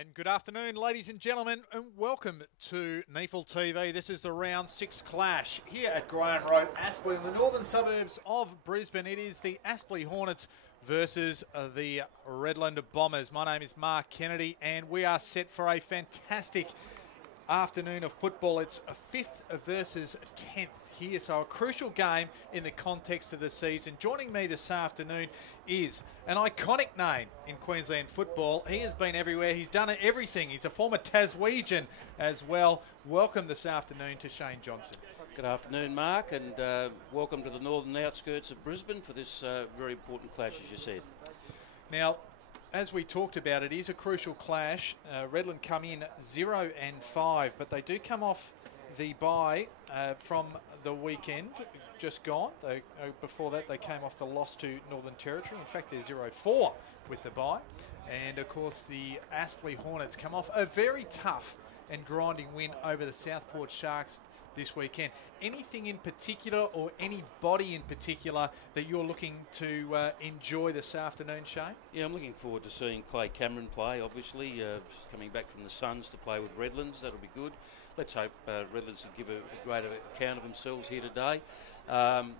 And good afternoon, ladies and gentlemen, and welcome to NEAFL TV. This is the round 6 clash here at Graham Road, Aspley, in the northern suburbs of Brisbane. It is the Aspley Hornets versus the Redland Bombers. My name is Mark Kennedy, and we are set for a fantastic afternoon of football. It's a 5th versus 10th here, so a crucial game in the context of the season. Joining me this afternoon is an iconic name in Queensland football. He has been everywhere. He's done everything. He's a former Taswegian as well. Welcome this afternoon to Shane Johnson. Good afternoon, Mark, and welcome to the northern outskirts of Brisbane for this very important clash, as you said. Now, as we talked about, it is a crucial clash. Redland come in 0-5, but they do come off the bye from the weekend just gone. Before that, they came off the loss to Northern Territory. In fact, they're 0-4 with the bye. And, of course, the Aspley Hornets come off a very tough and grinding win over the Southport Sharks this weekend. Anything in particular or anybody in particular that you're looking to enjoy this afternoon, Shane? Yeah, I'm looking forward to seeing Clay Cameron play, obviously, coming back from the Suns to play with Redlands. That'll be good. Let's hope Redlands can give a greater account of themselves here today.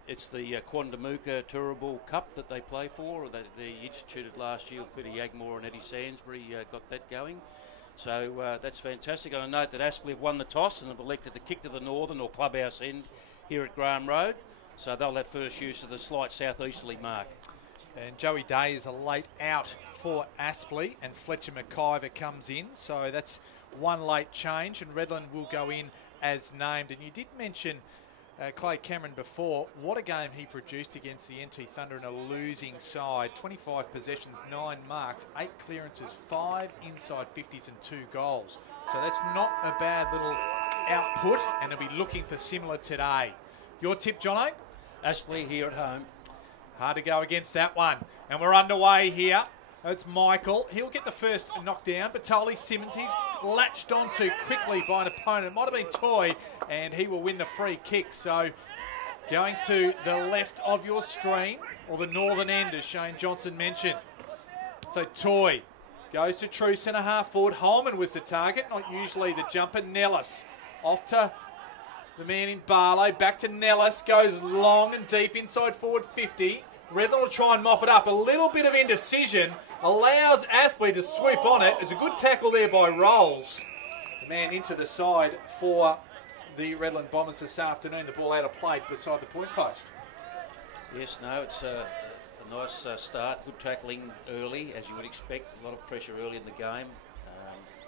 It's the Quandamuka Turrbal Cup that they play for, that they instituted last year. Peter Yagmore and Eddie Sainsbury got that going. So that's fantastic. And I note that Aspley have won the toss and have elected to kick to the northern or clubhouse end here at Graham Road. So they'll have first use of the slight southeasterly mark. And Joey Day is a late out for Aspley, and Fletcher McIver comes in. So that's one late change, and Redland will go in as named. And you did mention Clay Cameron before. What a game he produced against the NT Thunder in a losing side. 25 possessions, 9 marks, 8 clearances, 5 inside 50s and 2 goals. So that's not a bad little output, and they'll be looking for similar today. Your tip, Jono? Aspley here at home. Hard to go against that one. And we're underway here. It's Michael. He'll get the first knockdown. Batoli Simmons, he's latched onto quickly by an opponent. It might have been Toy, and he will win the free kick. So going to the left of your screen, or the northern end, as Shane Johnson mentioned. So Toy goes to true centre half forward. Holman was the target, not usually the jumper. Nellis off to the man in Barlow. Back to Nellis, goes long and deep inside forward 50. Redland will try and mop it up. A little bit of indecision allows Aspley to swoop on it. It's a good tackle there by Rolls. The man into the side for the Redland Bombers this afternoon. The ball out of play beside the point post. Yes, no, it's a nice start. Good tackling early, as you would expect. A lot of pressure early in the game.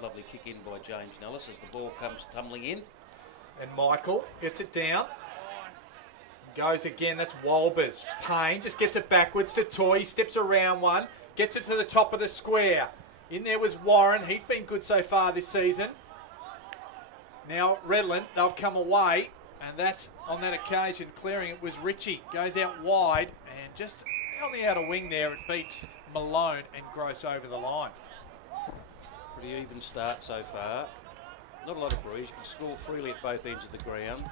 Lovely kick in by James Nellis as the ball comes tumbling in. And Michael gets it down. Goes again, that's Walbers. Payne just gets it backwards to Toy, steps around one, gets it to the top of the square. In there was Warren, he's been good so far this season. Now Redland, they'll come away, and that, on that occasion, clearing it was Ritchie. Goes out wide, and just on the outer wing there, it beats Malone and Gross over the line. Pretty even start so far. Not a lot of breeze, you can score freely at both ends of the ground.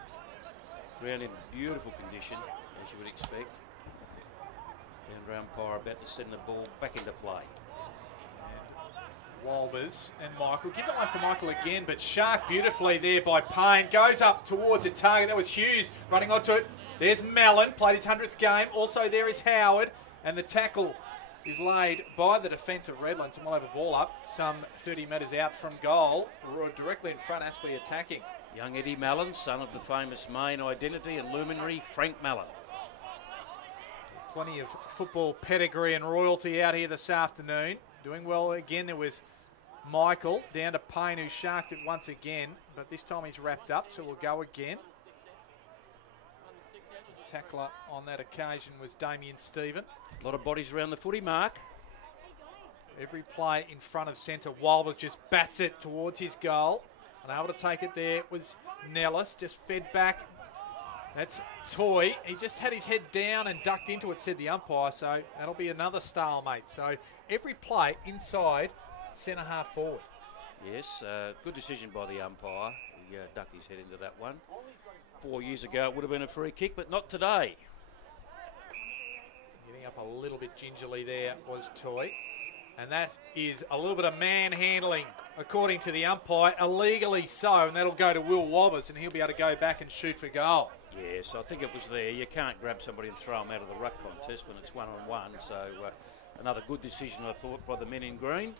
Ground in beautiful condition, as you would expect. And umpire about to send the ball back into play. And Walbers and Michael. Give that one to Michael again, but Shark beautifully there by Payne. Goes up towards a target. That was Hughes running onto it. There's Mallon, played his 100th game. Also there is Howard. And the tackle is laid by the defence of Redland. So we'll have a ball up some 30 metres out from goal. Directly in front, Aspley attacking. Young Eddie Mallon, son of the famous main identity and luminary Frank Mallon. Plenty of football pedigree and royalty out here this afternoon. Doing well again. There was Michael down to Payne, who sharked it once again, but this time he's wrapped up, so we'll go again. The tackler on that occasion was Damien Stephen. A lot of bodies around the footy, Mark. Every play in front of centre. Walbers just bats it towards his goal. Unable to take it there was Nellis, just fed back. That's Toy. He just had his head down and ducked into it, said the umpire, so that'll be another stalemate. So every play inside centre half forward. Yes, good decision by the umpire. He ducked his head into that one. 4 years ago it would have been a free kick, but not today. Getting up a little bit gingerly there was Toy. And that is a little bit of manhandling, according to the umpire, illegally so, and that'll go to Will Wobbers, and he'll be able to go back and shoot for goal. Yes, I think it was there. You can't grab somebody and throw them out of the ruck contest when it's one-on-one. So another good decision, I thought, by the men in green.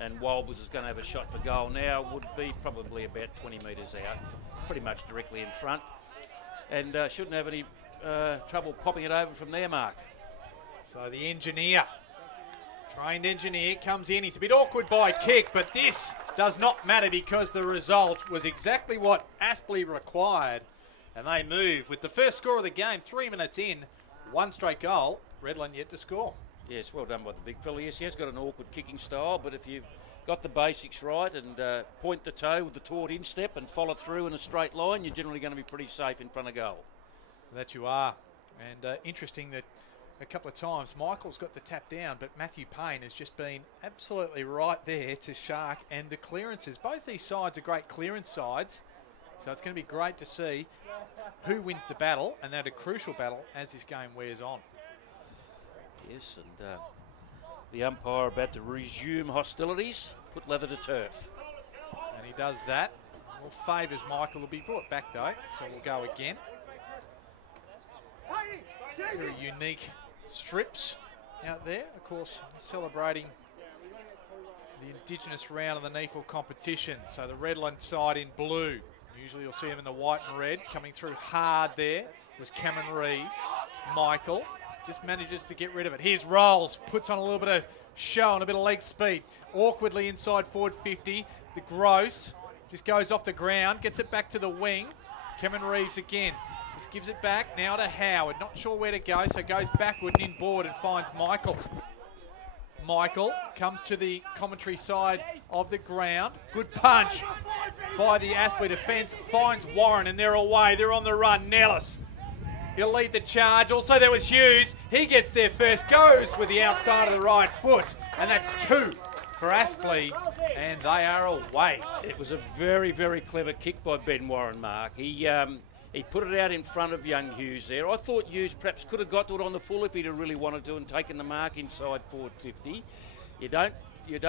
And Wobbers is going to have a shot for goal now. Would be probably about 20 metres out, pretty much directly in front. And shouldn't have any trouble popping it over from there, Mark. So the engineer, trained engineer, comes in. He's a bit awkward by kick, but this does not matter because the result was exactly what Aspley required. And they move with the first score of the game, 3 minutes in, one straight goal. Redland yet to score. Yes, well done by the big fella. Yes, he has got an awkward kicking style, but if you've got the basics right and point the toe with the taut instep and follow through in a straight line, you're generally going to be pretty safe in front of goal. That you are. And interesting that a couple of times Michael's got the tap down, but Matthew Payne has just been absolutely right there to Shark and the clearances. Both these sides are great clearance sides, so it's going to be great to see who wins the battle, and that a crucial battle as this game wears on. Yes, and the umpire about to resume hostilities, put leather to turf. And he does that. Well, favours Michael. Will be brought back though, so we'll go again. Very unique strips out there, of course, celebrating the Indigenous round of the NEAFL competition. So the Redland side in blue. Usually you'll see them in the white and red. Coming through hard there was Cameron Reeves. Michael just manages to get rid of it. Here's Rolls, puts on a little bit of show and a bit of leg speed. Awkwardly inside forward 50. The Gross just goes off the ground, gets it back to the wing. Cameron Reeves again. Just gives it back now to Howard. Not sure where to go, so goes backward and inboard and finds Michael. Michael comes to the commentary side of the ground. Good punch by the Aspley defence. Finds Warren and they're away. They're on the run. Nellis, he'll lead the charge. Also there was Hughes. He gets there first. Goes with the outside of the right foot. And that's 2 for Aspley. And they are away. It was a very, very clever kick by Ben Warren, Mark. He put it out in front of young Hughes there. I thought Hughes perhaps could have got to it on the full if he'd have really wanted to and taken the mark inside forward 50. You don't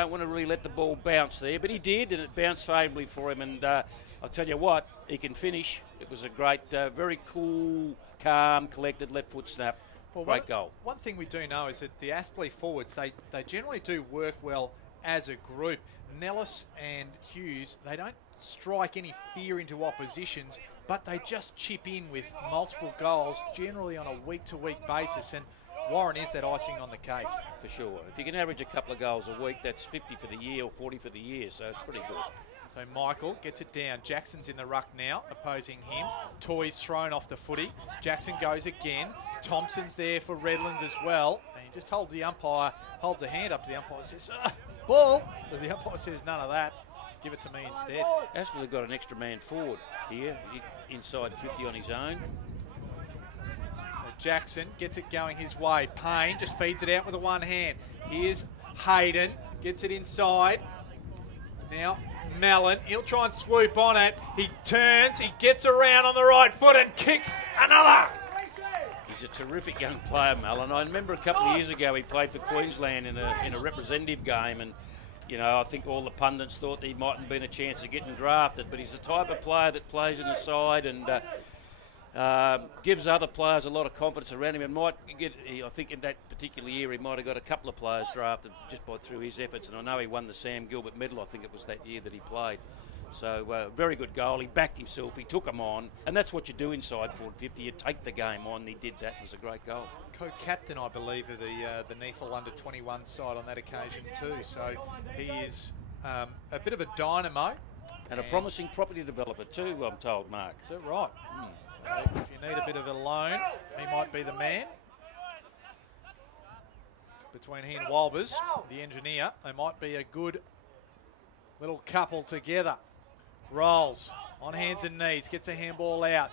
want to really let the ball bounce there, but he did, and it bounced favourably for him. And I'll tell you what, he can finish. It was a great, very cool, calm, collected left foot snap. Well, great goal. One thing we do know is that the Aspley forwards, they generally do work well as a group. Nellis and Hughes, they don't strike any fear into oppositions, but they just chip in with multiple goals, generally on a week-to-week basis, and Warren is that icing on the cake. For sure. If you can average a couple of goals a week, that's 50 for the year or 40 for the year, so it's pretty good. So Michael gets it down. Jackson's in the ruck now, opposing him. Toy's thrown off the footy. Jackson goes again. Thompson's there for Redland as well, and he just holds the umpire, holds a hand up to the umpire and says, ball! But the umpire says, none of that. Give it to me instead. Aspley got an extra man forward here, inside 50 on his own. Jackson gets it going his way. Payne just feeds it out with the one hand. Here's Hayden, gets it inside. Now Mallon, he'll try and swoop on it. He turns, he gets around on the right foot and kicks another. He's a terrific young player, Mallon. I remember a couple of years ago he played for Queensland in a representative game, and you know, I think all the pundits thought he mightn't have been a chance of getting drafted, but he's the type of player that plays in the side and gives other players a lot of confidence around him. And might get, I think in that particular year, he might have got a couple of players drafted just through his efforts. And I know he won the Sam Gilbert medal, I think it was that year that he played. So very good goal. He backed himself. He took him on, and that's what you do inside forward 50. You take the game on. He did that. It was a great goal. Co-captain, I believe, of the NEAFL under-21 side on that occasion too. So he is a bit of a dynamo and a promising property developer too, I'm told, Mark. Is that right? So if you need a bit of a loan, he might be the man. Between he and Walbers, the engineer, they might be a good little couple together. Rolls on hands and knees, gets a handball out.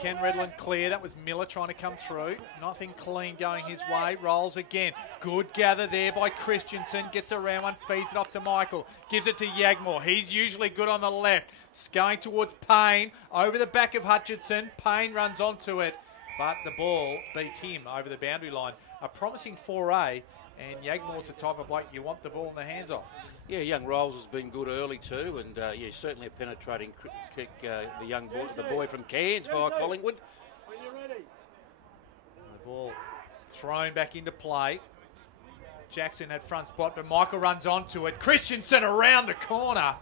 Can Redland clear? That was Miller trying to come through. Nothing clean going his way. Rolls again. Good gather there by Christensen. Gets around one, feeds it off to Michael. Gives it to Yagmore. He's usually good on the left. Going towards Payne. Over the back of Hutchinson. Payne runs onto it, but the ball beats him over the boundary line. A promising foray And Yagmore's the type of bloke you want the ball in the hands of. Yeah, young Rolls has been good early too, and yeah, certainly a penetrating kick. The young boy, the boy from Cairns via Collingwood. The ball thrown back into play. Jackson had front spot, but Michael runs onto it. Christensen around the corner.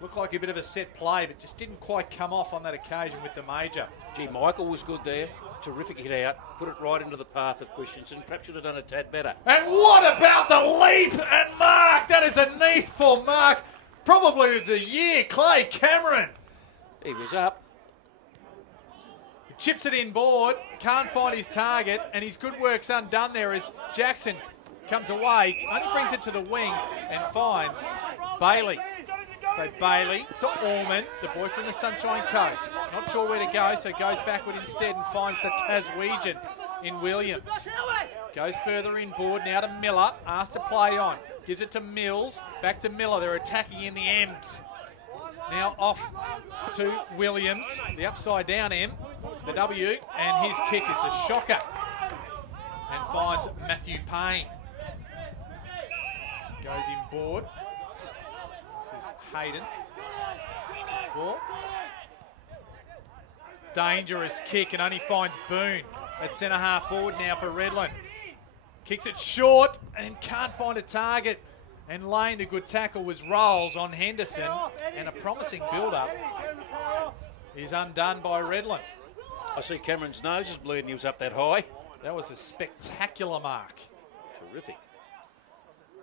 Looked like a bit of a set play, but just didn't quite come off on that occasion with the major. Gee, Michael was good there. Terrific hit out. Put it right into the path of Christensen. Perhaps should have done a tad better. And what about the leap and mark? That is a NEAFL mark. Probably of the year, Clay Cameron. He was up. He chips it in board. Can't find his target. And his good work's undone there as Jackson comes away. Only brings it to the wing and finds Bailey. So Bailey to Orman, the boy from the Sunshine Coast. Not sure where to go, so goes backward instead and finds the Taswegian in Williams. Goes further inboard, now to Miller, asked to play on. Gives it to Mills, back to Miller, they're attacking in the M's. Now off to Williams, the upside down M, the W, and his kick is a shocker. And finds Matthew Payne. Goes inboard. This is Hayden. Ball. Dangerous kick and only finds Boone at centre half forward now for Redland. Kicks it short and can't find a target. And laying the good tackle was Rolls on Henderson, and a promising build-up is undone by Redland. I see Cameron's nose is bleeding. He was up that high. That was a spectacular mark. Terrific.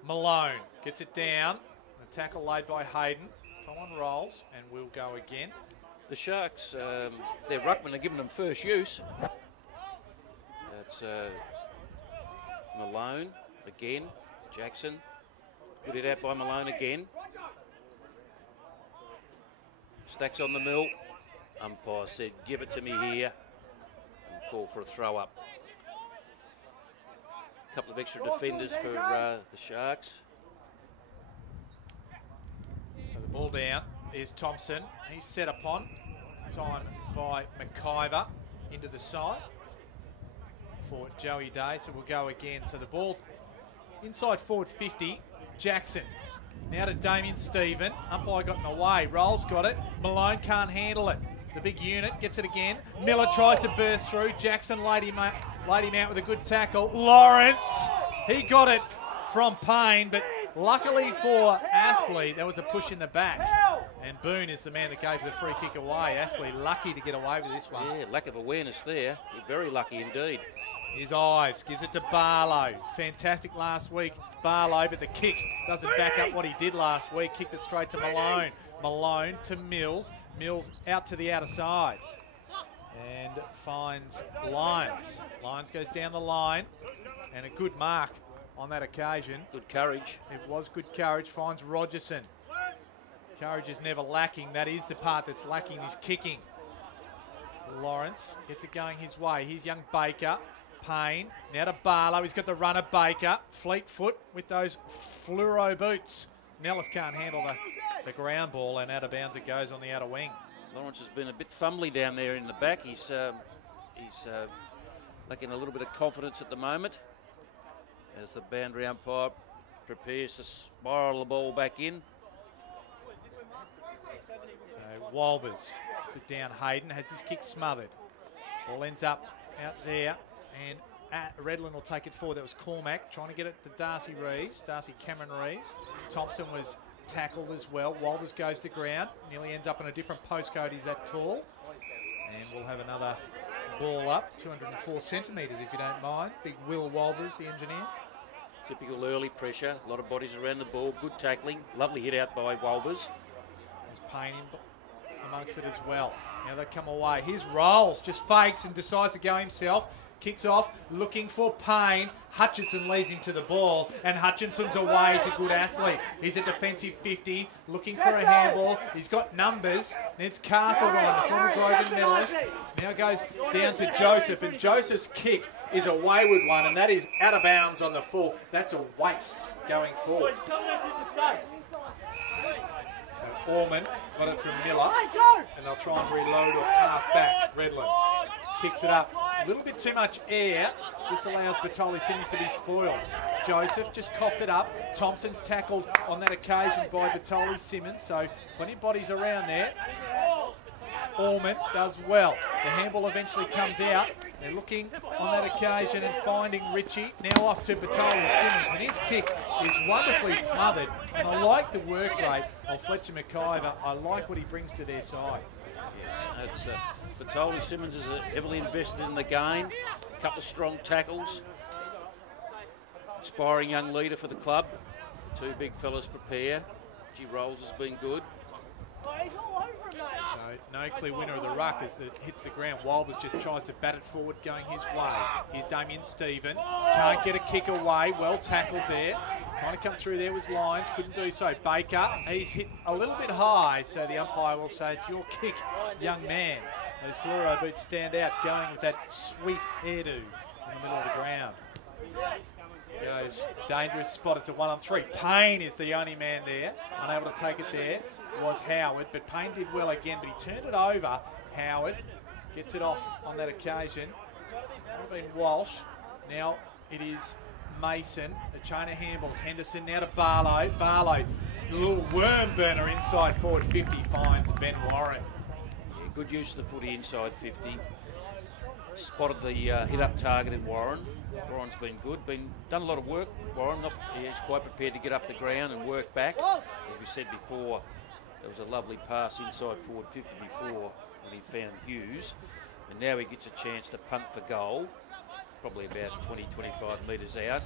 Malone gets it down. The tackle laid by Hayden. Someone rolls and we'll go again. The Sharks, their ruckmen are giving them first use. That's Malone again. Jackson. Good hit out by Malone again. Stacks on the mill. Umpire said, give it to me here. And call for a throw up. A couple of extra defenders for the Sharks. So the ball down is Thompson. He's set upon. Time by McIver into the side for Joey Day. So we'll go again. So the ball inside forward 50. Jackson. Now to Damien Stephen. Umpire got in the way. Rolls got it. Malone can't handle it. The big unit gets it again. Miller tries to burst through. Jackson laid him out with a good tackle. Lawrence, he got it from Payne, but luckily for Aspley, there was a push in the back. And Boone is the man that gave the free kick away. Aspley lucky to get away with this one. Yeah, lack of awareness there. You're very lucky indeed. Here's Ives, gives it to Barlow. Fantastic last week, Barlow, but the kick doesn't back up what he did last week. Kicked it straight to Malone. Malone to Mills. Mills out to the outer side. And finds Lyons. Lyons goes down the line. And a good mark on that occasion. Good courage. It was good courage. Finds Rogerson. Courage is never lacking. That is the part that's lacking, is kicking. Lawrence gets it going his way. Here's young Baker. Payne. Now to Barlow. He's got the runner Baker. Fleetfoot with those fluoro boots. Nellis can't handle the ground ball, and out of bounds it goes on the outer wing. Lawrence has been a bit fumbly down there in the back. He's lacking a little bit of confidence at the moment as the boundary umpire prepares to spiral the ball back in. So Walbers to down Hayden, has his kick smothered. Ball ends up out there, and Redland will take it forward. That was Cormac trying to get it to Darcy Cameron Reeves. Thompson was tackled as well. Walbers goes to ground, nearly ends up in a different postcode. He's that tall. And we'll have another ball up, 204 centimetres if you don't mind. Big Will Walbers, the engineer. Typical early pressure, a lot of bodies around the ball, good tackling, lovely hit out by Walbers. There's Payne amongst it as well. Now they come away. Here's Rolls, just fakes and decides to go himself. Kicks off, looking for Payne. Hutchinson leads him to the ball, and Hutchinson's away. He's a good athlete. He's a defensive 50, looking for a handball. He's got numbers, and it's Castleton, the former Grogan medalist. Now goes down to Joseph, and Joseph's kick is a wayward one, and that is out of bounds on the full. That's a waste going forward. Orman got it from Miller, and they'll try and reload off half back, Redland. kicks it up. A little bit too much air. This allows Batoli Simmons to be spoiled. Joseph just coughed it up. Thompson's tackled on that occasion by Batoli Simmons, so plenty of bodies around there. Ormond does well. The handball eventually comes out. They're looking on that occasion and finding Richie. Now off to Batoli Simmons, and his kick is wonderfully smothered. And I like the work rate of Fletcher McIver. I like what he brings to their side. Yes, Batoli Simmons is heavily invested in the game. A couple of strong tackles. Aspiring young leader for the club. Two big fellas prepare. G Rolls has been good. So no clear winner of the ruck as it hits the ground. Wilders just tries to bat it forward going his way. Here's Damien Stephen. Can't get a kick away. Well tackled there. Trying to come through there was Lyons. Couldn't do so. Baker, he's hit a little bit high, so the umpire will say it's your kick, young man. Those fluoro boots stand out going with that sweet hairdo in the middle of the ground. Goes dangerous spot. It's a 1-on-3. Payne is the only man there. Unable to take it there was Howard, but Payne did well again, but he turned it over. Howard gets it off on that occasion. Might have been Walsh. Now it is Mason. The chain of handballs. Henderson now to Barlow. Barlow, the little worm burner inside forward 50 finds Ben Warren. Yeah, good use of the footy inside 50. Spotted the hit-up target in Warren. Warren's been good. Done a lot of work. Warren, he's quite prepared to get up the ground and work back. As we said before, there was a lovely pass inside forward 50 before when he found Hughes. And now he gets a chance to punt for goal. Probably about 20-25 metres out.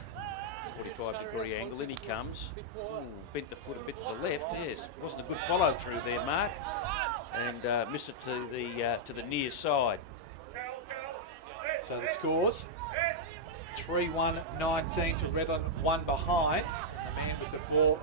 45-degree angle. In he comes. Ooh, bent the foot a bit to the left. Yes, wasn't a good follow through there, Mark. And missed it to the near side. So the scores 3-1-19 to Redland, one behind. And the man with the ball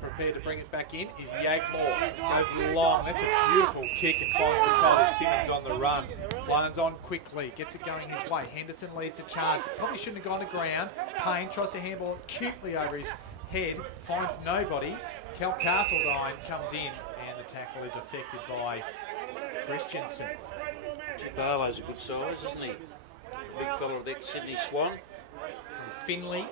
prepared to bring it back in is Yagmore. Goes long. That's a beautiful kick and finds Batoli Simmons on the run. Lions on quickly. Gets it going his way. Henderson leads the charge. Probably shouldn't have gone to ground. Payne tries to handball cutely over his head. Finds nobody. Kel Castledine comes in and the tackle is affected by Christensen. Barlow's a good size, isn't he? Big fella of the Sydney Swan. From Finley.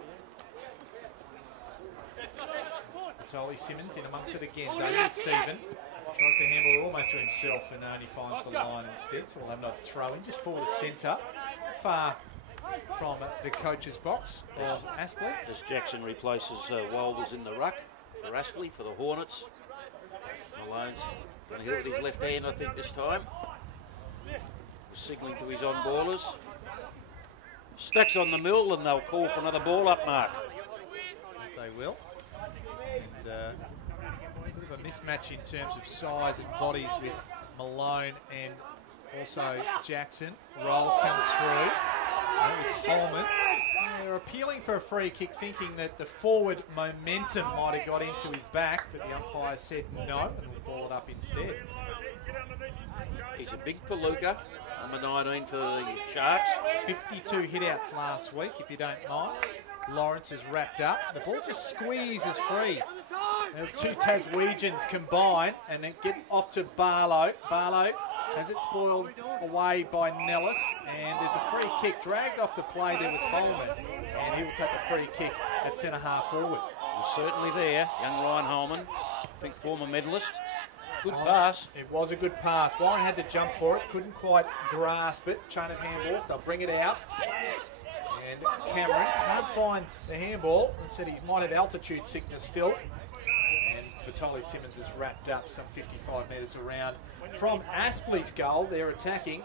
Batoli Simmons in amongst it again. Damien Stephen tries to handle it almost to himself and only finds the line instead. So we'll have another throw in just forward centre. Far from the coach's box of Aspley. As Jackson replaces Wilders in the ruck for Aspley for the Hornets. Malone's going to hit it with his left hand, I think, this time. Signalling to his on-ballers. Stacks on the mill and they'll call for another ball up, Mark. They will. And a bit of a mismatch in terms of size and bodies with Malone and also Jackson. Rolls comes through. That was Holman. They're appealing for a free kick, thinking that the forward momentum might have got into his back, but the umpire said no and will ball it up instead. He's a big palooka, number 19 for the Sharks. 52 hitouts last week, if you don't mind. Lawrence is wrapped up. The ball just squeezes free. There are two Taswegians combine and then get off to Barlow. Barlow has it spoiled away by Nellis, and there's a free kick dragged off the play. There was Holman, and he will take a free kick at centre half forward. He's certainly there, young Ryan Holman, I think former medalist. Good pass. It was a good pass. Warren had to jump for it, couldn't quite grasp it. Chain of handballs, they'll bring it out. And Cameron can't find the handball and said he might have altitude sickness still. And Batoli Simmons is wrapped up some 55 metres around from Aspley's goal. They're attacking.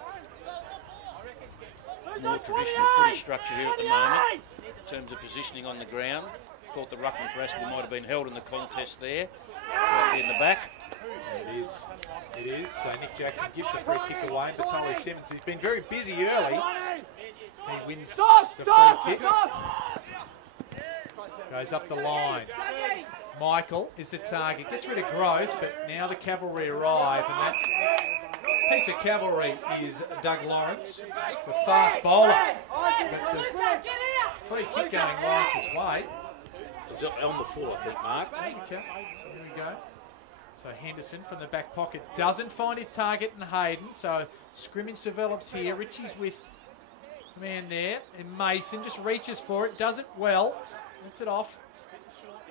More traditional footy structure here at the moment in terms of positioning on the ground. Thought the ruckman for Aspley might have been held in the contest there. Right there in the back. It is. It is. So Nick Jackson gives the free kick away. Batoli Simmons, who's been very busy early, he wins the free kick. Goes up the line. Michael is the target. Gets rid of Gross, but now the cavalry arrive, and that piece of cavalry is Doug Lawrence, the fast bowler. But free kick going Lawrence's way. It's on the full, I think, Mark. Okay, here we go. So Henderson from the back pocket doesn't find his target in Hayden. So scrimmage develops here. Ritchie's with the man there. And Mason just reaches for it. Does it well. Gets it off.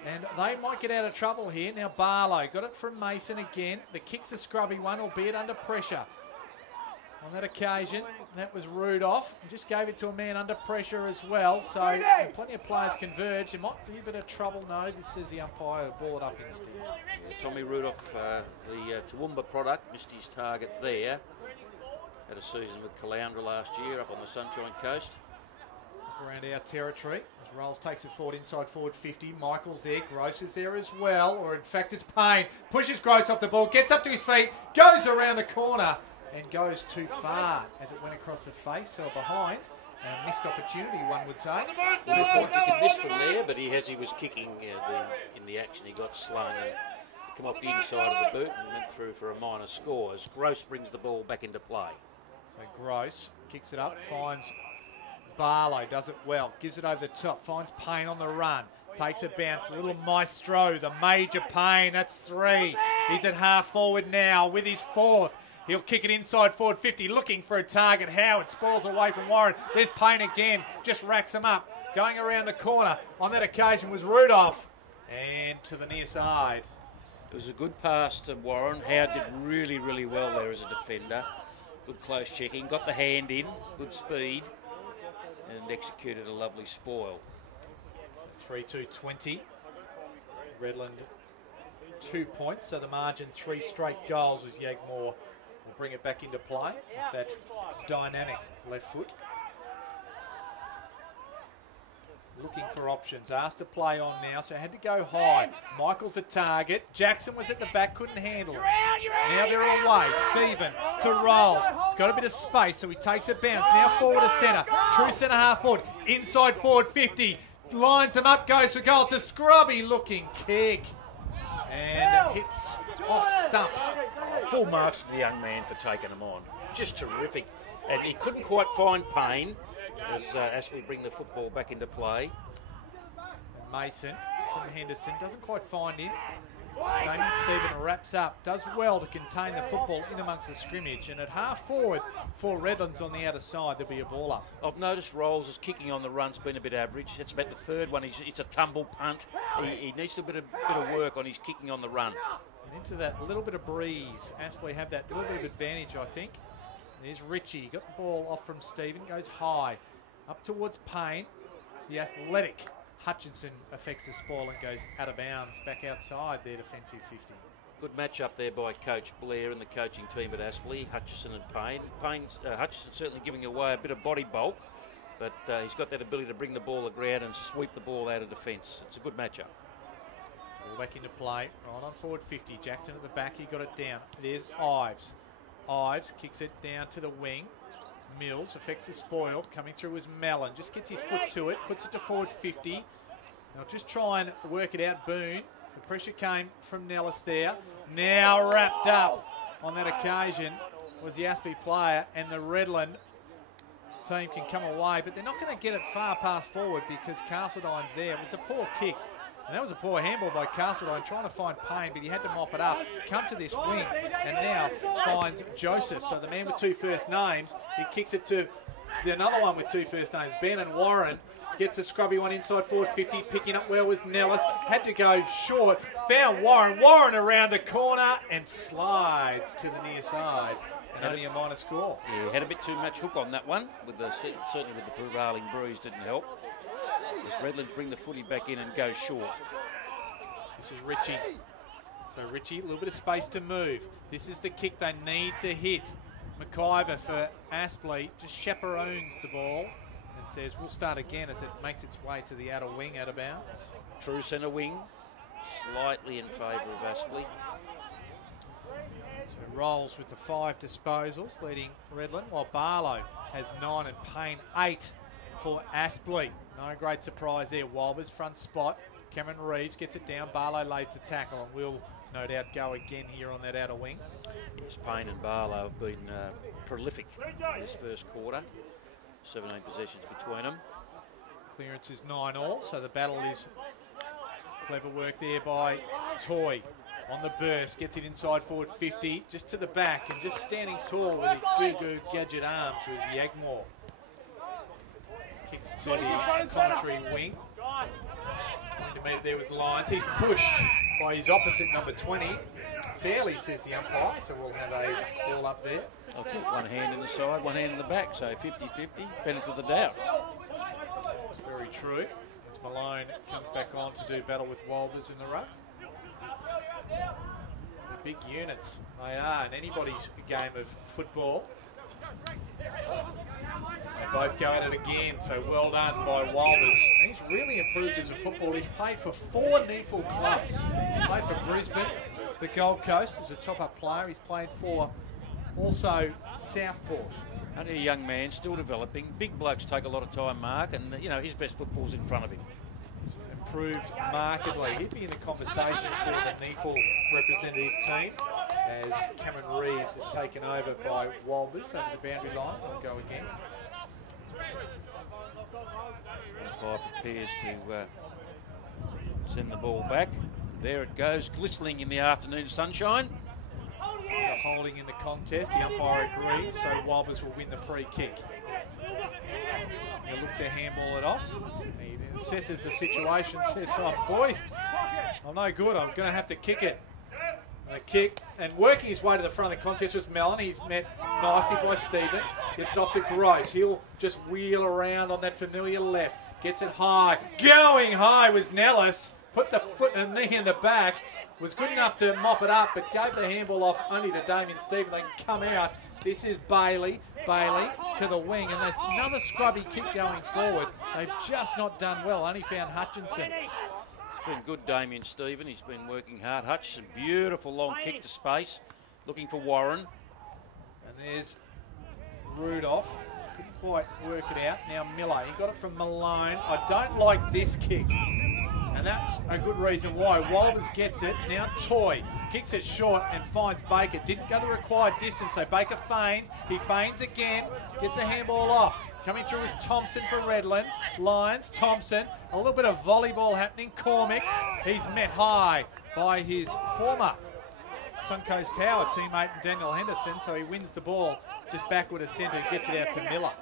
And they might get out of trouble here. Now Barlow got it from Mason again. The kick's a scrubby one, albeit under pressure. On that occasion, that was Rudolph. Just gave it to a man under pressure as well. So plenty of players converge. There might be a bit of trouble. No, this is the umpire to ball it up instead. Tommy Rudolph, the Toowoomba product, missed his target there. Had a season with Caloundra last year up on the Sunshine Coast. Around our territory. As Rolls takes it forward inside forward 50. Michael's there. Gross is there as well. Or in fact, it's Payne. Pushes Gross off the ball. Gets up to his feet. Goes around the corner. And goes too far as it went across the face, so behind. A missed opportunity, one would say. Well, I thought he could miss from there, but he was kicking in the action. He got slung and come off the inside of the boot and went through for a minor score as Gross brings the ball back into play. So Gross kicks it up, finds Barlow, does it well, gives it over the top, finds Payne on the run, takes a bounce, a little maestro, the major Payne, that's 3. He's at half forward now with his 4th. He'll kick it inside forward 50, looking for a target. Howard spoils away from Warren. There's Payne again, just racks him up. Going around the corner on that occasion was Rudolph. And to the near side. It was a good pass to Warren. Howard did really, really well there as a defender. Good close checking, got the hand in, good speed, and executed a lovely spoil. So 3-2-20. Redland 2 points, so the margin 3 straight goals as Yagmore will bring it back into play with that dynamic left foot. Looking for options, asked to play on now, so had to go high. Michael's the target, Jackson was at the back, couldn't handle it. Now they're away, Stephen to Rolls. He's got a bit of space, so he takes a bounce. Now forward to centre, true centre half forward, inside forward 50. Lines him up, goes for goal. It's a scrubby looking kick. And it hits off stump. Full marks to the young man for taking him on. Just terrific. And he couldn't quite find Payne as we bring the football back into play. And Mason from Henderson doesn't quite find him. Damien Stephen wraps up, does well to contain the football in amongst the scrimmage, and at half forward for Redlands on the outer side, there'll be a ball up. I've noticed Rolls is kicking on the run's been a bit average. It's about the third one. It's a tumble punt. He needs a bit of work on his kicking on the run. And into that little bit of breeze, Aspley have that little bit of advantage, I think. There's Ritchie, got the ball off from Stephen, goes high, up towards Payne, the athletic Hutchinson affects the spoil and goes out of bounds, back outside their defensive 50. Good match up there by Coach Blair and the coaching team at Aspley, Hutchison and Payne. Hutchison certainly giving away a bit of body bulk, but he's got that ability to bring the ball to the ground and sweep the ball out of defence. It's a good matchup. Ball back into play, right on forward 50. Jackson at the back, he got it down. There's Ives. Ives kicks it down to the wing. Mills affects the spoil, coming through as Mellon, just gets his foot to it, puts it to forward 50. They'll just try and work it out, Boone. The pressure came from Nellis there. Now wrapped up on that occasion was the Aspley player, and the Redland team can come away, but they're not going to get it far past forward because Castledine's there. It's a poor kick. And that was a poor handball by Castledine, trying to find Payne, but he had to mop it up. Come to this wing, and now finds Joseph. So the man with 2 first names, he kicks it to another one with 2 first names, Ben, and Warren. Gets a scrubby one inside forward 50, picking up well was Nellis. Had to go short, found Warren. Warren around the corner and slides to the near side. And only a minor score. Yeah, had a bit too much hook on that one, certainly with the prevailing breeze didn't help. As Redlands bring the footy back in and go short. This is Ritchie. So Ritchie, a little bit of space to move. This is the kick they need to hit. McIver for Aspley just chaperones the ball and says we'll start again as it makes its way to the outer wing, out of bounds. True centre wing, slightly in favour of Aspley. So Rolls with the 5 disposals, leading Redland, while Barlow has 9 and Payne 8 for Aspley. No great surprise there. Wilber's front spot. Cameron Reeves gets it down. Barlow lays the tackle and will no doubt go again here on that outer wing. Yes, Payne and Barlow have been prolific in this first quarter. 17 possessions between them. Clearance is 9 all, so the battle is clever work there by Toy. on the burst, gets it inside forward 50, just to the back, and just standing tall with his good gadget arms was Yagmore. Kicks to the commentary wing. To meet there with Lyons. He's pushed by his opposite, number 20. Fairly, says the umpire, so we'll have a ball up there. I've got one hand in the side, one hand in the back, so 50-50, benefit of the doubt. That's very true. As Malone comes back on to do battle with Walbers in the ruck. They're big units, they are, in anybody's game of football. They both go at it again, so well done by Walbers. He's really improved as a footballer. He's played for 4 NEAFL clubs. He's played for Brisbane, the Gold Coast as a top-up player. He's played for also Southport. Only a young man, still developing. Big blokes take a lot of time, Mark, and you know his best football's in front of him. Improved markedly. He'd be in the conversation for the NEAFL representative team as Cameron Reeves is taken over by Walbers over the boundary line. They'll go again. Umpire prepares to send the ball back. There it goes, glistening in the afternoon sunshine. Holding in the contest, the umpire agrees, so Walbers will win the free kick. He'll look to handball it off. He assesses the situation, says, oh boy, I'm no good, I'm going to have to kick it. A kick, and working his way to the front of the contest was Mellon. He's met nicely by Stephen. Gets it off to Gross. He'll just wheel around on that familiar left. Gets it high. Going high was Nellis. Put the foot and knee in the back. Was good enough to mop it up, but gave the handball off only to Damien Stephen. They can come out. This is Bailey. Bailey to the wing, and that's another scrubby kick going forward. They've just not done well. Only found Hutchinson. It's been good, Damien Stephen. He's been working hard. Hutchinson, beautiful long kick to space. Looking for Warren. And there's Rudolph. Couldn't quite work it out. Now Miller. He got it from Malone. I don't like this kick. And that's a good reason why. Walbers gets it. Now Toy kicks it short and finds Baker. Didn't go the required distance, so Baker feigns. He feigns again. Gets a handball off. Coming through is Thompson for Redland. Lyons, Thompson. A little bit of volleyball happening. Cormick. He's met high by his former Suncoast Power teammate Daniel Henderson, so he wins the ball just backward of centre, gets it out to Miller.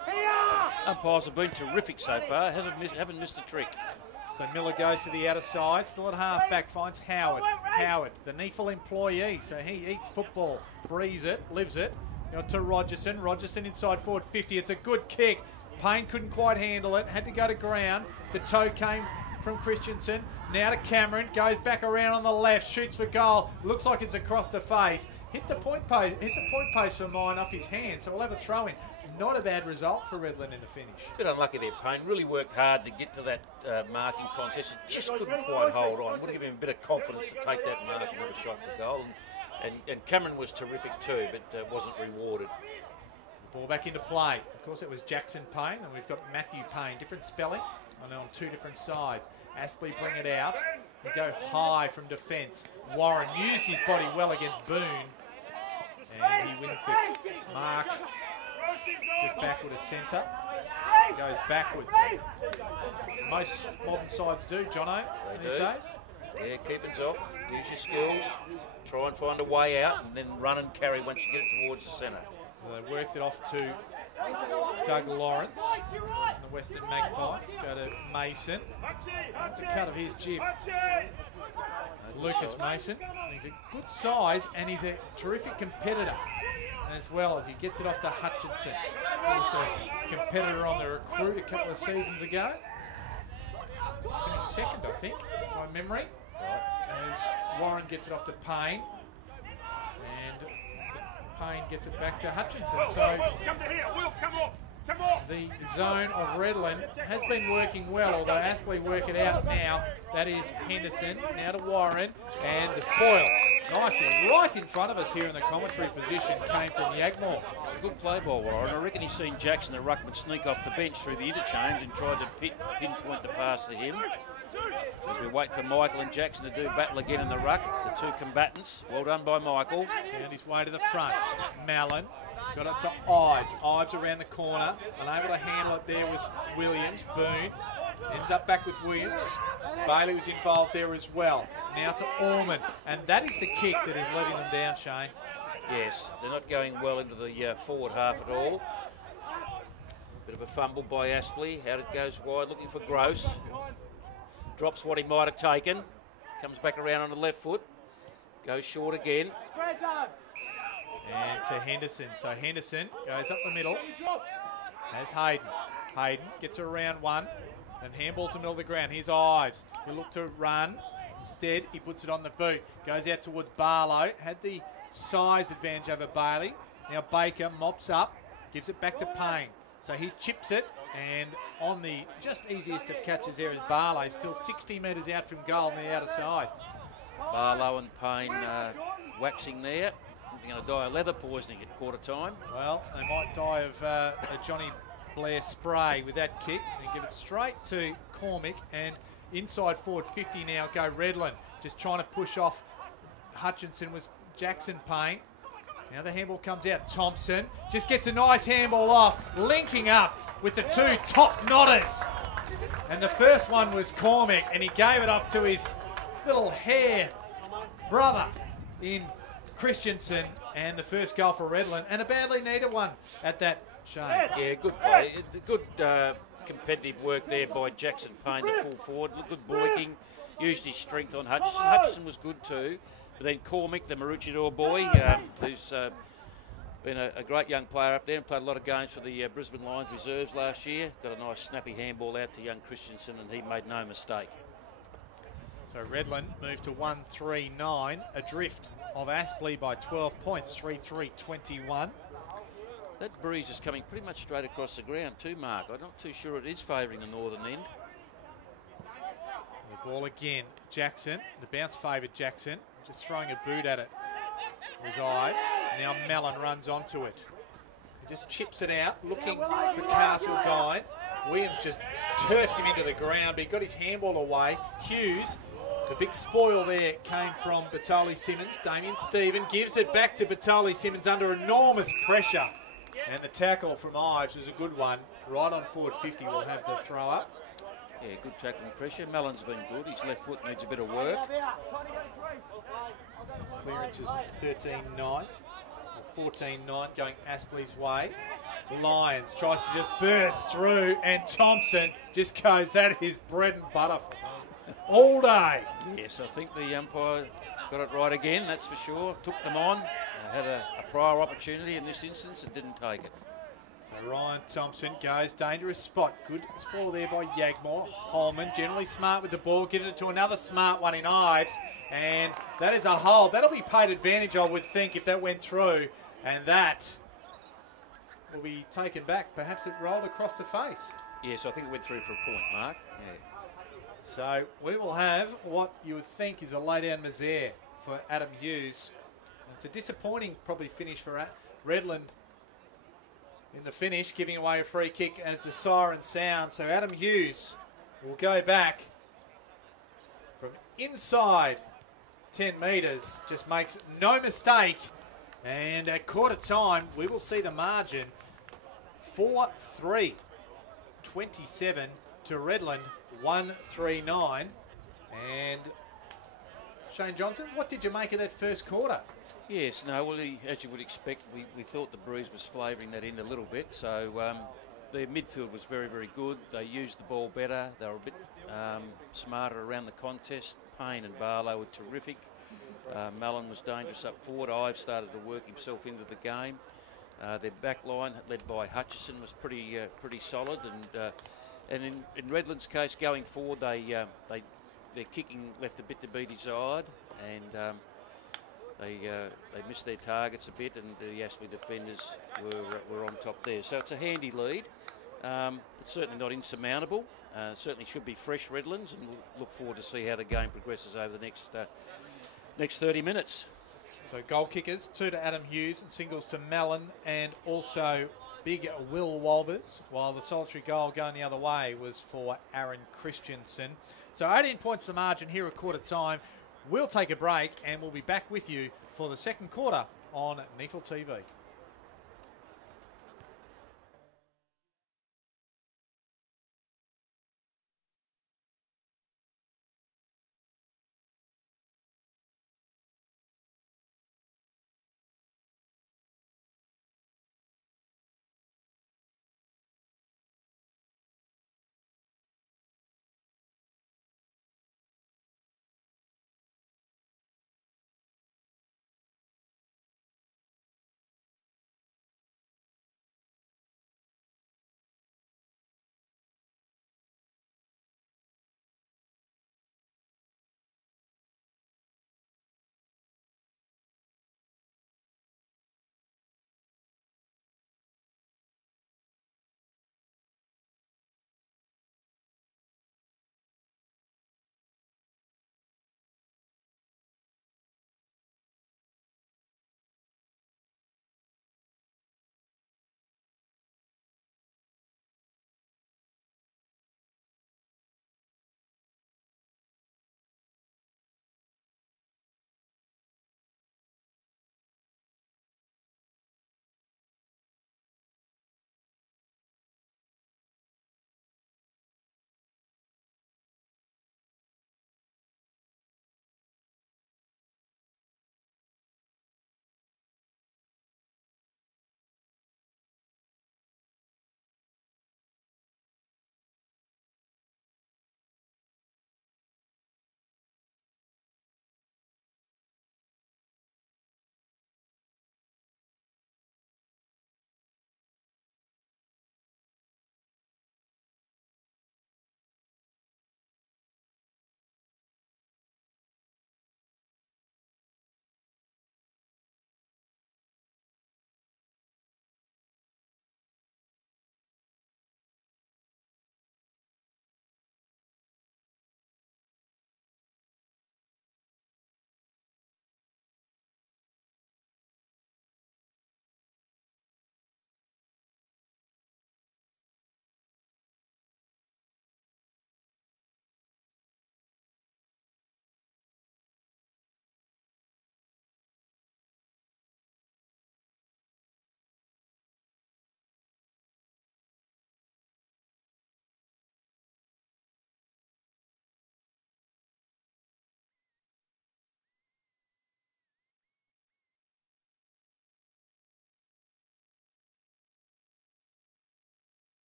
Umpires have been terrific so far. Haven't missed a trick. So Miller goes to the outer side, still at half-back, finds Howard. Howard, the NEAFL employee, so he eats football, breathes it, lives it. On to Rogerson. Rogerson inside forward 50. It's a good kick. Payne couldn't quite handle it, had to go to ground. The toe came from Christensen. Now to Cameron, goes back around on the left, shoots for goal. Looks like it's across the face. Hit the point post for mine off his hand, so we'll have a throw in. Not a bad result for Redland in the finish. Bit unlucky there, Payne. Really worked hard to get to that marking contest. It just couldn't quite hold on. Would have given him a bit of confidence to take that mark and have a shot for goal. And Cameron was terrific too, but wasn't rewarded. Ball back into play. Of course, it was Jackson Payne, and we've got Matthew Payne. Different spelling, on 2 different sides. Aspley bring it out. They go high from defence. Warren used his body well against Boone. And he wins the mark. Just backward to centre. Goes backwards. Most modern sides do, Jono, these days. Yeah, keep it off. Use your skills. Try and find a way out and then run and carry once you get it towards the centre. So they worked it off to Doug Lawrence from the Western Magpies. Go to Mason. The cut of his jib. Lucas Mason. He's a good size and he's a terrific competitor as well, as he gets it off to Hutchinson. Also a competitor on the recruit a couple of seasons ago. Finished second, I think, by memory. As Warren gets it off to Payne. And Payne gets it back to Hutchinson. So the zone of Redland has been working well, although Aspley work it out now. That is Henderson, now to Warren, and the spoil. Nicely, right in front of us here in the commentary position, came from Yagmore. It's a good play by Warren. I reckon he's seen Jackson, the ruckman, sneak off the bench through the interchange and tried to pinpoint the pass to him. As we wait for Michael and Jackson to do battle again in the ruck, the two combatants. Well done by Michael. Found his way to the front. Mallon Got up to Ives. Ives around the corner. Unable to handle it there was Williams. Boone ends up back with Williams. Bailey was involved there as well. Now to Ormond. And that is the kick that is letting them down, Shane. Yes, they're not going well into the forward half at all. Bit of a fumble by Aspley. Out it goes wide, looking for Gross. Drops what he might have taken. Comes back around on the left foot. Goes short again. And to Henderson. So Henderson goes up the middle. Has Hayden. Hayden gets around one. And handballs the middle of the ground. Here's Ives. He'll look to run. Instead, he puts it on the boot. Goes out towards Barlow. Had the size advantage over Bailey. Now Baker mops up. Gives it back to Payne. So he chips it. And on the just easiest of catches there is Barlow. Still 60 metres out from goal on the outer side. Barlow and Payne waxing there. They're going to die of leather poisoning at quarter time. Well, they might die of a Johnny Blair spray with that kick and give it straight to Cormick, and inside forward 50 now go Redland, just trying to push off Hutchinson was Jackson Payne. Now the handball comes out. Thompson just gets a nice handball off, linking up with the two top knotters, and the first one was Cormick, and he gave it up to his little hair brother in Christensen, and the first goal for Redland, and a badly needed one at that. Shane. Yeah, good play. Good competitive work there by Jackson Payne, the full forward. Good boyking. Used his strength on Hutchinson. Hutchinson was good too. But then Cormick, the Maroochydore boy, who's been a great young player up there and played a lot of games for the Brisbane Lions reserves last year. Got a nice snappy handball out to young Christensen, and he made no mistake. So Redland moved to 1-3-9, adrift of Aspley by 12 points, 3-3-21. That breeze is coming pretty much straight across the ground too, Mark. I'm not too sure it is favouring the northern end. The ball again, Jackson. The bounce favoured Jackson. Just throwing a boot at it was Ives. Now Mellon runs onto it. He just chips it out, looking for Castledine. Williams just turfs him into the ground, but he got his handball away. Hughes, the big spoil there came from Batoli Simmons. Damien Stephen gives it back to Batoli Simmons under enormous pressure. And the tackle from Ives was a good one. Right on forward 50 will have the throw up. Yeah, good tackling pressure. Mellon's been good. His left foot needs a bit of work. Clearance is 13-9. 14-9 going Aspley's way. Lyons tries to just burst through, and Thompson just goes, that is bread and butter all day. Yes, I think the umpire got it right again, that's for sure. Took them on. Had a prior opportunity in this instance and didn't take it. So Ryan Thompson goes, dangerous spot. Good spoil there by Yagmore. Holman, generally smart with the ball, gives it to another smart one in Ives. And that is a hold. That'll be paid advantage, I would think, if that went through. And that will be taken back. Perhaps it rolled across the face. Yes, I think it went through for a point, Mark. Yeah. So we will have what you would think is a lay-down misère for Adam Hughes. It's a disappointing probably finish for Redland in the finish, giving away a free kick as the siren sounds. So Adam Hughes will go back from inside 10 metres, just makes no mistake. And at quarter time, we will see the margin 4-3, 27 to Redland, 1-3-9. And Shane Johnson, what did you make of that first quarter? Yes, no, well, as you would expect, we thought the breeze was flavouring that in a little bit. So their midfield was very, very good. They used the ball better. They were a bit smarter around the contest. Payne and Barlow were terrific. Mellon was dangerous up forward. Ives started to work himself into the game. Their back line, led by Hutchison, was pretty solid. And in Redland's case, going forward, their kicking left a bit to be desired, and they missed their targets a bit, and the Aspley defenders were on top there. So it's a handy lead. It's certainly not insurmountable. Certainly should be fresh Redlands, and we'll look forward to see how the game progresses over the next 30 minutes. So goal kickers, 2 to Adam Hughes and singles to Mellon, and also big Will Walbers, while the solitary goal going the other way was for Aaron Christensen. So 18 points the margin here at quarter time. We'll take a break and we'll be back with you for the second quarter on NEAFL TV.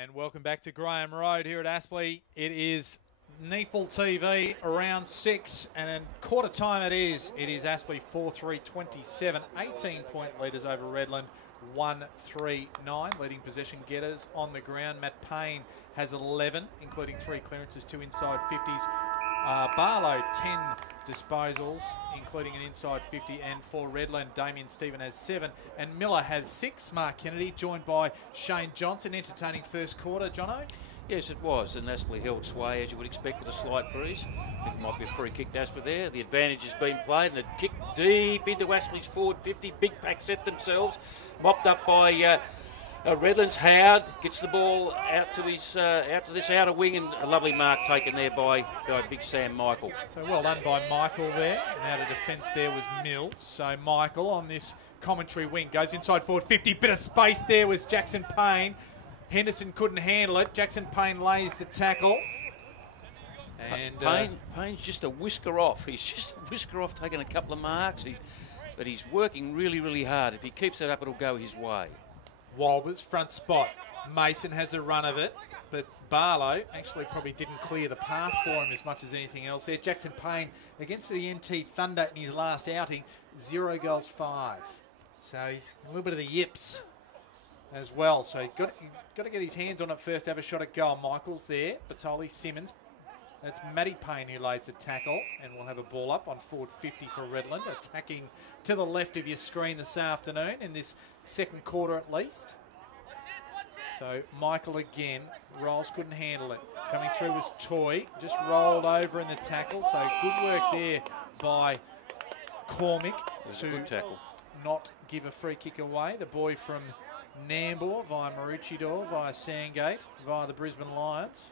And welcome back to Graham Road here at Aspley. It is NEAFL TV, round 6, and in quarter time it is. It is Aspley 4-3-27, 18-point leaders over Redland, 1-3-9. Leading possession getters on the ground. Matt Payne has 11, including 3 clearances, 2 inside 50s. Barlow, 10 disposals, including an inside 50, and for Redland, Damien Stephen has 7, and Miller has 6. Mark Kennedy, joined by Shane Johnson. Entertaining first quarter, Jono? Yes, it was, and Aspley held sway, as you would expect, with a slight breeze. I think it might be a free kick to Aspley there. The advantage has been played, and it kicked deep into Aspley's forward 50. Big pack set themselves, mopped up by Redland's Howard gets the ball out to his out to this outer wing, and a lovely mark taken there by big Sam Michael. So well done by Michael there. And out of defence there was Mills. So Michael on this commentary wing goes inside forward 50. Bit of space there was Jackson Payne. Henderson couldn't handle it. Jackson Payne lays the tackle. And Payne's just a whisker off. He's just a whisker off, taking a couple of marks. But he's working really, really hard. If he keeps it up, it'll go his way. Walbers, front spot. Mason has a run of it, but Barlow actually probably didn't clear the path for him as much as anything else there. Jackson Payne against the NT Thunder in his last outing, 0 goals 5. So he's a little bit of the yips as well. So he's got to get his hands on it first, have a shot at goal. Michael's there, Batoli, Simmons. That's Matty Payne who lays the tackle, and we'll have a ball up on forward 50 for Redland, attacking to the left of your screen this afternoon in this second quarter at least. So Michael again, Rolls couldn't handle it. Coming through was Toy, just rolled over in the tackle, so good work there by Cormick to good tackle. Not give a free kick away. The boy from Nambour via Maroochydore, via Sandgate, via the Brisbane Lions.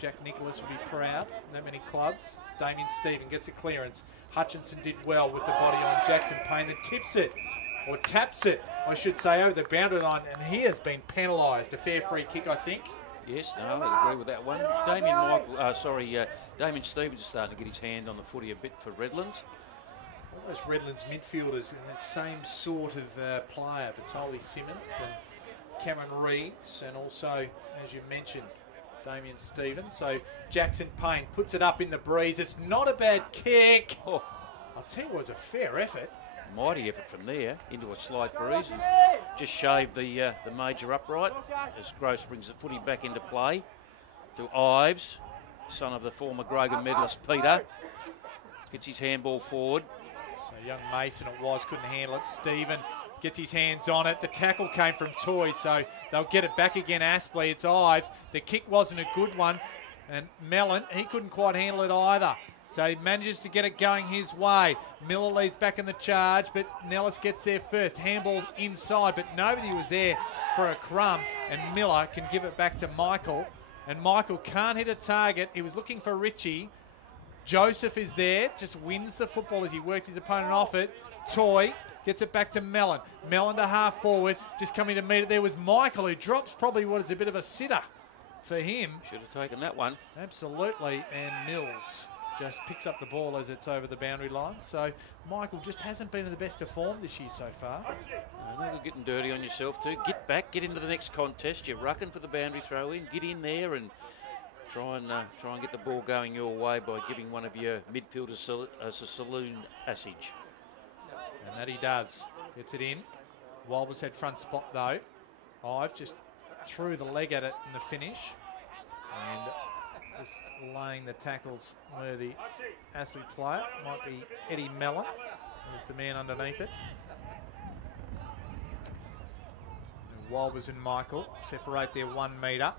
Jack Nicholas will be proud. That many clubs. Damien Stephen gets a clearance. Hutchinson did well with the body on Jackson Payne, that tips it, or taps it, I should say, over the boundary line, and he has been penalised. A fair free kick, I think. Yes, no, I agree with that one. Damien Stevens is starting to get his hand on the footy a bit for Redland. Almost Redland's midfielders in that same sort of player, Batoli Simmons and Cameron Reeves, and also, as you mentioned, Damien Stevens. So Jackson Payne puts it up in the breeze. It's not a bad kick. Oh, I'll tell you, it was a fair effort. Mighty effort from there into a slight breeze, and just shaved the major upright as Gross brings the footy back into play to Ives, son of the former Grogan medalist Peter. Gets his handball forward. So young Mason it was, couldn't handle it. Stephen gets his hands on it. The tackle came from Toy, so they'll get it back again. Aspley, it's Ives. The kick wasn't a good one. And Mellon, he couldn't quite handle it either. So he manages to get it going his way. Miller leads back in the charge, but Nellis gets there first. Handball's inside, but nobody was there for a crumb. And Miller can give it back to Michael. And Michael can't hit a target. He was looking for Richie. Joseph is there, just wins the football as he worked his opponent off it. Toy gets it back to Mellon. Mellon to half forward, just coming to meet it. There was Michael, who drops probably what is a bit of a sitter for him. Should have taken that one. Absolutely, and Mills just picks up the ball as it's over the boundary line. So Michael just hasn't been in the best of form this year so far. I know you're getting dirty on yourself too. Get back, get into the next contest. You're rucking for the boundary throw in. Get in there and try and get the ball going your way by giving one of your midfielders a saloon passage. And that he does. Gets it in. Walbers had front spot though. Ives just threw the leg at it in the finish. And just laying the tackles where the Aspley player might be Eddie Mellon, who's the man underneath it. And Walbers and Michael separate their 1 metre.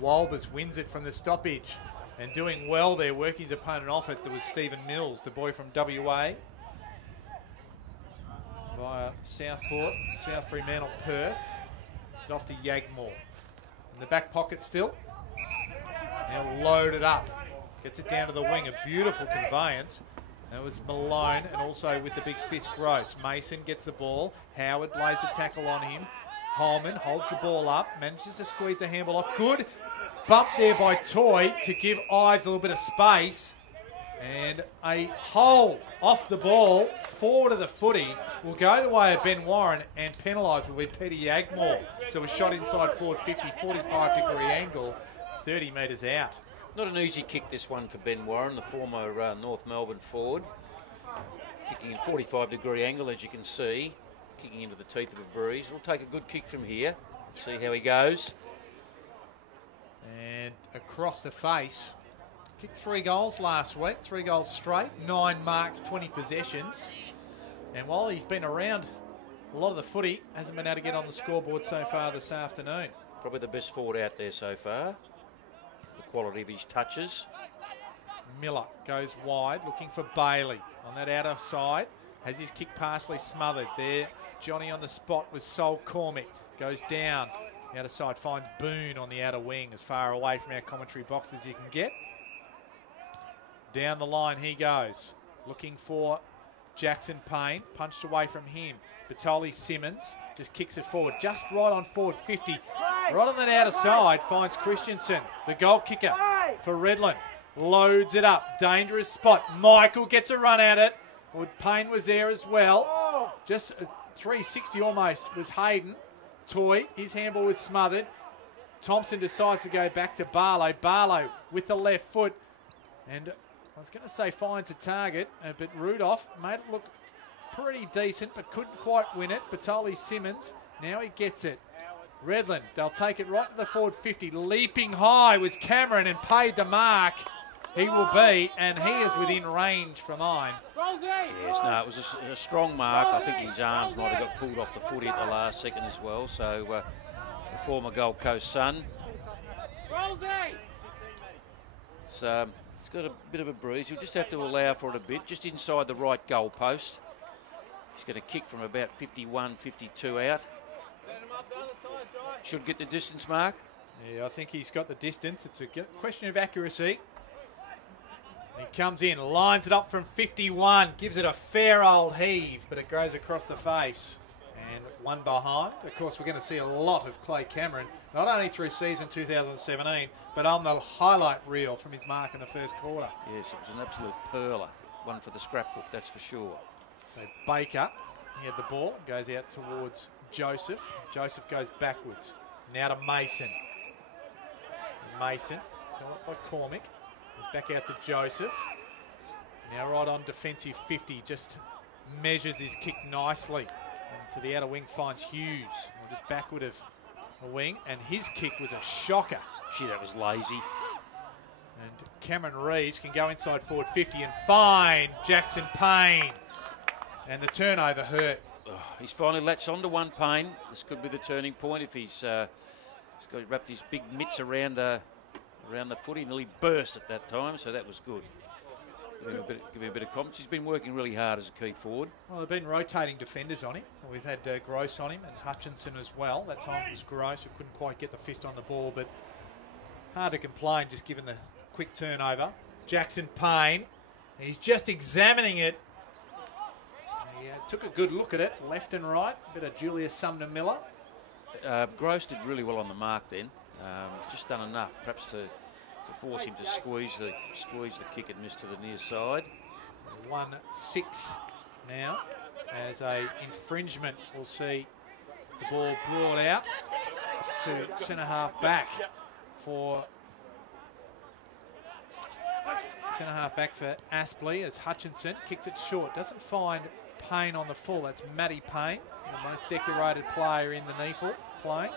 Walbers wins it from the stoppage and doing well there, working his opponent off it. There was Stephen Mills, the boy from WA, via Southport, South Fremantle, Perth. It's off to Yagmore. In the back pocket still. Now loaded up. Gets it down to the wing. A beautiful conveyance. That was Malone, and also with the big fist Gross. Mason gets the ball. Howard lays a tackle on him. Holman holds the ball up. Manages to squeeze a handball off. Good bump there by Toy to give Ives a little bit of space. And a hole off the ball, forward of the footy, will go the way of Ben Warren and penalised with Peter Yagmore. So it was shot inside forward 50, 45-degree angle, 30 metres out. Not an easy kick, this one, for Ben Warren, the former North Melbourne forward. Kicking in 45-degree angle, as you can see. Kicking into the teeth of a breeze. We'll take a good kick from here. Let's see how he goes. And across the face. Kicked 3 goals last week, 3 goals straight, 9 marks, 20 possessions. And while he's been around a lot of the footy, hasn't been able to get on the scoreboard so far this afternoon. Probably the best forward out there so far. The quality of his touches. Miller goes wide, looking for Bailey on that outer side. Has his kick partially smothered there. Johnny on the spot with Sol Cormick. Goes down. The outer side finds Boone on the outer wing, as far away from our commentary box as you can get. Down the line he goes. Looking for Jackson Payne. Punched away from him. Batoli Simmons just kicks it forward. Just right on forward 50. Right on that outer side finds Christensen, the goal kicker for Redland. Loads it up. Dangerous spot. Michael gets a run at it. Payne was there as well. Just 360 almost was Hayden. Toy, his handball was smothered. Thompson decides to go back to Barlow. Barlow with the left foot. And I was going to say finds a target, but Rudolph made it look pretty decent, but couldn't quite win it. Batoli Simmons, now he gets it. Redland, they'll take it right to the forward 50. Leaping high was Cameron and paid the mark. He will be, and he is within range for mine. Yes, no, it was a strong mark. I think his arms might have got pulled off the footy at the last second as well. So the former Gold Coast son. It's got a bit of a breeze. You'll just have to allow for it a bit, just inside the right goal post. He's going to kick from about 51, 52 out. Should get the distance, Mark. Yeah, I think he's got the distance. It's a question of accuracy. He comes in, lines it up from 51, gives it a fair old heave, but it goes across the face. And one behind. Of course, we're going to see a lot of Clay Cameron, not only through season 2017, but on the highlight reel from his mark in the first quarter. Yes, it was an absolute perler. One for the scrapbook, that's for sure. So Baker, he had the ball, goes out towards Joseph. Joseph goes backwards. Now to Mason. Mason, got up by Cormick. Back out to Joseph. Now right on defensive 50, just measures his kick nicely. And to the outer wing finds Hughes. Just backward of the wing, and his kick was a shocker. Gee, that was lazy. And Cameron Reeves can go inside forward 50 and find Jackson Payne. And the turnover hurt. Oh, he's finally latched onto one, Payne. This could be the turning point if he's got wrapped his big mitts around the footy. Nearly burst at that time, so that was good. Give him a bit of confidence. He's been working really hard as a key forward. Well, they've been rotating defenders on him. We've had Gross on him and Hutchinson as well. That time it was Gross who couldn't quite get the fist on the ball, but hard to complain just given the quick turnover. Jackson Payne, he's just examining it. He took a good look at it, left and right. A bit of Julius Sumner Miller. Gross did really well on the mark then. Just done enough, perhaps to force him to squeeze the kick and miss to the near side. 1-6 now as a infringement. We'll see the ball brought out to centre half back for Aspley as Hutchinson kicks it short. Doesn't find Payne on the full. That's Matty Payne, the most decorated player in the NEAFL playing.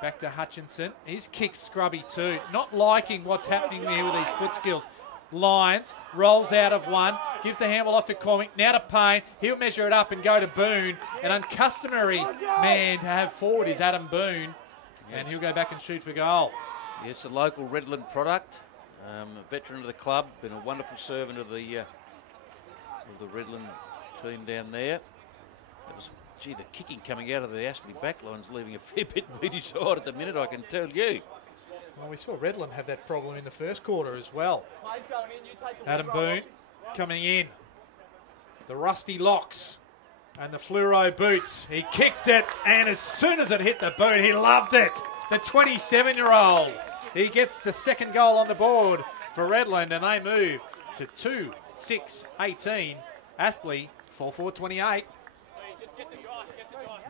Back to Hutchinson. His kick's scrubby too. Not liking what's happening here with these foot skills. Lyons rolls out of one. Gives the handball off to Cormick. Now to Payne. He'll measure it up and go to Boone. An uncustomary man to have forward is Adam Boone. Yes. And he'll go back and shoot for goal. Yes, a local Redland product. A veteran of the club. Been a wonderful servant of the Redland team down there. It was... Gee, the kicking coming out of the Aspley backline's leaving a fair bit beat his side at the minute, I can tell you. Well, we saw Redland have that problem in the first quarter as well. Adam Boone coming in. The rusty locks and the fluoro boots. He kicked it, and as soon as it hit the boot, he loved it. The 27-year-old. He gets the second goal on the board for Redland, and they move to 2-6-18. Aspley 4-4-28.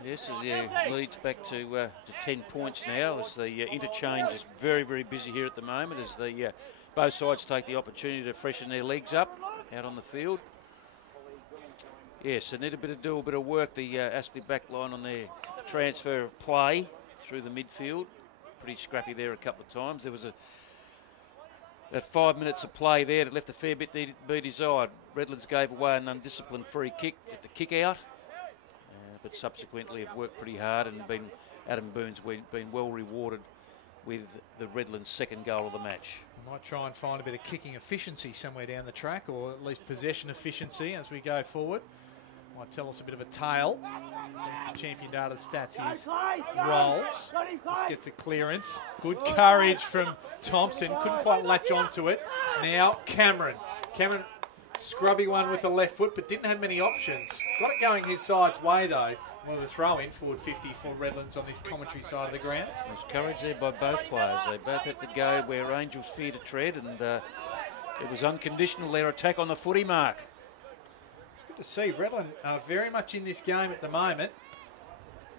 Yes, the leads back to 10 points now as the interchange is very, very busy here at the moment as the both sides take the opportunity to freshen their legs up out on the field. Yes, they need a bit of work, the Aspley back line on their transfer of play through the midfield. Pretty scrappy there a couple of times. There was that 5 minutes of play there that left a fair bit to be desired. Redlands gave away an undisciplined free kick at the kick out. But subsequently have worked pretty hard and Adam Boone's been well rewarded with the Redlands' second goal of the match. We might try and find a bit of kicking efficiency somewhere down the track, or at least possession efficiency as we go forward. Might tell us a bit of a tale. The champion data stats is Rolls. Just gets a clearance. Good courage from Thompson. Couldn't quite latch onto it. Now Cameron. Cameron, scrubby one with the left foot, but didn't have many options. Got it going his side's way though. Well, the throw in forward 50 for Redlands on this commentary side of the ground. There's courage there by both players. They both had to go where Angels fear to tread, and it was unconditional, their attack on the footy mark. It's good to see. Redland are very much in this game at the moment.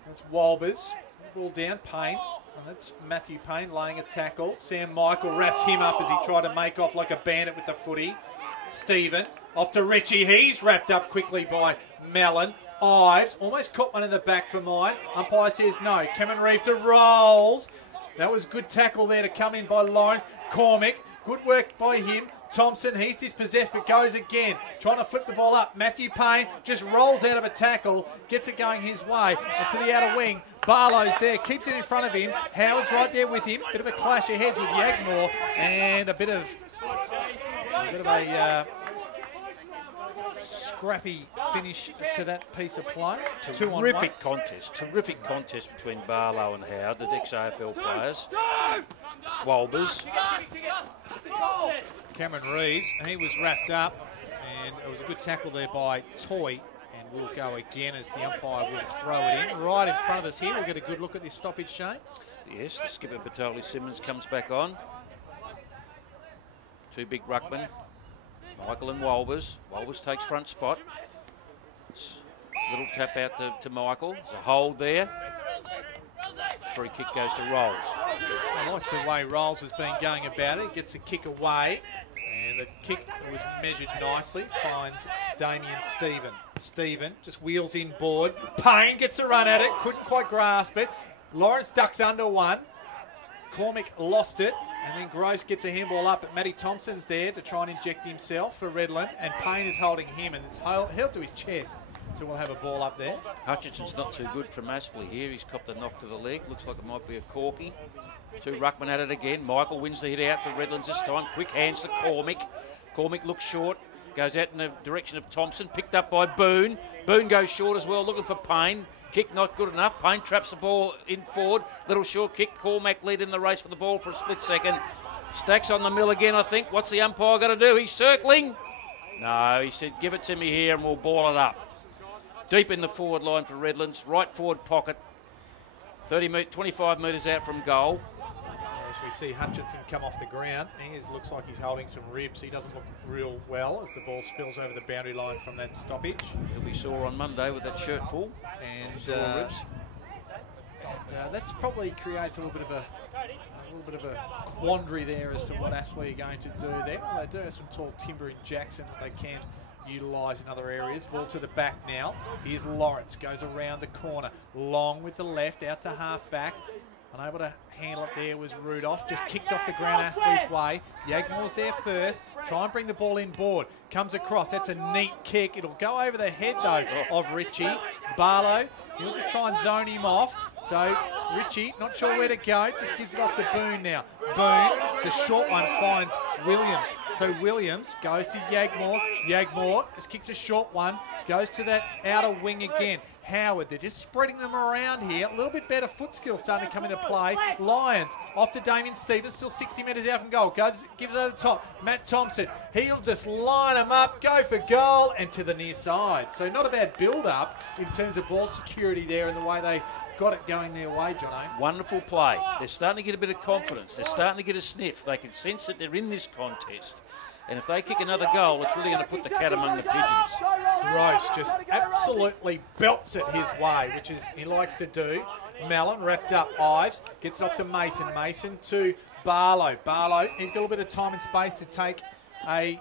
That's Walbers. Ball down, Payne. And that's Matthew Payne laying a tackle. Sam Michael wraps him up as he tried to make off like a bandit with the footy. Stephen off to Richie. He's wrapped up quickly by Mellon. Ives almost caught one in the back for mine. Umpire says no. Cameron Reeve to Rolls. That was good tackle there to come in by Lawrence. Cormick. Good work by him. Thompson, he's dispossessed but goes again. Trying to flip the ball up. Matthew Payne just rolls out of a tackle. Gets it going his way. And to the outer wing. Barlow's there. Keeps it in front of him. Howard's right there with him. Bit of a clash of heads with Yagmore. And a bit of a scrappy finish to that piece of play. Terrific contest between Barlow and Howard, the ex-AFL players. Walbers. Cameron Reeves, he was wrapped up, and it was a good tackle there by Toy, and we'll go again as the umpire will throw it in. Right in front of us here, we'll get a good look at this stoppage, Shane. Yes, the skipper Batoli Simmons comes back on. Two big ruckmen, Michael and Walbers. Walbers takes front spot. Little tap out to Michael. There's a hold there. Free kick goes to Rolls. I like the way Rolls has been going about it. Gets a kick away, and the kick was measured nicely. Finds Damien Stephen. Stephen just wheels in board. Payne gets a run at it. Couldn't quite grasp it. Lawrence ducks under one. Cormick lost it. And then Gross gets a handball up, but Matty Thompson's there to try and inject himself for Redland, and Payne is holding him, and it's held to his chest. So we'll have a ball up there. Hutchinson's not too good from Aspley here. He's copped a knock to the leg. Looks like it might be a corky. Two ruckman at it again. Michael wins the hit out for Redlands this time. Quick hands to Cormick. Cormick looks short. Goes out in the direction of Thompson. Picked up by Boone. Boone goes short as well, looking for Payne. Kick not good enough. Payne traps the ball in forward. Little short kick. Cormac lead in the race for the ball for a split second. Stacks on the mill again, I think. What's the umpire got to do? He's circling. No, he said, give it to me here and we'll ball it up. Deep in the forward line for Redlands. Right forward pocket. 25 metres out from goal. As we see Hutchinson come off the ground, looks like he's holding some ribs. He doesn't look real well as the ball spills over the boundary line from that stoppage. He'll be sore on Monday with that shirt full. And ribs. That's probably creates a little bit of a quandary there as to what Aspley are going to do there. Well, they do have some tall timber in Jackson that they can utilise in other areas. Ball to the back now. Here's Lawrence. Goes around the corner. Long with the left. Out to half back. Unable to handle it there was Rudolph. Just kicked off the ground Aspley's way. Yagmore's there first. Try and bring the ball in board. Comes across. That's a neat kick. It'll go over the head, though, of Richie. Barlow, he'll just try and zone him off. So Richie, not sure where to go. Just gives it off to Boone now. Boone, the short one, finds Williams. So Williams goes to Yagmore. Yagmore just kicks a short one. Goes to that outer wing again. Howard, they're just spreading them around here. A little bit better foot skill starting to come into play. Lions, off to Damien Stevens, still 60 metres out from goal. Gives it over the top. Matt Thompson, he'll just line them up, go for goal, and to the near side. So not a bad build-up in terms of ball security there and the way they got it going their way, Jono. Wonderful play. They're starting to get a bit of confidence. They're starting to get a sniff. They can sense that they're in this contest. And if they kick another goal, it's really going to put the cat among the pigeons. Gross just absolutely belts it his way, which is he likes to do. Mellon wrapped up Ives, gets it off to Mason. Mason to Barlow. Barlow, he's got a little bit of time and space to take a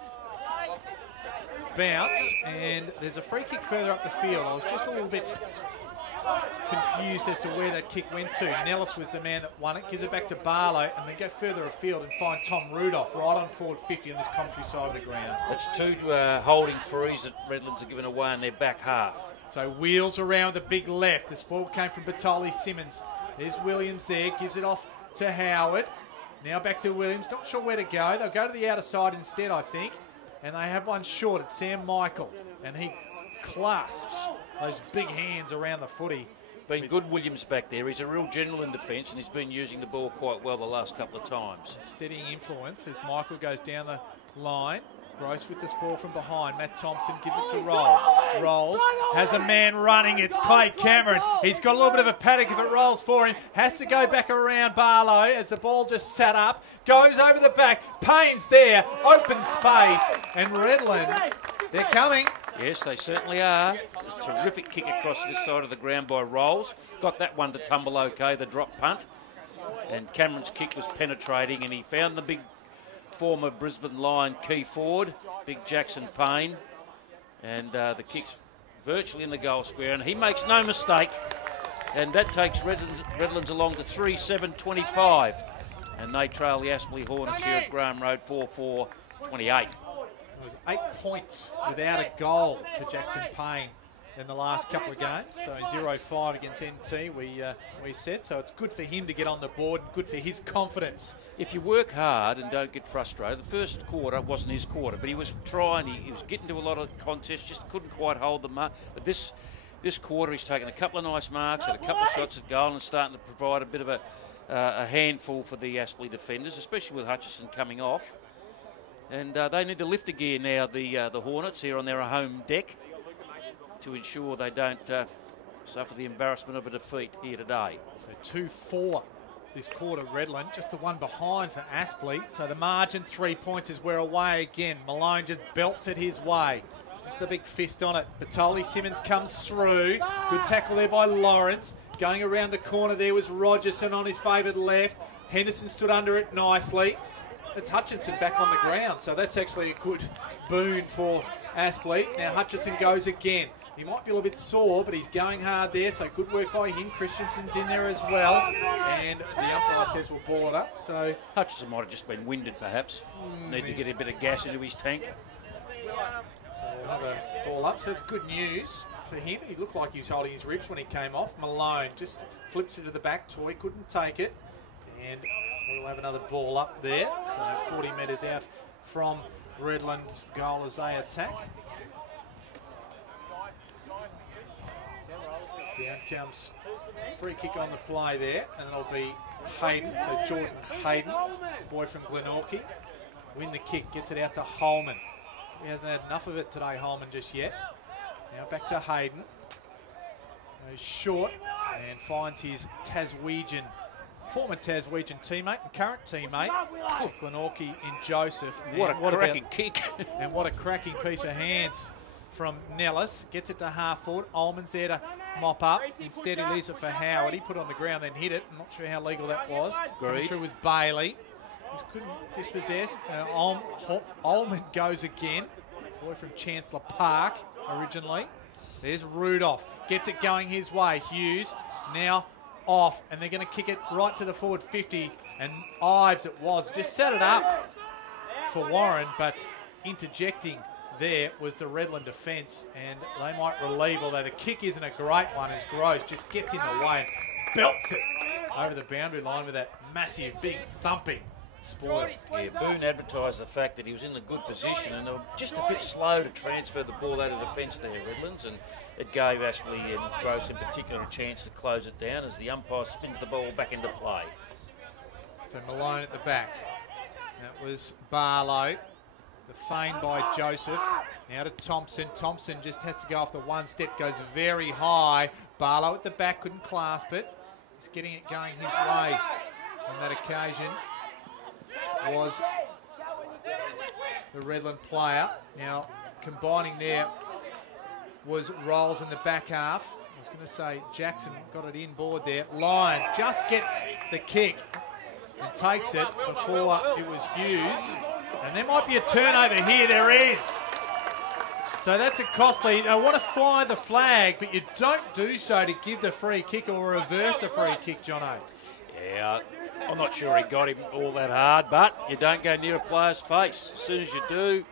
bounce, and there's a free kick further up the field. I was just a little bit confused as to where that kick went to. Nellis was the man that won it, gives it back to Barlow, and then go further afield and find Tom Rudolph right on forward 50 on this commentary side of the ground. That's two holding frees that Redlands are giving away in their back half. So wheels around the big left. This ball came from Batoli Simmons. There's Williams there, gives it off to Howard. Now back to Williams, not sure where to go. They'll go to the outer side instead, I think. And they have one short. It's Sam Michael, and he clasps those big hands around the footy. Been good Williams back there. He's a real general in defence, and he's been using the ball quite well the last couple of times. Steadying influence as Michael goes down the line. Gross with this ball from behind. Matt Thompson gives it to Rolls. Rolls has a man running. It's Clay Cameron. He's got a little bit of a paddock if it rolls for him. Has to go back around Barlow as the ball just sat up. Goes over the back. Payne's there. Open space. And Redland, they're coming. Yes, they certainly are. A terrific kick across this side of the ground by Rolls. Got that one to tumble okay, the drop punt. And Cameron's kick was penetrating, and he found the big former Brisbane Lion key forward, big Jackson Payne. And the kick's virtually in the goal square, and he makes no mistake. And that takes Redlands along to 3-7-25. And they trail the Aspley Hornets here at Graham Road 4-4-28. It was 8 points without a goal for Jackson Payne in the last couple of games. So 0-5 against NT, we said. So it's good for him to get on the board, and good for his confidence. If you work hard and don't get frustrated, the first quarter wasn't his quarter, but he was trying. He was getting to a lot of contests, just couldn't quite hold the mark. But this quarter, he's taken a couple of nice marks, had a couple of shots at goal, and starting to provide a bit of a handful for the Aspley defenders, especially with Hutchison coming off. And they need to lift a gear now, the Hornets, here on their home deck, to ensure they don't suffer the embarrassment of a defeat here today. So 2-4 this quarter, Redland, just the one behind for Aspley. So the margin 3 points as we're away again. Malone just belts it his way. That's the big fist on it. Batoli Simmons comes through. Good tackle there by Lawrence. Going around the corner there was Rogerson on his favoured left. Henderson stood under it nicely. It's Hutchinson back on the ground, so that's actually a good boon for Aspley. Now Hutchinson goes again. He might be a little bit sore, but he's going hard there, so good work by him. Christensen's in there as well, and the umpire says we'll ball it up. So Hutchinson might have just been winded, perhaps. Need to get a bit of gas into his tank. So we'll have a ball up, so that's good news for him. He looked like he was holding his ribs when he came off. Malone just flips it to the back. Toy couldn't take it, and we'll have another ball up there. So 40 metres out from Redland's goal as they attack. Down comes a free kick on the play there, and it'll be Hayden. So Jordan Hayden, boy from Glenorchy, win the kick, gets it out to Holman. He hasn't had enough of it today, Holman, just yet. Now back to Hayden. Goes short and finds his former Taswegian teammate and current teammate of Glenorchy in Joseph. What a cracking kick. And what a cracking piece of hands from Nellis. Gets it to half forward. Ullman's there to mop up. Instead he leaves it for Howard. He put it on the ground, then hit it. I'm not sure how legal that was. Coming through with Bailey. Just couldn't dispossess. Ullman goes again. Boy from Chancellor Park originally. There's Rudolph. Gets it going his way. Hughes now off, and they're going to kick it right to the forward 50. And Ives it was. Just set it up for Warren, but interjecting there was the Redland defence, and they might relieve, although the kick isn't a great one, as Gross just gets in the way and belts it over the boundary line with that massive, big thumping spoil. Yeah, Boone advertised the fact that he was in a good position, and they were just a bit slow to transfer the ball out of defence there, Redlands, and it gave Aspley and Gross in particular a chance to close it down as the umpire spins the ball back into play. So Malone at the back. That was Barlow. The feign by Joseph. Now to Thompson. Thompson just has to go off the one step, goes very high. Barlow at the back, couldn't clasp it. He's getting it going his way on that occasion. Was the Redland player. Now, combining there was Rolls in the back half. I was going to say Jackson got it inboard there. Lyons just gets the kick and takes it before it was used. And there might be a turnover here. There is. So that's a costly. They want to fire the flag, but you don't do so to give the free kick or reverse the free kick, Jono. Yeah, I'm not sure he got him all that hard, but you don't go near a player's face. As soon as you do,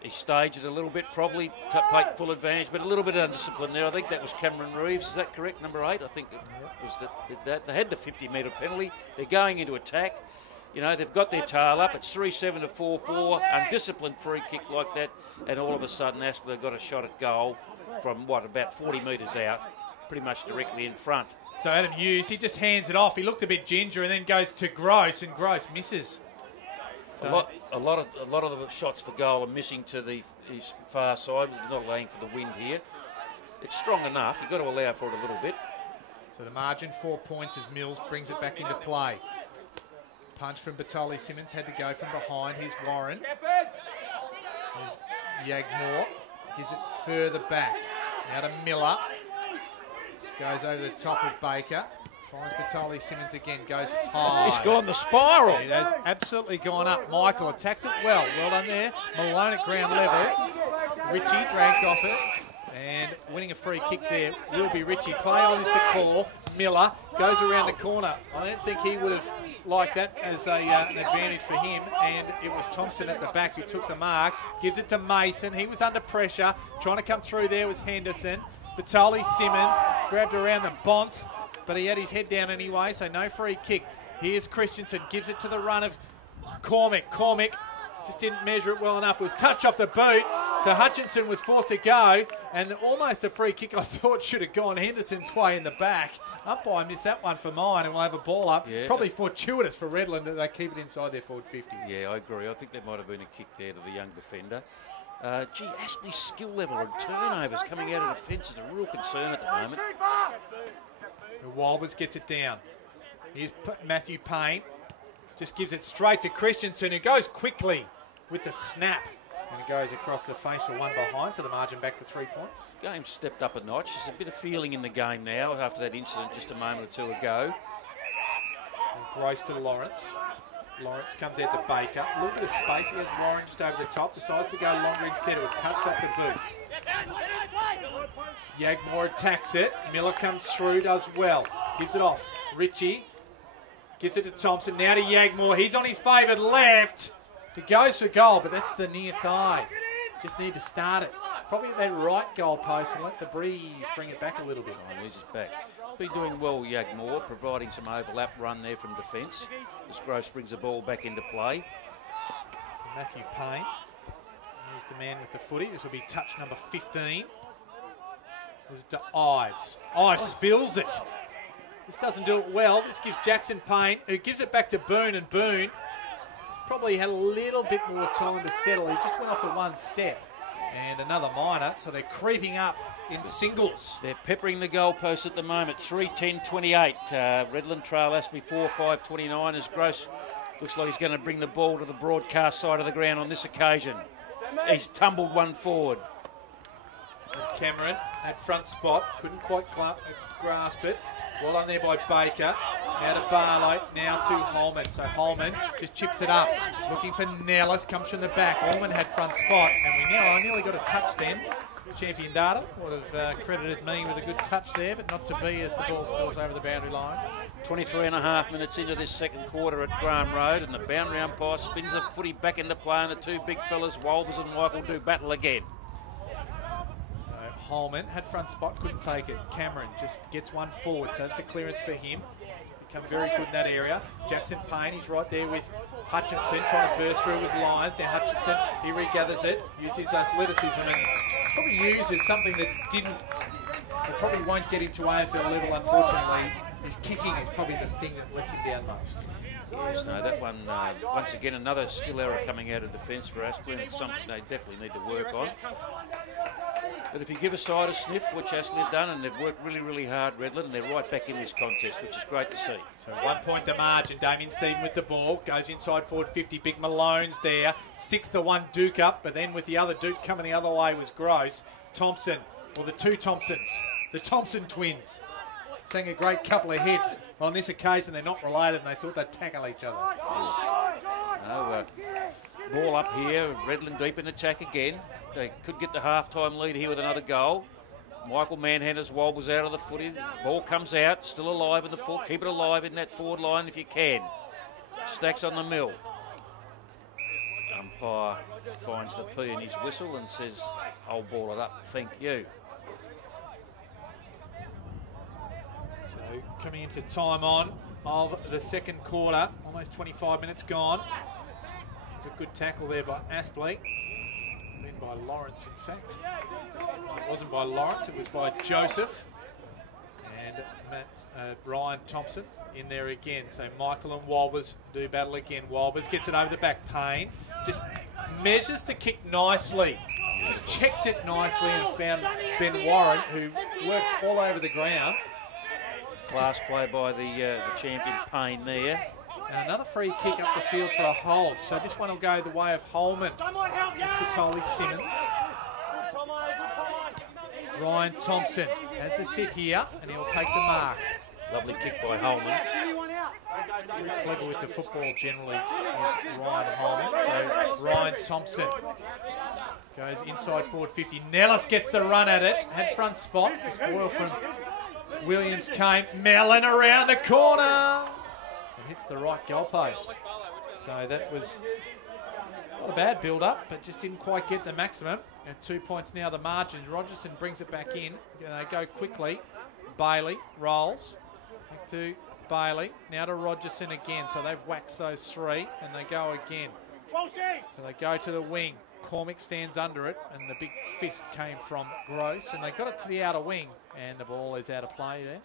he staged it a little bit, probably take full advantage, but a little bit of undiscipline there. I think that was Cameron Reeves. Is that correct? Number 8? I think it was that. They had the 50-metre penalty. They're going into attack. You know, they've got their tail up. It's 3-7 to 4-4. Undisciplined free kick like that. And all of a sudden, Aspley got a shot at goal from, about 40 metres out, pretty much directly in front. So Adam Hughes, he just hands it off. He looked a bit ginger and then goes to Gross, and Gross misses. So a lot of the shots for goal are missing to his far side. Not allowing for the wind here. It's strong enough. You've got to allow for it a little bit. So the margin 4 points as Mills brings it back into play. Punch from Batoli Simmons, had to go from behind. Here's Warren. Here's Yagmore. Gives it further back. Now to Miller. Just goes over the top of Baker. Finds Batoli Simmons again. Goes high. He's gone the spiral. It has absolutely gone up. Michael attacks it well. Well done there. Malone at ground level. Richie dragged off it. And winning a free kick there will be Richie. Play on is the call. Miller goes around the corner. I don't think he would have liked that as an advantage for him. And it was Thompson at the back who took the mark. Gives it to Mason. He was under pressure. Trying to come through there was Henderson. Batoli Simmons grabbed around the bonce, but he had his head down anyway, so no free kick. Here's Christensen. Gives it to the run of Cormick. Cormick just didn't measure it well enough. It was touched off the boot. So Hutchinson was forced to go, and almost a free kick I thought should have gone Henderson's way in the back. Umpire missed that one for mine, and we'll have a ball up. Yeah. Probably fortuitous for Redland that they keep it inside their forward 50. Yeah, I agree. I think there might have been a kick there to the young defender. Aspley's skill level and turnovers coming out of defence is a real concern at the moment. Walbers gets it down. Here's Matthew Payne. Just gives it straight to Christensen, who goes quickly with the snap. And it goes across the face for one behind, so the margin back to 3 points. Game stepped up a notch. There's a bit of feeling in the game now after that incident just a moment or two ago. And Gross to Lawrence. Lawrence comes out to Baker. A little bit of space. He has Warren just over the top. Decides to go longer instead. It was touched off the boot. Yagmore attacks it. Miller comes through, does well. Gives it off. Richie gives it to Thompson. Now to Yagmore. He's on his favoured left. He goes for goal, but that's the near side. Just need to start it. Probably at that right goal post and let the breeze bring it back a little bit. Oh, ease it back. Been doing well, Yagmore, providing some overlap run there from defence. As Gross brings the ball back into play. Matthew Payne. Here's the man with the footy. This will be touch number 15. This is to Ives. Ives spills it. This doesn't do it well. This gives Jackson Payne, who gives it back to Boone, and Boone probably had a little bit more time to settle. He just went off the one step. And another minor, so they're creeping up in singles. They're peppering the goalposts at the moment. 3-10-28. Redland trail Aspley 4-5-29 as Gross looks like he's going to bring the ball to the broadcast side of the ground on this occasion. He's tumbled one forward. And Cameron at front spot, couldn't quite grasp it. Well done there by Baker. Now to Barlow, now to Holman. So Holman just chips it up. Looking for Nellis, comes from the back. Holman had front spot, and I nearly got a touch then. Champion Data would have credited me with a good touch there, but not to be as the ball spills over the boundary line. 23.5 minutes into this second quarter at Graham Road, and the boundary umpire spins the footy back into play, and the two big fellas, Walbers and Michael, do battle again. Holman had front spot, couldn't take it. Cameron just gets one forward, so that's a clearance for him. Become very good in that area. Jackson Payne, he's right there with Hutchinson, trying to burst through his lines. Now Hutchinson, he regathers it, uses his athleticism, and probably uses something that probably won't get him to AFL level, unfortunately. His kicking is probably the thing that lets him down most. Yes, no, that one, once again, another skill error coming out of defence for Aspley, and it's something they definitely need to work on. But if you give a side a sniff, which Aspley have done, and they've worked really, really hard, Redland, and they're right back in this contest, which is great to see. So 1 point the margin. Damien Stephen with the ball. Goes inside forward 50. Big Malone's there. Sticks the one Duke up, but then with the other Duke coming the other way was Gross. Thompson, or the two Thompsons. The Thompson twins. Seeing a great couple of hits. On this occasion, they're not related, and they thought they'd tackle each other. Ball up here. Redland deep in attack again. They could get the half-time lead here with another goal. Michael Manhandler's wobbles out of the footy. Ball comes out, still alive in the foot. Keep it alive in that forward line if you can. Stacks on the mill. Umpire finds the P in his whistle and says, I'll ball it up, thank you. So coming into time on of the second quarter. Almost 25 minutes gone. It's a good tackle there by Aspley. Then by Lawrence, in fact. It wasn't by Lawrence, it was by Joseph. And Ryan Thompson in there again. So Michael and Walbers do battle again. Walbers gets it over the back. Payne just measures the kick nicely. Just checked it nicely and found Ben Warren, who works all over the ground. Class play by the champion Payne there. And another free kick up the field for a hold. So this one will go the way of Holman. Patoli Simmons. Ryan Thompson has the sit here, and he'll take the mark. Lovely kick by Holman. Very clever with the football generally is Ryan Holman. So Ryan Thompson goes inside forward 50. Nellis gets the run at it. Had front spot. The spoil from Williams came. Mellon around the corner. It hits the right goalpost. So that was not a bad build-up, but just didn't quite get the maximum. And 2 points now the margins. Rogerson brings it back in. They go quickly. Bailey rolls. Back to Bailey. Now to Rogerson again. So they've waxed those three, and they go again. So they go to the wing. Cormick stands under it, and the big fist came from Gross, and they got it to the outer wing, and the ball is out of play there.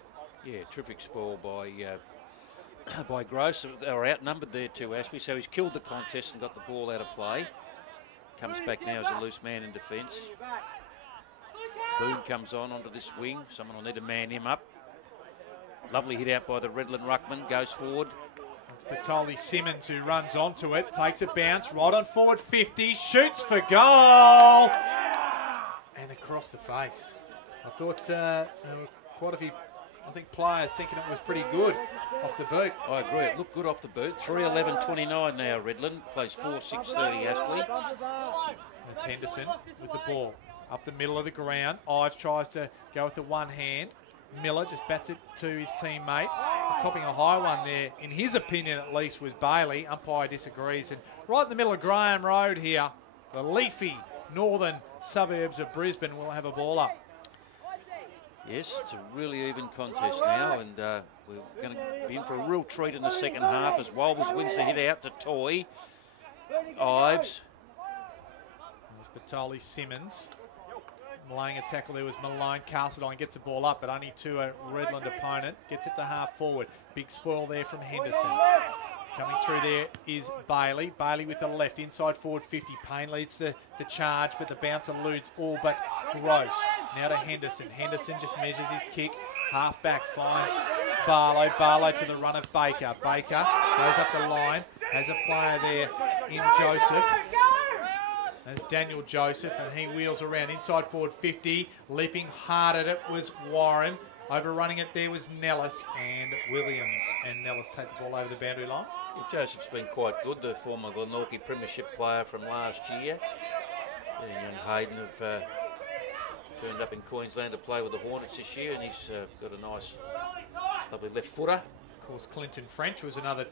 Yeah, terrific spoil by Gross. They were outnumbered there too, Aspley, so he's killed the contest and got the ball out of play. Comes back now as a loose man in defence. Boone comes onto this wing. Someone will need to man him up. Lovely hit out by the Redland ruckman. Goes forward. It's Patoli Simmons who runs onto it. Takes a bounce right on forward 50. Shoots for goal. And across the face. I thought quite a few players thinking it was pretty good off the boot. I agree. It looked good off the boot. 3:11:29 now, Redland. Plays 4:6:30, Aspley. That's Henderson with the ball. Up the middle of the ground. Ives tries to go with the one hand. Miller just bats it to his teammate. Copping a high one there, in his opinion at least, was Bailey. Umpire disagrees. And right in the middle of Graham Road here, the leafy northern suburbs of Brisbane will have a ball up. Yes, it's a really even contest now, and we're going to be in for a real treat in the second half as Walbers wins the hit out to Toy. Ives. There's Patoli Simmons. Laying a tackle there was Malone. Castledine gets the ball up, but only to a Redland opponent. Gets it to half forward. Big spoil there from Henderson. Coming through there is Bailey. Bailey with the left, inside forward 50. Payne leads the charge, but the bounce eludes all but Gross. Now to Henderson. Henderson just measures his kick. Half back finds Barlow. Barlow to the run of Baker. Baker goes up the line. Has a player there in Joseph. That's Daniel Joseph, and he wheels around inside forward 50. Leaping hard at it was Warren. Overrunning it there was Nellis and Williams. And Nellis take the ball over the boundary line. Yeah, Joseph's been quite good, the former Glenorchy Premiership player from last year. And Hayden have turned up in Queensland to play with the Hornets this year, and he's got a nice, lovely left footer. Of course, Clinton French was another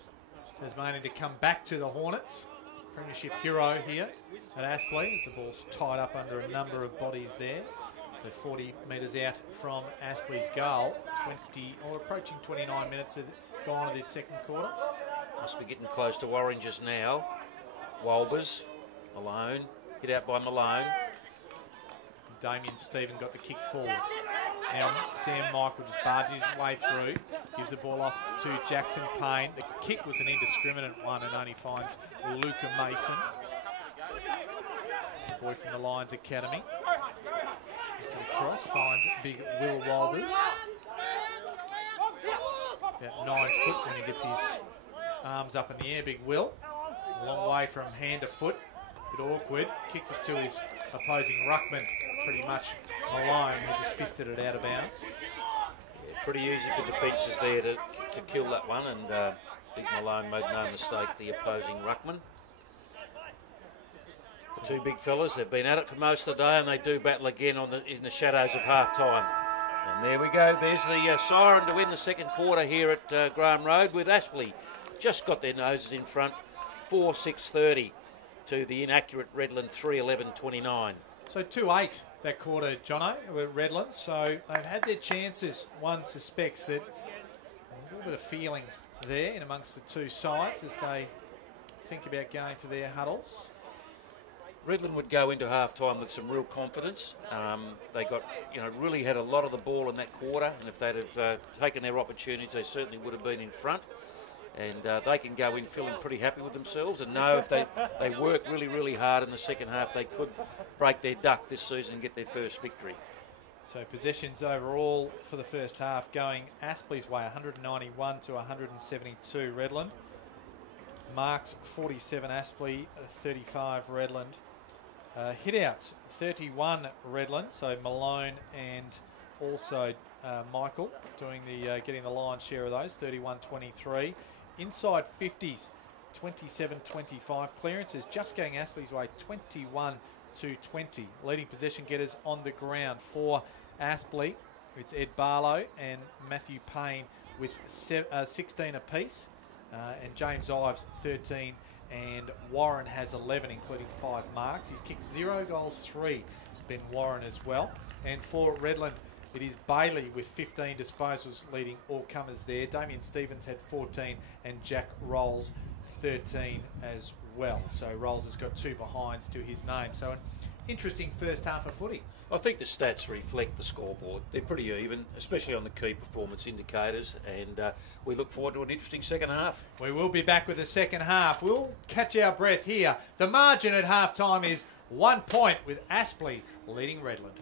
Tasmanian to come back to the Hornets. Premiership hero here at Aspley as the ball's tied up under a number of bodies there. So 40 metres out from Aspley's goal. 20 or approaching 29 minutes have gone to this second quarter. Must be getting close to Oranges now. Walbers, Malone, get out by Malone. Damien Stephen got the kick forward. Now Sam Michael just barges his way through, gives the ball off to Jackson Payne. The kick was an indiscriminate one and only finds Luca Mason, the boy from the Lions Academy. Gets it across, finds big Will Walters. About 9 foot when he gets his arms up in the air, big Will. A long way from hand to foot. Bit awkward. Kicks it to his opposing ruckman, pretty much Malone, who just fisted it out of bounds. Yeah, pretty easy for defences there to kill that one, and big Malone made no mistake, the opposing ruckman. The two big fellas, they've been at it for most of the day, and they do battle again in the shadows of half-time. And there we go, there's the siren to win the second quarter here at Graham Road, with Aspley just got their noses in front, 4-6-30 to the inaccurate Redland 3-11-29. So 2-8 that quarter, Jono, with Redland. So they've had their chances. One suspects that there's a little bit of feeling there in amongst the two sides as they think about going to their huddles. Redland would go into half-time with some real confidence. They got, really had a lot of the ball in that quarter, and if they'd have taken their opportunities, they certainly would have been in front. And they can go in feeling pretty happy with themselves and know if they work really, really hard in the second half, they could break their duck this season and get their first victory. So possessions overall for the first half going Aspley's way, 191 to 172 Redland. Marks 47 Aspley, 35 Redland. Hitouts 31 Redland, so Malone and also Michael doing the getting the lion's share of those, 31-23. Inside 50s, 27-25. Clearances just going Aspley's way, 21-20. Leading possession getters on the ground for Aspley. It's Ed Barlow and Matthew Payne with 16 apiece. And James Ives 13, and Warren has 11, including 5 marks. He's kicked 0 goals, 3, Ben Warren as well. And for Redland, it is Bailey with 15 disposals leading all comers there. Damien Stevens had 14 and Jack Rolls 13 as well. So Rolls has got 2 behinds to his name. So an interesting first half of footy. I think the stats reflect the scoreboard. They're pretty even, especially on the key performance indicators, and we look forward to an interesting second half. We will be back with the second half. We'll catch our breath here. The margin at half-time is 1 point with Aspley leading Redland.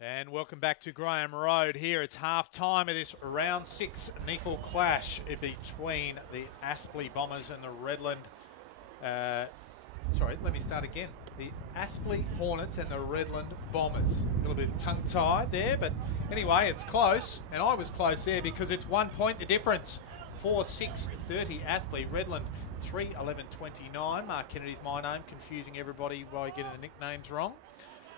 And welcome back to Graham Road here. It's half time of this round 6 NEAFL clash between the Aspley Bombers and the Redland. Sorry, let me start again. The Aspley Hornets and the Redland Bombers. A little bit tongue-tied there, but anyway, it's close. And I was close there because it's 1 point the difference. 4-6-30 Aspley, Redland 3-11-29. Mark Kennedy's my name, confusing everybody by getting the nicknames wrong.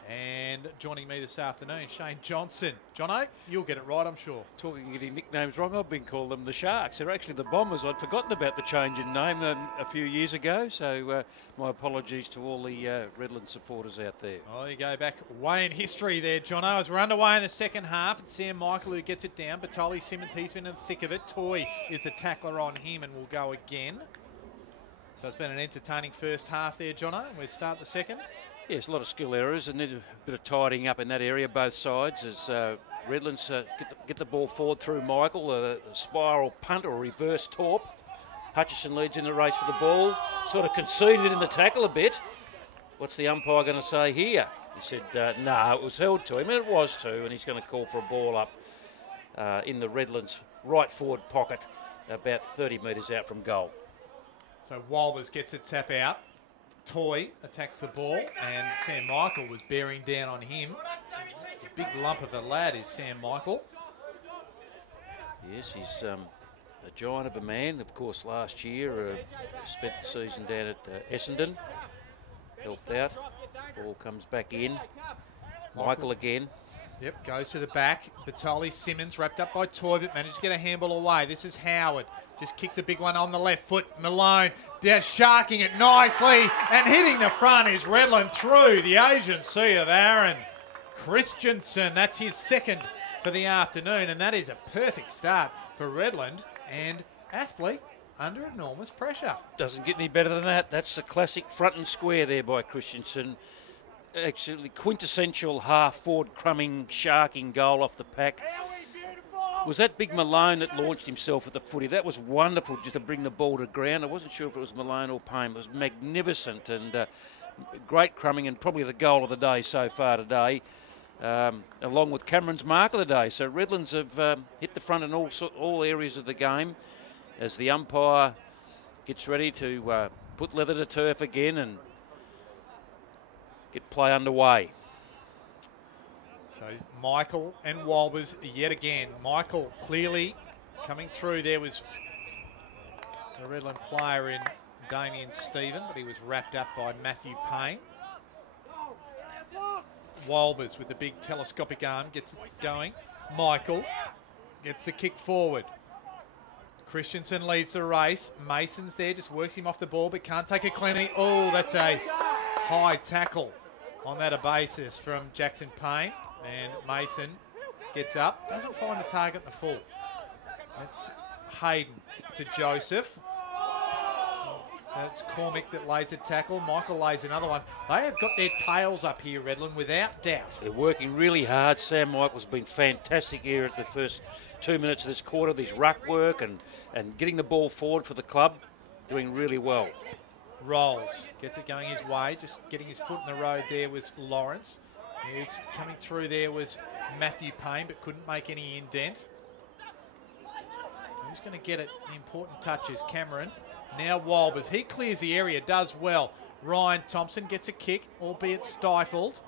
And joining me this afternoon, Shane Johnson. Jono, you'll get it right, I'm sure. Talking getting nicknames wrong, I've been called them the Sharks. They're actually the Bombers. I'd forgotten about the change in name a few years ago, so my apologies to all the Redland supporters out there. Oh, you go back way in history there, Jono. As we're underway in the second half, it's Sam Michael who gets it down. Batoli Simmons, he's been in the thick of it. Toy is the tackler on him and will go again. So it's been an entertaining first half there, Jono. And we start the second. Yes, a lot of skill errors and a bit of tidying up in that area, both sides, as Redlands get the ball forward through Michael, a spiral punt or reverse torp. Hutchison leads in the race for the ball, sort of conceded in the tackle a bit. What's the umpire going to say here? He said, no, it was held to him, and it was too, and he's going to call for a ball up in the Redlands' right forward pocket, about 30 metres out from goal. So Walbers gets a tap out. Toy attacks the ball, and Sam Michael was bearing down on him. A big lump of a lad is Sam Michael. Yes, he's a giant of a man. Of course, last year spent the season down at Essendon. Helped out. Ball comes back in. Michael again. Yep, goes to the back. Batoli Simmons wrapped up by Toy, but managed to get a handball away. This is Howard. Just kicks a big one on the left foot. Malone down, sharking it nicely, and hitting the front is Redland through the agency of Aaron Christensen. That's his second for the afternoon, and that is a perfect start for Redland, and Aspley under enormous pressure. Doesn't get any better than that. That's the classic front and square there by Christensen. Actually quintessential half-forward crumbing, sharking goal off the pack. Was that big Malone that launched himself at the footy? That was wonderful just to bring the ball to ground. I wasn't sure if it was Malone or Payne. It was magnificent and great crumbing, and probably the goal of the day so far today, along with Cameron's mark of the day. So Redlands have hit the front in all areas of the game as the umpire gets ready to put leather to turf again and get play underway. So Michael and Walbers yet again. Michael clearly coming through. There was a Redland player in Damien Stephen, but he was wrapped up by Matthew Payne. Walbers with the big telescopic arm gets it going. Michael gets the kick forward. Christensen leads the race. Mason's there, just works him off the ball, but can't take it cleanly. Oh, that's a high tackle on that basis from Jackson Payne. And Mason gets up, doesn't find the target in the full. That's Hayden to Joseph. That's Cormick that lays a tackle. Michael lays another one. They have got their tails up here, Redland, without doubt. They're working really hard. Sam Michael's been fantastic here at the first 2 minutes of this quarter. These ruck work and getting the ball forward for the club, doing really well. Rolls, gets it going his way, just getting his foot in the road there was Lawrence. He's coming through there was Matthew Payne, but couldn't make any indent. Who's going to get it? The important touches, Cameron. Now Walbers, he clears the area, does well. Ryan Thompson gets a kick, albeit stifled.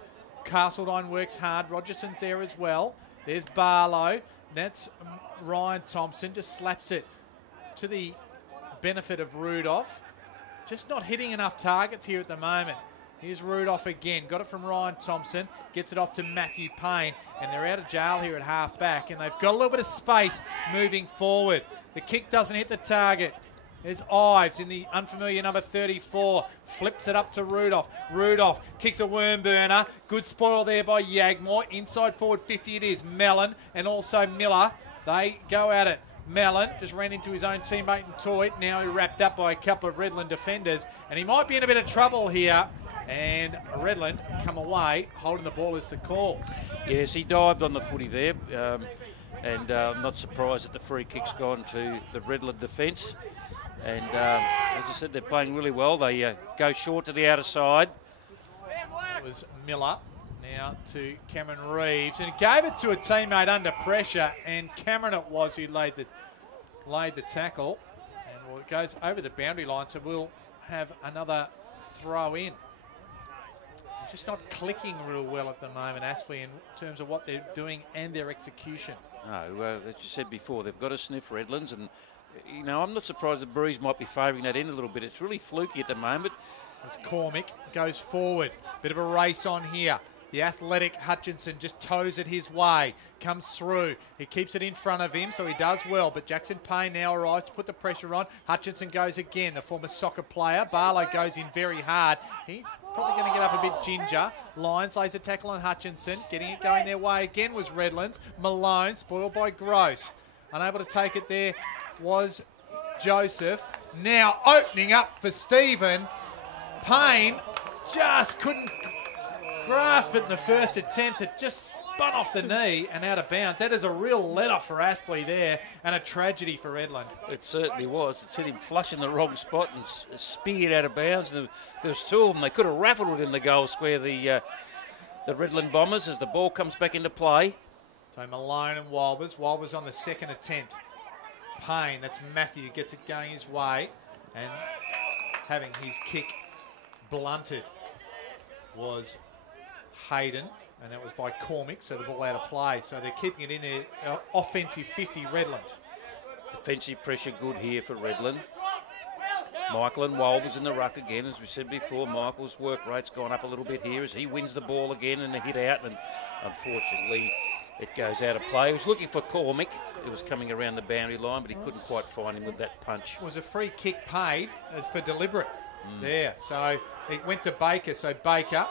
Castledine works hard. Rogerson's there as well. There's Barlow. That's Ryan Thompson, just slaps it to the benefit of Rudolph. Just not hitting enough targets here at the moment. Here's Rudolph again. Got it from Ryan Thompson. Gets it off to Matthew Payne. And they're out of jail here at half back. And they've got a little bit of space moving forward. The kick doesn't hit the target. There's Ives in the unfamiliar number 34. Flips it up to Rudolph. Rudolph kicks a worm burner. Good spoil there by Yagmore. Inside forward 50 it is. Mellon and also Miller. They go at it. Mellon just ran into his own teammate and Toy. Now he's wrapped up by a couple of Redland defenders. And he might be in a bit of trouble here. And Redland come away, holding the ball is the call. Yes, he dived on the footy there. And I'm not surprised that the free kick's gone to the Redland defence. And as I said, they're playing really well. They go short to the outer side. It was Miller. Now to Cameron Reeves, and gave it to a teammate under pressure, and Cameron it was who laid the tackle, and well, it goes over the boundary line, so we'll have another throw in. Just not clicking real well at the moment, Aspley, in terms of what they're doing and their execution. No, as you said before, they've got to sniff Redlands, and you know, I'm not surprised the Breeze might be favouring that end a little bit. It's really fluky at the moment. As Cormick goes forward, bit of a race on here. The athletic Hutchinson just toes it his way, comes through. He keeps it in front of him, so he does well. But Jackson Payne now arrives to put the pressure on. Hutchinson goes again, the former soccer player. Barlow goes in very hard. He's probably going to get up a bit ginger. Lyons lays a tackle on Hutchinson. Getting it going their way again was Redlands. Malone, spoiled by Gross. Unable to take it there was Joseph. Now opening up for Stephen. Payne just couldn't grasp it in the first attempt. It just spun off the knee and out of bounds. That is a real let-off for Aspley there, and a tragedy for Redland. It certainly was. It hit him flush in the wrong spot and speared out of bounds. And there was two of them. They could have raffled it in the goal square, the Redland Bombers, as the ball comes back into play. So Malone and Walbers. Walbers on the second attempt. Payne, that's Matthew, gets it going his way, and having his kick blunted was Hayden, and that was by Cormick, so the ball out of play. So they're keeping it in there, offensive 50 Redland. Defensive pressure good here for Redland. Michael and Walbers in the ruck again, as we said before. Michael's work rate's gone up a little bit here as he wins the ball again and a hit out, and unfortunately it goes out of play. He was looking for Cormick. It was coming around the boundary line, but he couldn't quite find him with that punch. It was a free kick paid for deliberate there. So it went to Baker. So Baker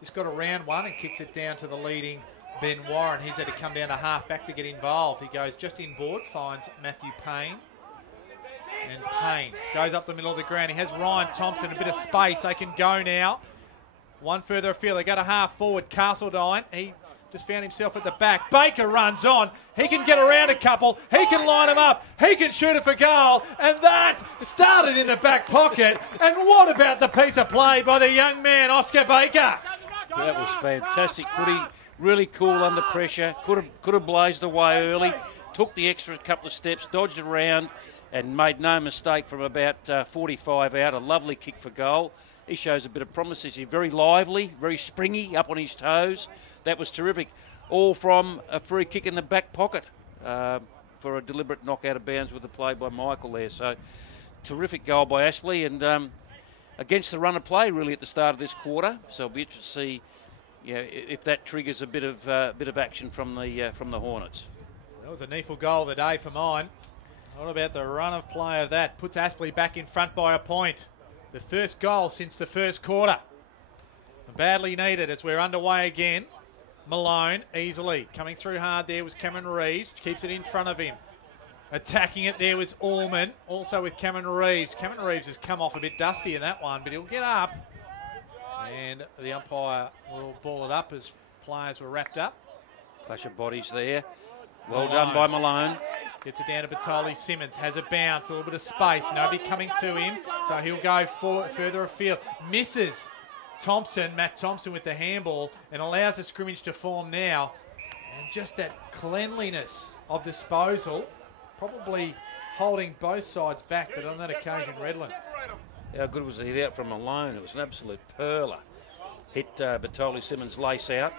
just got around one and kicks it down to the leading Ben Warren. He's had to come down to half back to get involved. He goes just inboard, finds Matthew Payne. And Payne goes up the middle of the ground. He has Ryan Thompson, a bit of space. They can go now. One further afield. They go to half forward. Castledine, he just found himself at the back. Baker runs on. He can get around a couple. He can line them up. He can shoot it for goal. And that started in the back pocket. And what about the piece of play by the young man, Oscar Baker? That was fantastic footy. Really cool under pressure. Could have blazed away early. Took the extra couple of steps, dodged around, and made no mistake from about 45 out. A lovely kick for goal. He shows a bit of promise. He's very lively, very springy, up on his toes. That was terrific. All from a free kick in the back pocket for a deliberate knock out of bounds with the play by Michael there. So terrific goal by Aspley, and against the run of play really at the start of this quarter. So it'll be interesting to see if that triggers a bit of action from the Hornets. That was a NEAFL goal of the day for mine. What about the run of play of that? Puts Aspley back in front by a point. The first goal since the first quarter. Badly needed as we're underway again. Malone easily coming through hard there was Cameron Reeves. Keeps it in front of him. Attacking it there was Allman. Also with Cameron Reeves. Cameron Reeves has come off a bit dusty in that one, but he'll get up. And the umpire will ball it up as players were wrapped up. Clash of bodies there. Well done by Malone. Gets it down to Batoli. Simmons has a bounce, a little bit of space. Nobody coming to him, so he'll go further afield. Misses Thompson, Matt Thompson with the handball, and allows the scrimmage to form now. And just that cleanliness of disposal, probably holding both sides back, but on that occasion, Redland. How good was the hit out from Malone? It was an absolute perler. Hit Batoli Simmons' lace out.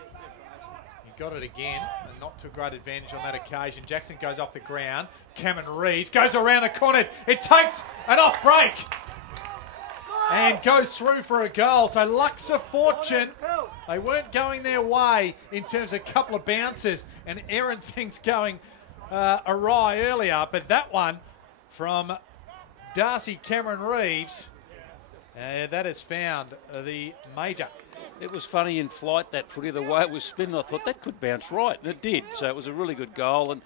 He got it again, and not to a great advantage on that occasion. Jackson goes off the ground. Cameron Reeves goes around the corner. It takes an off break and goes through for a goal. So Luxor Fortune, they weren't going their way in terms of a couple of bounces and errant things going awry earlier. But that one from Darcy Cameron Reeves, that has found the major. It was funny in flight, that footy, the way it was spinning. I thought that could bounce right, and it did. So it was a really good goal. And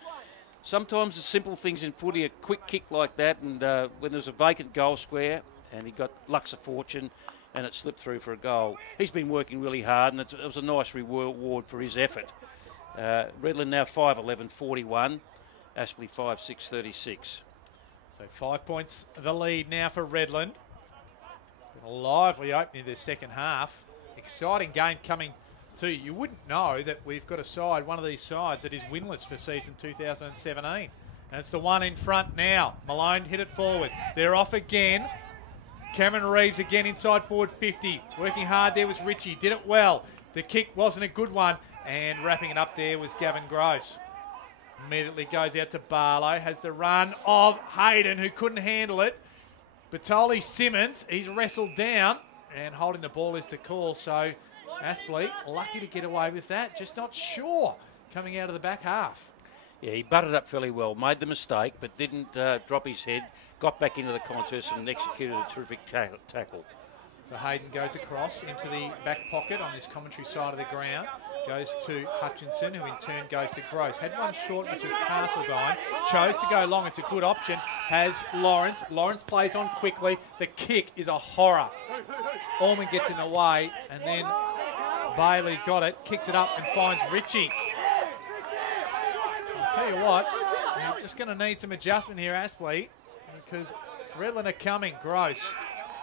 sometimes the simple things in footy, a quick kick like that, and when there's a vacant goal square, and he got Luxor Fortune, and it slipped through for a goal. He's been working really hard, and it was a nice reward for his effort. Redland now 5-11-41, Aspley 5-6-36. So 5 points the lead now for Redland. Been a lively opening of the second half. Exciting game coming too. You wouldn't know that we've got a side, one of these sides, that is winless for season 2017. And it's the one in front now. Malone hit it forward. They're off again. Cameron Reeves again inside forward 50. Working hard there was Richie. Did it well. The kick wasn't a good one. And wrapping it up there was Gavin Gross. Immediately goes out to Barlow. Has the run of Hayden, who couldn't handle it. Batoli Simmons, he's wrestled down. And holding the ball is the call. So Aspley, lucky to get away with that. Just not sure coming out of the back half. Yeah, he butted up fairly well. Made the mistake, but didn't drop his head. Got back into the contest and executed a terrific tackle. So Hayden goes across into the back pocket on this commentary side of the ground. Goes to Hutchinson, who in turn goes to Gross. Had one short, which was Castledine. Chose to go long. It's a good option. Has Lawrence. Lawrence plays on quickly. The kick is a horror. Allman gets in the way, and then Bailey got it. Kicks it up and finds Richie. I'll tell you what, you're just going to need some adjustment here, Aspley, because Redland are coming. Gross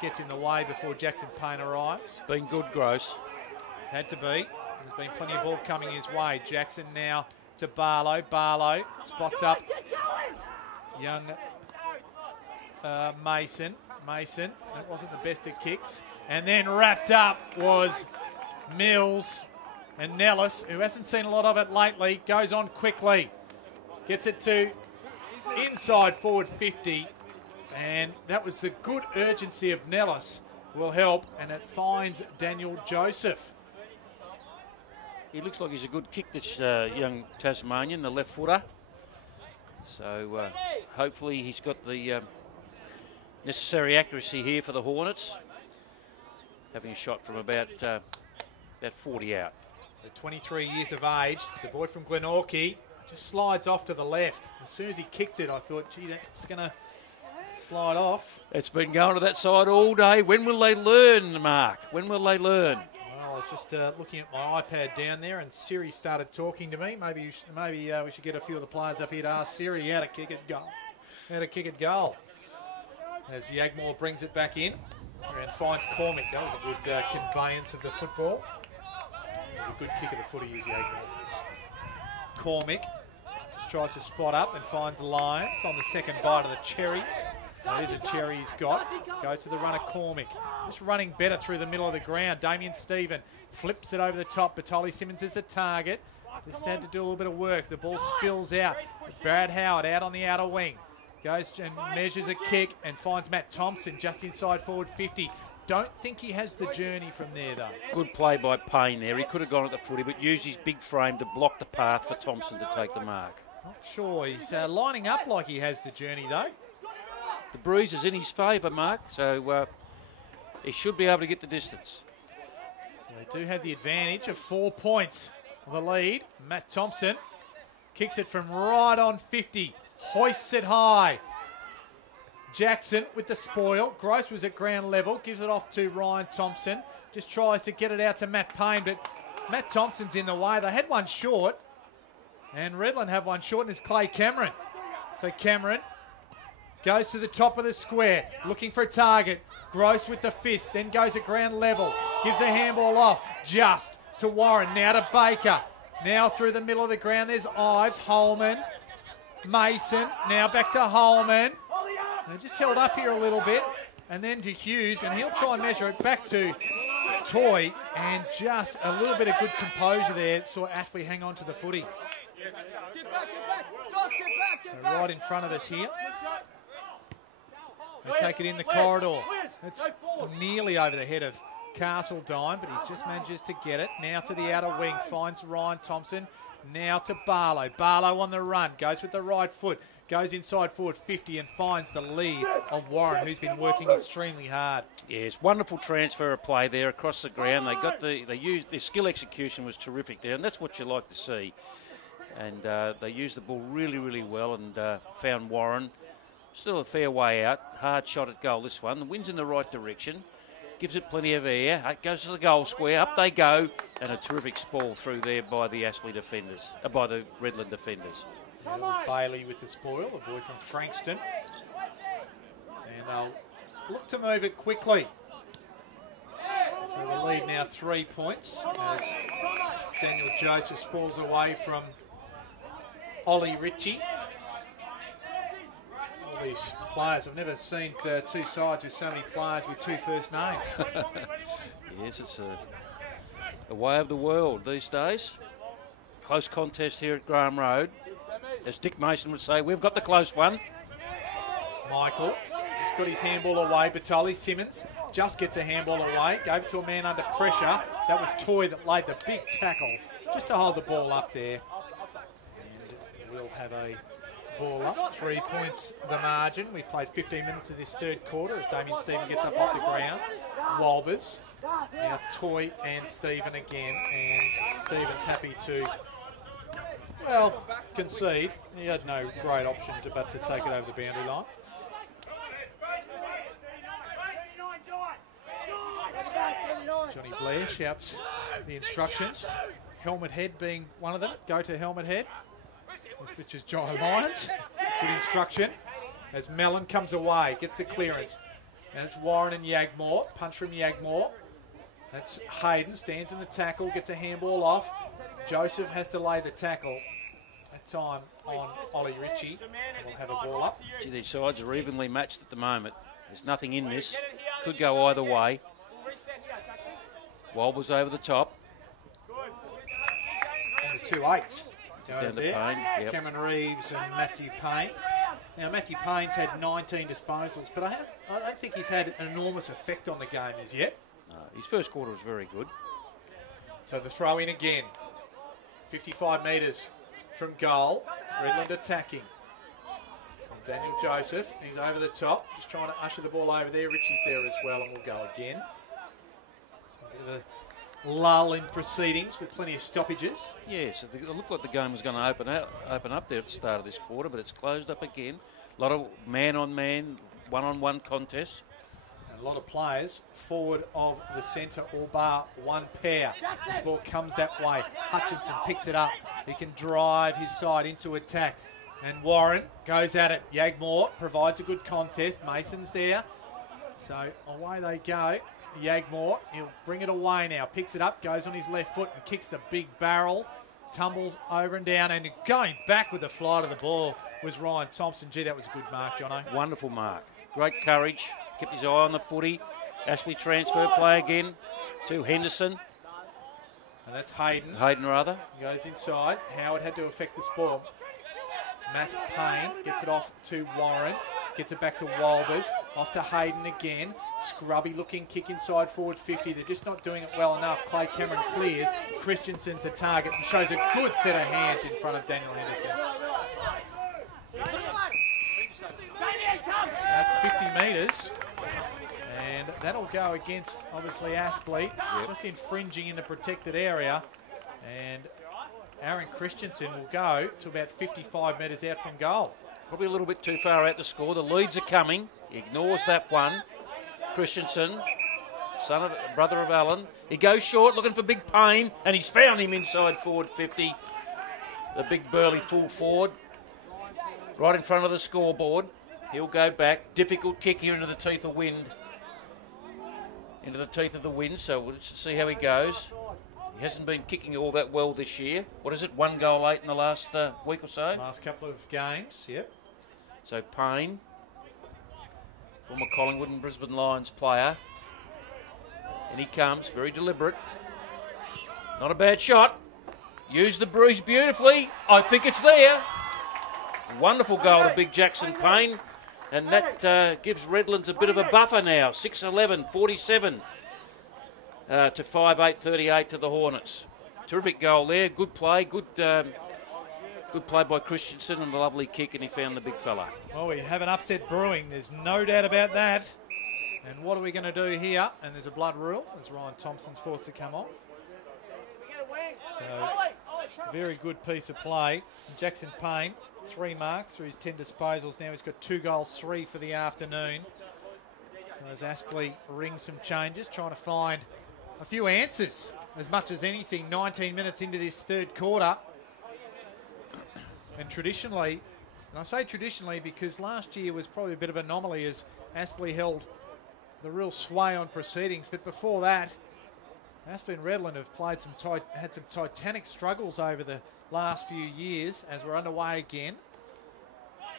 gets in the way before Jackson Payne arrives. Been good, Gross. Had to be. There's been plenty of ball coming his way. Jackson now to Barlow. Barlow spots up young Mason. Mason, that wasn't the best of kicks. And then wrapped up was Mills. And Nellis, who hasn't seen a lot of it lately, goes on quickly. Gets it to inside forward 50. And that was the good urgency of Nellis will help. And it finds Daniel Joseph. He looks like he's a good kick, this young Tasmanian, the left footer. So hopefully he's got the necessary accuracy here for the Hornets. Having a shot from about 40 out. So 23 years of age, the boy from Glenorchy just slides off to the left. As soon as he kicked it, I thought, gee, that's going to slide off. It's been going to that side all day. When will they learn, Mark? When will they learn? I was just looking at my iPad down there, and Siri started talking to me. Maybe we should get a few of the players up here to ask Siri how to kick it goal. How to kick it goal. As Yagmore brings it back in and finds Cormick. That was a good conveyance of the football. It was a good kick of the footy, is Yagmore. Cormick just tries to spot up and finds Lyons on the second bite of the cherry. That is a cherry he's got. Goes to the runner, Cormick. Just running better through the middle of the ground. Damien Stephen flips it over the top. Batoli Simmons is the target. Just had to do a little bit of work. The ball spills out. Brad Howard out on the outer wing. Goes and measures a kick and finds Matt Thompson just inside forward 50. Don't think he has the journey from there, though. Good play by Payne there. He could have gone at the footy, but used his big frame to block the path for Thompson to take the mark. Not sure. He's lining up like he has the journey, though. The breeze is in his favour, Mark, so he should be able to get the distance. So they do have the advantage of 4 points. The lead, Matt Thompson kicks it from right on 50, hoists it high. Jackson with the spoil. Gross was at ground level, gives it off to Ryan Thompson. Just tries to get it out to Matt Payne, but Matt Thompson's in the way. They had one short, and Redland have one short, and it's Clay Cameron. So Cameron goes to the top of the square, looking for a target. Gross with the fist, then goes at ground level. Gives a handball off, just to Warren. Now to Baker. Now through the middle of the ground, there's Ives, Holman, Mason. Now back to Holman. They just held up here a little bit. And then to Hughes, and he'll try and measure it back to Toy. And just a little bit of good composure there. Saw Aspley hang on to the footy. So right in front of us here. They take it in the corridor. It's nearly over the head of Castledine, but he just manages to get it. Now to the outer wing, finds Ryan Thompson. Now to Barlow. Barlow on the run, goes with the right foot, goes inside forward 50 and finds the lead of Warren, who's been working extremely hard. Yes, wonderful transfer of play there across the ground. They got they used their skill execution was terrific there, and that's what you like to see. And they used the ball really, really well and found Warren. Still a fair way out. Hard shot at goal, this one. The wind's in the right direction. Gives it plenty of air. It goes to the goal square. Up they go. And a terrific spoil through there by the Aspley defenders. By the Redland defenders. Bailey with the spoil, the boy from Frankston. And they'll look to move it quickly. So the lead now 3 points as Daniel Joseph spools away from Ollie Ritchie. All these players, I've never seen two sides with so many players with two first names. Yes, it's a way of the world these days. Close contest here at Graham Road. As Dick Mason would say, we've got the close one. Michael has got his handball away. Batoli Simmons just gets a handball away. Gave it to a man under pressure. That was Toy that laid the big tackle just to hold the ball up there. And we'll have a ball up. 3 points the margin. We've played 15 minutes of this third quarter as Damien Stephen gets up off the ground. Walbers. Now Toy and Stephen again. And Stephen's happy to, well, concede. He had no great option but to take it over the boundary line. Johnny Blair shouts the instructions. Helmet head being one of them. Go to helmet head, which is Jai Lyons. Good instruction. As Mellon comes away, gets the clearance. And it's Warren and Yagmore. Punch from Yagmore. That's Hayden. Stands in the tackle. Gets a handball off. Joseph has to lay the tackle. That time on Ollie Ritchie. We'll have a ball up. Gee, these sides are evenly matched at the moment. There's nothing in this. Could go either way. Walbers over the top. And the 2-8s. Down to Payne. Yep. Cameron Reeves and Matthew Payne. Now, Matthew Payne's had 19 disposals, but I don't think he's had an enormous effect on the game as yet. His first quarter was very good. So the throw in again. 55 metres from goal. Redland attacking. And Daniel Joseph, he's over the top, just trying to usher the ball over there. Richie's there as well, and we'll go again. So a bit of a lull in proceedings with plenty of stoppages. Yes, it looked like the game was going to open up there at the start of this quarter, but it's closed up again. A lot of man-on-man, one-on-one contests. And a lot of players forward of the centre, all bar one pair. This ball comes that way. Hutchinson picks it up. He can drive his side into attack. And Warren goes at it. Yagmore provides a good contest. Mason's there. So away they go. Yagmore, he'll bring it away now. Picks it up, goes on his left foot and kicks the big barrel. Tumbles over and down, and going back with the flight of the ball was Ryan Thompson. Gee, that was a good mark, Jono. Wonderful mark. Great courage. Kept his eye on the footy. Aspley transfer play again to Henderson. And that's Hayden. Hayden, rather. Goes inside. Howard had to affect the spoil. Matt Payne gets it off to Warren. Gets it back to Walbers. Off to Hayden again. Scrubby looking kick inside forward 50. They're just not doing it well enough. Clay Cameron clears. Christensen's the target and shows a good set of hands in front of Daniel Henderson. That's 50 metres. And that'll go against, obviously, Aspley. Yep. Just infringing in the protected area. And Aaron Christensen will go to about 55 metres out from goal. Probably a little bit too far out to score. The leads are coming. He ignores that one. Christensen, brother of Allen. He goes short, looking for Big Payne, and he's found him inside forward 50. The big burly full forward, right in front of the scoreboard. He'll go back. Difficult kick here into the teeth of wind. Into the teeth of the wind, so we'll see how he goes. He hasn't been kicking all that well this year. What is it, 1 goal late in the last week or so? Last couple of games, yep. So Payne, former Collingwood and Brisbane Lions player. And he comes, very deliberate. Not a bad shot. Used the bruise beautifully. I think it's there. Wonderful goal to Big Jackson Payne. And that gives Redlands a bit of a buffer now. 6-11, 47 to 5-8, 38 to the Hornets. Terrific goal there. Good play. Good play by Christensen and a lovely kick, and he found the big fella. Well, we have an upset brewing. There's no doubt about that. And what are we going to do here? And there's a blood rule as Ryan Thompson's forced to come off. So, very good piece of play. Jackson Payne, 3 marks through his 10 disposals. Now he's got 2 goals, 3 for the afternoon. So as Aspley rings some changes, trying to find a few answers as much as anything. 19 minutes into this third quarter. And traditionally, and I say traditionally because last year was probably a bit of an anomaly as Aspley held the real sway on proceedings. But before that, Aspley and Redland have played had some titanic struggles over the last few years as we're underway again.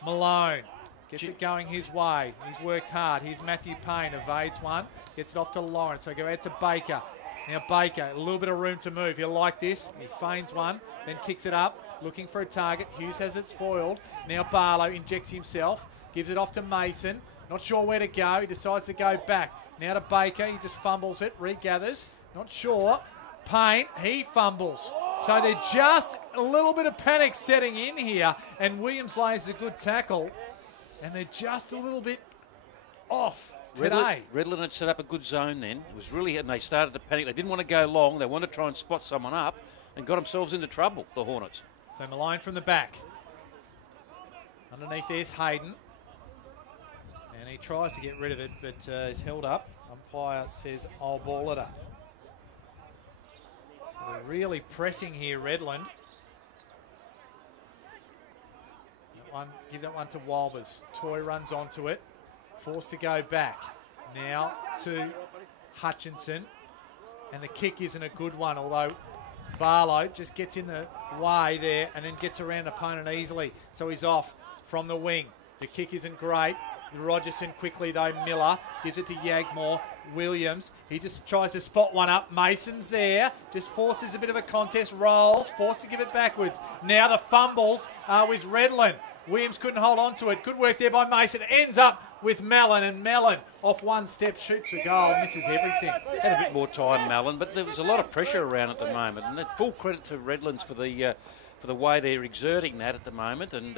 Malone gets it going his way. He's worked hard. Here's Matthew Payne, evades one, gets it off to Lawrence. So go out to Baker. Now Baker, a little bit of room to move. He'll like this. He feigns one, then kicks it up, looking for a target. Hughes has it spoiled. Now Barlow injects himself, gives it off to Mason. Not sure where to go. He decides to go back. Now to Baker. He just fumbles it, regathers. Not sure. Payne, he fumbles. So they're just a little bit of panic setting in here, and Williams lays a good tackle, and they're just a little bit off today. Redland had set up a good zone then. It was really, and they started to panic. They didn't want to go long. They wanted to try and spot someone up and got themselves into trouble, the Hornets. So Malone from the back. Underneath there's Hayden. And he tries to get rid of it, but is held up. Umpire says, I'll ball it up. So they're really pressing here, Redland. Give that one to Walbers. Toy runs onto it. Forced to go back. Now to Hutchinson. And the kick isn't a good one, although Barlow just gets in the way there and then gets around opponent easily. So he's off from the wing. The kick isn't great. Rogerson quickly though, Miller gives it to Yagmore. Williams, he just tries to spot one up. Mason's there, just forces a bit of a contest, rolls, forced to give it backwards. Now the fumbles are with Redland. Williams couldn't hold on to it. Good work there by Mason. Ends up with Mellon, and Mellon off one step shoots a goal, misses everything. Had a bit more time, Mellon, but there was a lot of pressure around at the moment, and full credit to Redlands for the way they're exerting that at the moment, and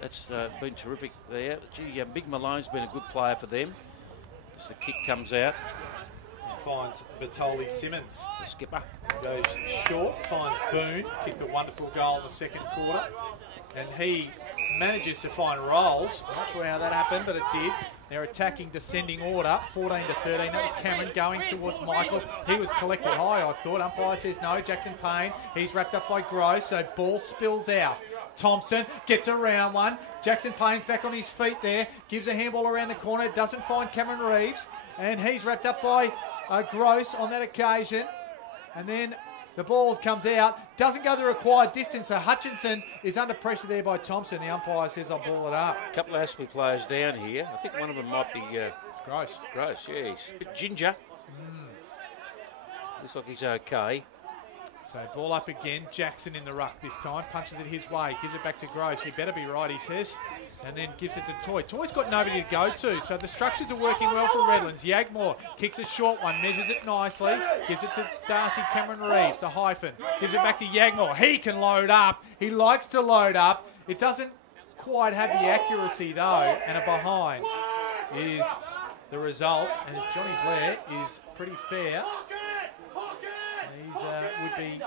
that's been terrific there. Gee, Big Malone's been a good player for them. As the kick comes out. And finds Bertoli Simmons. The skipper. Goes short, finds Boone. Kicked a wonderful goal in the second quarter. And he manages to find Rolls. I'm not sure how that happened, but it did. They're attacking descending order, 14 to 13. That was Cameron going towards Michael. He was collected high, I thought. Umpire says no. Jackson Payne, he's wrapped up by Gross, so ball spills out. Thompson gets around one. Jackson Payne's back on his feet there. Gives a handball around the corner. Doesn't find Cameron Reeves. And he's wrapped up by Gross on that occasion. And then the ball comes out. Doesn't go the required distance. So Hutchinson is under pressure there by Thompson. The umpire says, I'll ball it up. A couple of Aspley players down here. I think one of them might be... Gross. Gross, yeah. He's a bit ginger. Looks like he's okay. So ball up again. Jackson in the ruck this time. Punches it his way. Gives it back to Gross. He better be right, he says. And then gives it to Toy. Toy's got nobody to go to. So the structures are working well for Redlands. Yagmore kicks a short one. Measures it nicely. Gives it to Darcy Cameron Reeves, the hyphen. Gives it back to Yagmore. He can load up. He likes to load up. It doesn't quite have the accuracy though. And a behind is the result. And Johnny Blair is pretty fair. He's would be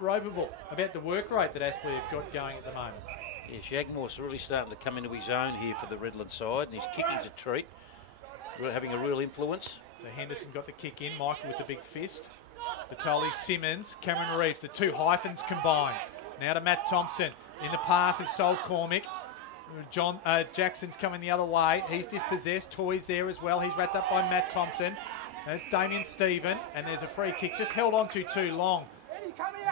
ropeable about the work rate that Aspley have got going at the moment. Yeah, Shagmore's really starting to come into his own here for the Redland side, and his kicking's a treat, having a real influence. So Henderson got the kick in, Michael with the big fist. Bertoli, Simmons, Cameron Reeves, the two hyphens combined. Now to Matt Thompson in the path of Sol Cormick. Jackson's coming the other way. He's dispossessed. Toy's there as well. He's wrapped up by Matt Thompson. Damien Stephen, and there's a free kick just held on to too long.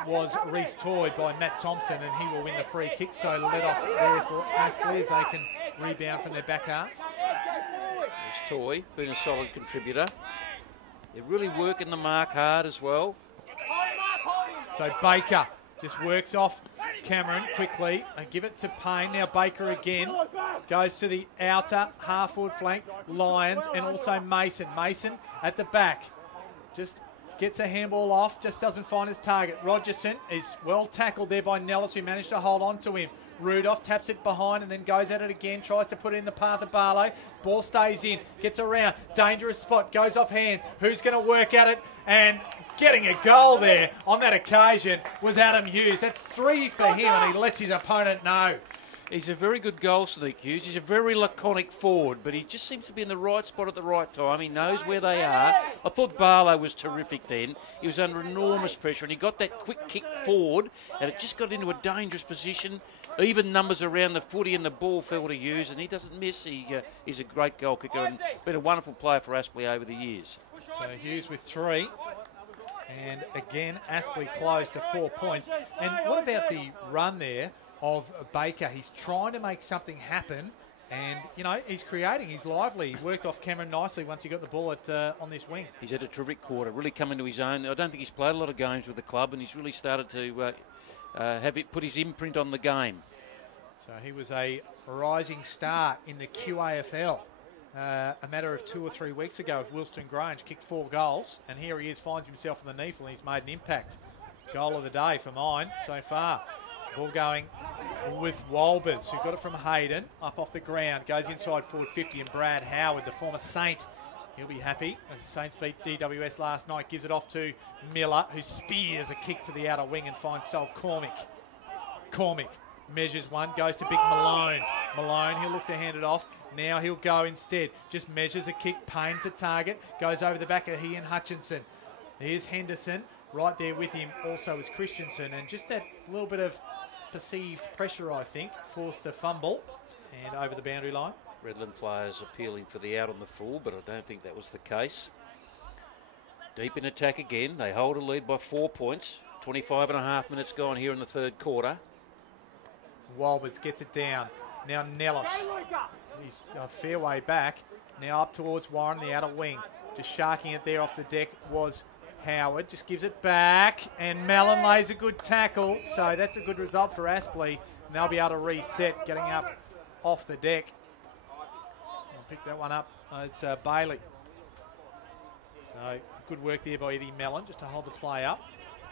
Was Reece Toy by Matt Thompson, and he will win the free kick. So let off there for Aspley as they can rebound from their back half. There's Toy, been a solid contributor. They're really working the mark hard as well. So Baker just works off Cameron quickly and give it to Payne. Now Baker again goes to the outer half-forward flank. Lyons and also Mason. Mason at the back. Just gets a handball off, just doesn't find his target. Rogerson is well tackled there by Nellis, who managed to hold on to him. Rudolph taps it behind and then goes at it again, tries to put it in the path of Barlow. Ball stays in, gets around, dangerous spot, goes off hand. Who's going to work at it? And getting a goal there on that occasion was Adam Hughes. That's 3 for him, and he lets his opponent know. He's a very good goal sneak, Hughes. He's a very laconic forward, but he just seems to be in the right spot at the right time. He knows where they are. I thought Barlow was terrific then. He was under enormous pressure, and he got that quick kick forward, and it just got into a dangerous position. Even numbers around the footy, and the ball fell to Hughes, and he doesn't miss. He's a great goal kicker and been a wonderful player for Aspley over the years. So Hughes with 3. And again, Aspley close to 4 points. And what about the run there of Baker? He's trying to make something happen. And, you know, he's creating. He's lively. He worked off Cameron nicely once he got the ball on this wing. He's had a terrific quarter, really come into his own. I don't think he's played a lot of games with the club, and he's really started to have it put his imprint on the game. So he was a rising star in the QAFL a matter of 2 or 3 weeks ago with Wilston Grange, kicked 4 goals, and here he is, finds himself in the NEAFL, and he's made an impact. Goal of the day for mine so far. Ball going with Walbers, who got it from Hayden, up off the ground, goes inside forward 50, and Brad Howard, the former Saint, he'll be happy. As the Saints beat DWS last night, gives it off to Miller, who spears a kick to the outer wing and finds Sol Cormick. Cormick measures one, goes to big Malone. Malone, he'll look to hand it off. Now he'll go instead. Just measures a kick, paints a target, goes over the back of he and Hutchinson. There's Henderson, right there with him also is Christensen, and just that little bit of perceived pressure, I think, forced the fumble and over the boundary line. Redland players appealing for the out on the full, but I don't think that was the case. Deep in attack again. They hold a lead by 4 points. 25.5 minutes gone here in the third quarter. Walbers gets it down. Now Nellis. He's a fair way back. Now up towards Warren, the outer wing. Just sharking it there off the deck was Howard. Just gives it back. And Mallon lays a good tackle. So that's a good result for Aspley. And they'll be able to reset, getting up off the deck. I'll pick that one up. It's Bailey. So good work there by Eddie Mellon just to hold the play up.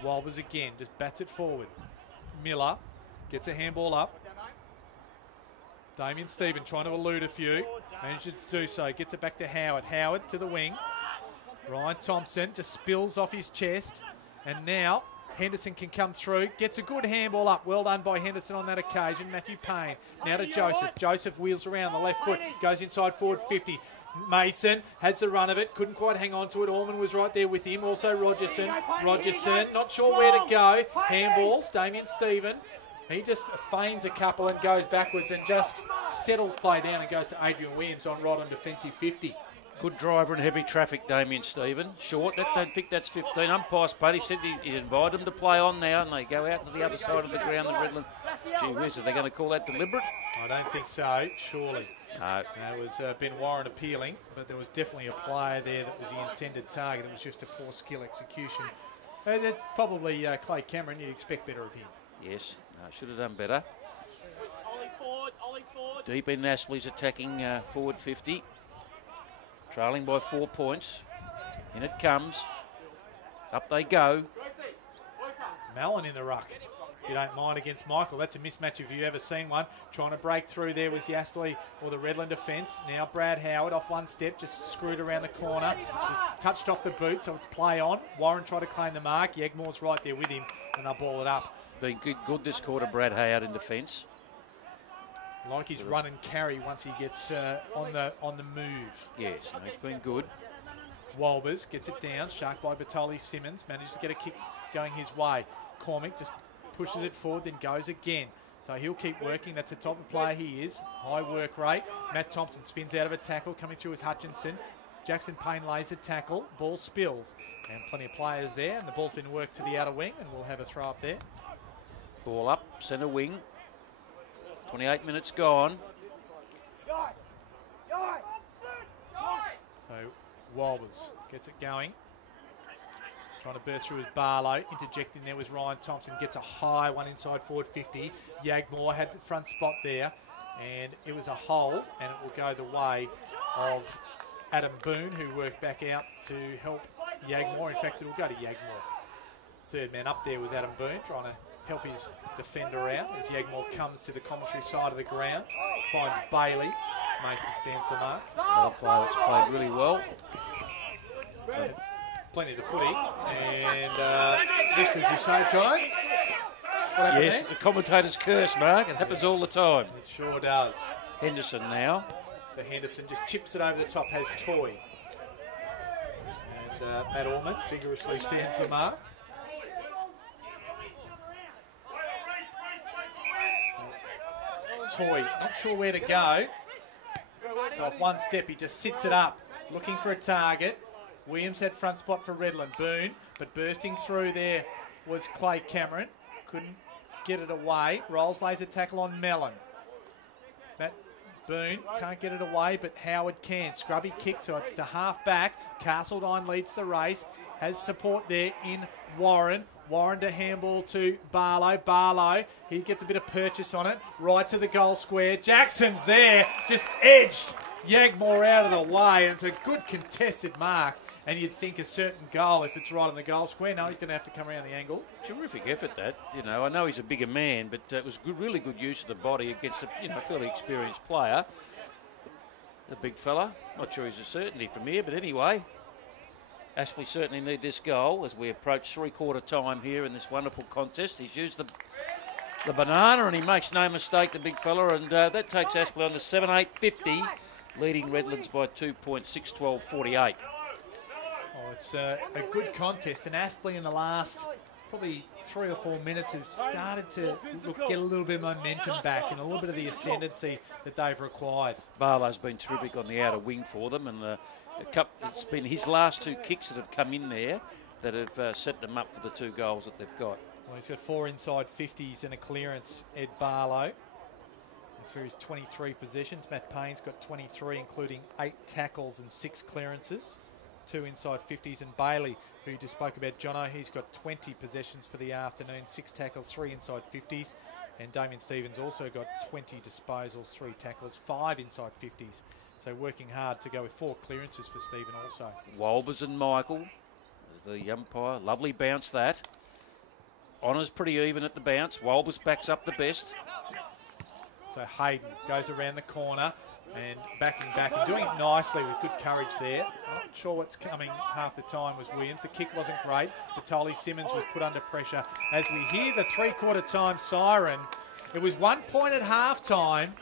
Walbers again, just bats it forward. Miller gets a handball up. Damien Stephen trying to elude a few. Manages to do so. Gets it back to Howard. Howard to the wing. Ryan Thompson just spills off his chest. And now Henderson can come through. Gets a good handball up. Well done by Henderson on that occasion. Matthew Payne. Now to Joseph. Joseph wheels around the left foot. Goes inside forward 50. Mason has the run of it. Couldn't quite hang on to it. Orman was right there with him. Also Rogerson. Rogerson. Not sure where to go. Handballs. Damien Stephen. He just feigns a couple and goes backwards and just settles play down and goes to Adrian Williams on right on defensive 50. Good driver in heavy traffic, Damien Stephen. Short, don't think that's 15. Umpire's paid. He said he'd invite him to play on now, and they go out to the other side of the ground, the Redland. Gee whiz, are they going to call that deliberate? I don't think so, surely. No. It was Ben Warren appealing, but there was definitely a player there that was the intended target. It was just a poor skill execution. That's probably Clay Cameron. You'd expect better of him. Yes, should have done better. Deep in Aspley's attacking forward 50. Trailing by 4 points. In it comes. Up they go. Mallon in the ruck. If you don't mind against Michael. That's a mismatch if you've ever seen one. Trying to break through there was the Aspley or the Redland defence. Now Brad Howard off one step, just screwed around the corner. It's touched off the boot, so it's play on. Warren tried to claim the mark. Yegmore's right there with him, and they'll ball it up. Been good this quarter, Brad Howard in defence. Like his run and carry once he gets on the move. Yes, no, he's been good. Walbers gets it down. Shark by Bartoli Simmons. Manages to get a kick going his way. Cormick just pushes it forward, then goes again. So he'll keep working. That's the type of player he is. High work rate. Matt Thompson spins out of a tackle. Coming through is Hutchinson. Jackson Payne lays a tackle. Ball spills. And plenty of players there. And the ball's been worked to the outer wing. And we'll have a throw up there. Ball up, centre wing. 28 minutes gone. So Walbers gets it going. Trying to burst through his Barlow. Interjecting there was Ryan Thompson. Gets a high one inside forward 50. Yagmore had the front spot there. And it was a hold. And it will go the way of Adam Boone, who worked back out to help Yagmore. In fact, it will go to Yagmore. Third man up there was Adam Boone, trying to help his defender out as Yagmore comes to the commentary side of the ground. Finds Bailey. Mason stands the mark. Another player that's played really well. Plenty of the footy. And this, as you say, John. Yes, there? The commentator's curse, Mark. It happens all the time. It sure does. Henderson now. So Henderson just chips it over the top, has Toy. And Matt Orman vigorously stands the mark. Toy, not sure where to go. So off one step, he just sits it up, looking for a target. Williams had front spot for Redland. Boone, but bursting through there was Clay Cameron. Couldn't get it away. Rolls lays a tackle on Mellon. Matt Boone can't get it away, but Howard can. Scrubby kick, so it's to half back. Castledine leads the race. Has support there in Warren. Warren to handball to Barlow. Barlow, he gets a bit of purchase on it. Right to the goal square. Jackson's there, just edged Yagmore out of the way, and it's a good contested mark. And you'd think a certain goal if it's right on the goal square. No, he's going to have to come around the angle. Terrific effort, that. You know, I know he's a bigger man, but it was good, really good use of the body against a fairly experienced player. The big fella. Not sure he's a certainty from here, but anyway, Aspley certainly need this goal as we approach three-quarter time here in this wonderful contest. He's used the banana and he makes no mistake, the big fella, and that takes Aspley on to 7-8-50, leading Redlands by 2 points, 6-12-48. Oh, it's a good contest, and Aspley in the last probably 3 or 4 minutes have started to get a little bit of momentum back and a little bit of the ascendancy that they've required. Barlow's been terrific on the outer wing for them, and it's been his last 2 kicks that have come in there that have set them up for the 2 goals that they've got. Well, he's got 4 inside 50s and a clearance, Ed Barlow. And for his 23 possessions, Matt Payne's got 23, including 8 tackles and 6 clearances. 2 inside 50s, and Bailey, who you just spoke about, Jono, he's got 20 possessions for the afternoon, 6 tackles, 3 inside 50s, and Damien Stevens also got 20 disposals, 3 tackles, 5 inside 50s. So working hard to go with 4 clearances for Stephen also. Walbers and Michael, the umpire, lovely bounce that. Honour's pretty even at the bounce. Walbers backs up the best. So Hayden goes around the corner and backing back and doing it nicely with good courage there. I'm not sure what's coming half the time was Williams. The kick wasn't great. Batoli Simmons was put under pressure. As we hear the three-quarter time siren, it was 1 point at half time,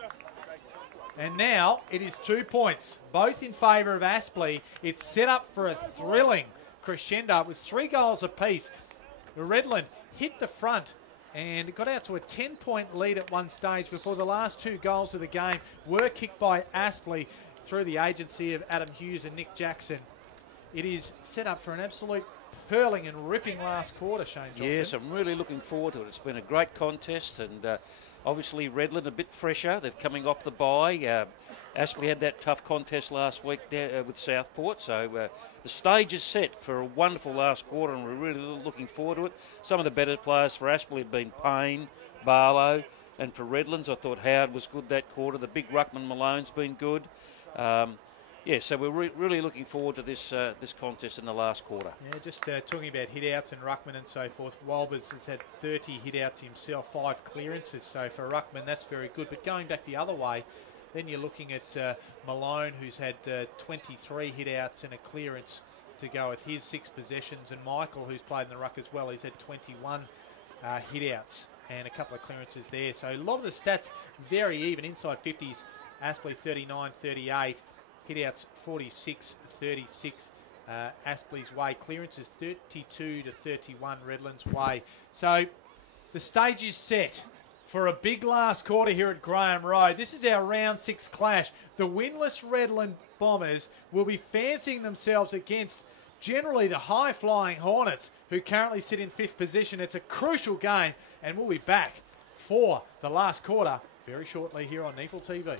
and now it is 2 points, both in favour of Aspley. It's set up for a thrilling crescendo. It was 3 goals apiece. Redland hit the front and got out to a 10-point lead at one stage before the last 2 goals of the game were kicked by Aspley through the agency of Adam Hughes and Nick Jackson. It is set up for an absolute hurling and ripping last quarter, Shane Johnson. Yes, I'm really looking forward to it. It's been a great contest, and obviously Redland a bit fresher. They're coming off the bye. Aspley had that tough contest last week there, with Southport, so the stage is set for a wonderful last quarter, and we're really looking forward to it. Some of the better players for Aspley have been Payne, Barlow, and for Redlands I thought Howard was good that quarter. The big ruckman Malone's been good. Yeah, so we're really looking forward to this contest in the last quarter. Yeah, just talking about hit-outs and ruckman and so forth, Walbers has had 30 hit-outs himself, 5 clearances, so for ruckman that's very good. But going back the other way, then you're looking at Malone, who's had 23 hit-outs and a clearance to go with his 6 possessions, and Michael, who's played in the ruck as well, he's had 21 hit-outs and a couple of clearances there. So a lot of the stats very even. Inside 50s, Aspley 39-38. Hit-outs 46-36 Aspley's way. Clearances 32-31 Redlands way. So the stage is set for a big last quarter here at Graham Road. This is our round 6 clash. The winless Redland Bombers will be fancying themselves against generally the high-flying Hornets, who currently sit in 5th position. It's a crucial game, and we'll be back for the last quarter very shortly here on NEAFL TV.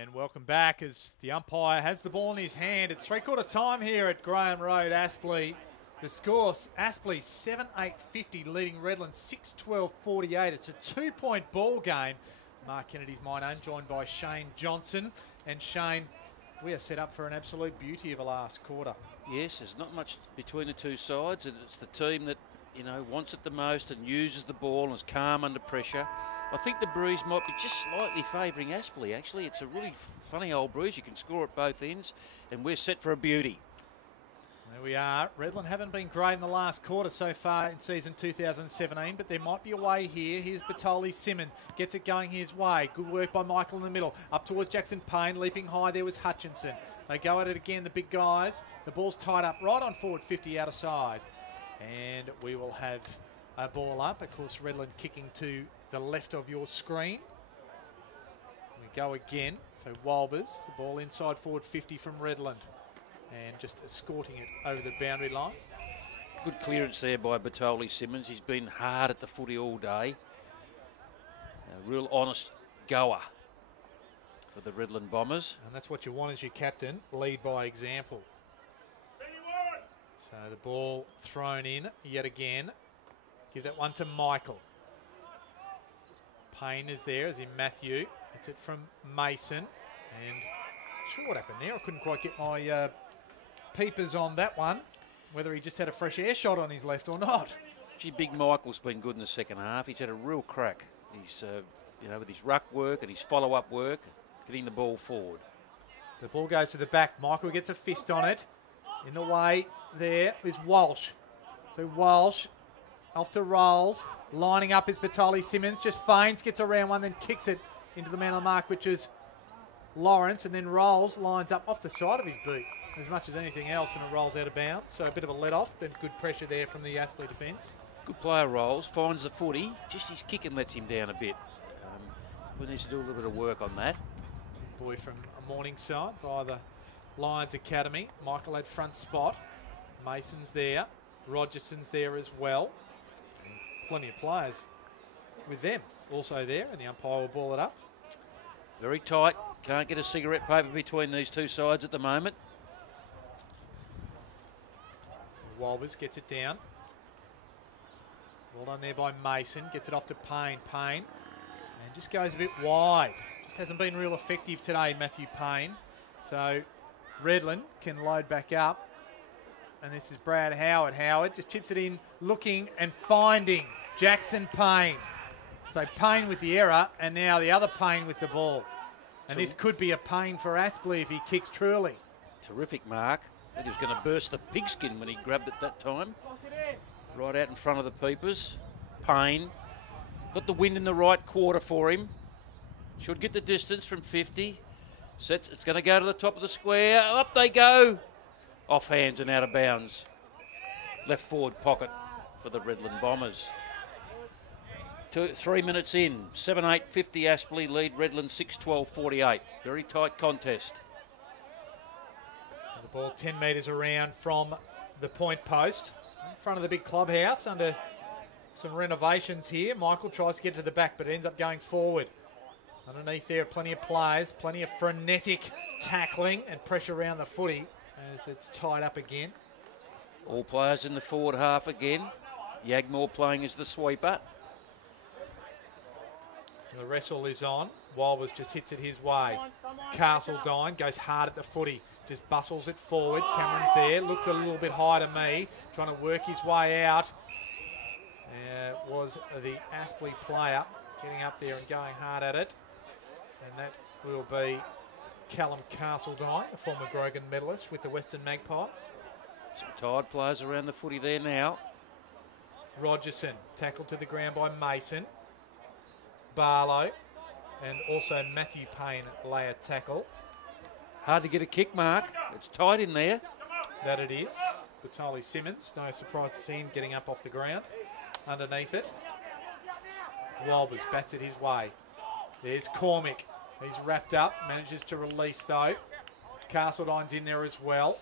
And welcome back as the umpire has the ball in his hand. It's three-quarter time here at Graham Road, Aspley. The score, Aspley 7-8-50, leading Redland 6-12-48. It's a 2-point ball game. Mark Kennedy's mine own, joined by Shane Johnson. And Shane, we are set up for an absolute beauty of a last quarter. Yes, there's not much between the two sides, and it's the team that, you know, wants it the most and uses the ball and is calm under pressure. I think the breeze might be just slightly favouring Aspley, actually. It's a really funny old breeze. You can score at both ends, and we're set for a beauty. There we are. Redland haven't been great in the last quarter so far in season 2017, but there might be a way here. Here's Batoli Simmons. Gets it going his way. Good work by Michael in the middle. Up towards Jackson Payne. Leaping high there was Hutchinson. They go at it again, the big guys. The ball's tied up right on forward 50 out of side. And we will have a ball up. Of course, Redland kicking to the left of your screen. We go again. So Walbers, the ball inside forward 50 from Redland. And just escorting it over the boundary line. Good clearance there by Batoli Simmons. He's been hard at the footy all day. A real honest goer for the Redland Bombers. And that's what you want as your captain, lead by example. So the ball thrown in yet again. Give that one to Michael. Payne is there, as in Matthew. It's it from Mason. And not sure what happened there. I couldn't quite get my peepers on that one, whether he just had a fresh air shot on his left or not. Gee, Big Michael's been good in the second half. He's had a real crack. He's, you know, with his ruck work and his follow-up work, getting the ball forward. The ball goes to the back. Michael gets a fist on it. In the way there is Walsh. So Walsh off to Rolls. Lining up is Batoli Simmons. Just feints, gets around one, then kicks it into the man on the mark, which is Lawrence. And then Rolls lines up off the side of his boot as much as anything else, and it rolls out of bounds. So a bit of a let-off, but good pressure there from the Aspley defence. Good player Rolls, finds the footy. Just his kicking lets him down a bit. We need to do a little bit of work on that. Boy from Morningside via the Lions Academy. Michael had front spot. Mason's there. Rogerson's there as well. And plenty of players with them also there, and the umpire will ball it up. Very tight. Can't get a cigarette paper between these two sides at the moment. Walbers gets it down. Well done there by Mason. Gets it off to Payne. Payne. And just goes a bit wide. Just hasn't been real effective today, Matthew Payne. So Redland can load back up. And this is Brad Howard. Howard just chips it in, looking and finding Jackson Payne. So Payne with the error, and now the other Payne with the ball. And this could be a pain for Aspley if he kicks truly. Terrific mark. I think he was going to burst the pigskin when he grabbed it that time. Right out in front of the peepers. Payne. Got the wind in the right quarter for him. Should get the distance from 50. Sets. It's going to go to the top of the square. Up they go. Off hands and out of bounds. Left forward pocket for the Redland Bombers. 3 minutes in. 7-8-50 Aspley lead Redland 6-12-48. Very tight contest. The ball 10 metres around from the point post. In front of the big clubhouse under some renovations here. Michael tries to get to the back but ends up going forward. Underneath there, plenty of players, plenty of frenetic tackling and pressure around the footy as it's tied up again. All players in the forward half again. Yagmore playing as the sweeper. The wrestle is on. Walbers just hits it his way. Castledine goes hard at the footy. Just bustles it forward. Cameron's there. Looked a little bit high to me. Trying to work his way out. Was the Aspley player getting up there and going hard at it. And that will be Callum Castledine, a former Grogan medalist with the Western Magpies. Some tired players around the footy there now. Rogerson tackled to the ground by Mason. Barlow and also Matthew Payne lay a tackle. Hard to get a kick mark. It's tight in there. That it is. Batoli Simmons, no surprise to see him getting up off the ground. Underneath it, Walbers bats it his way. There's Cormick. He's wrapped up, manages to release though. Castledine's in there as well.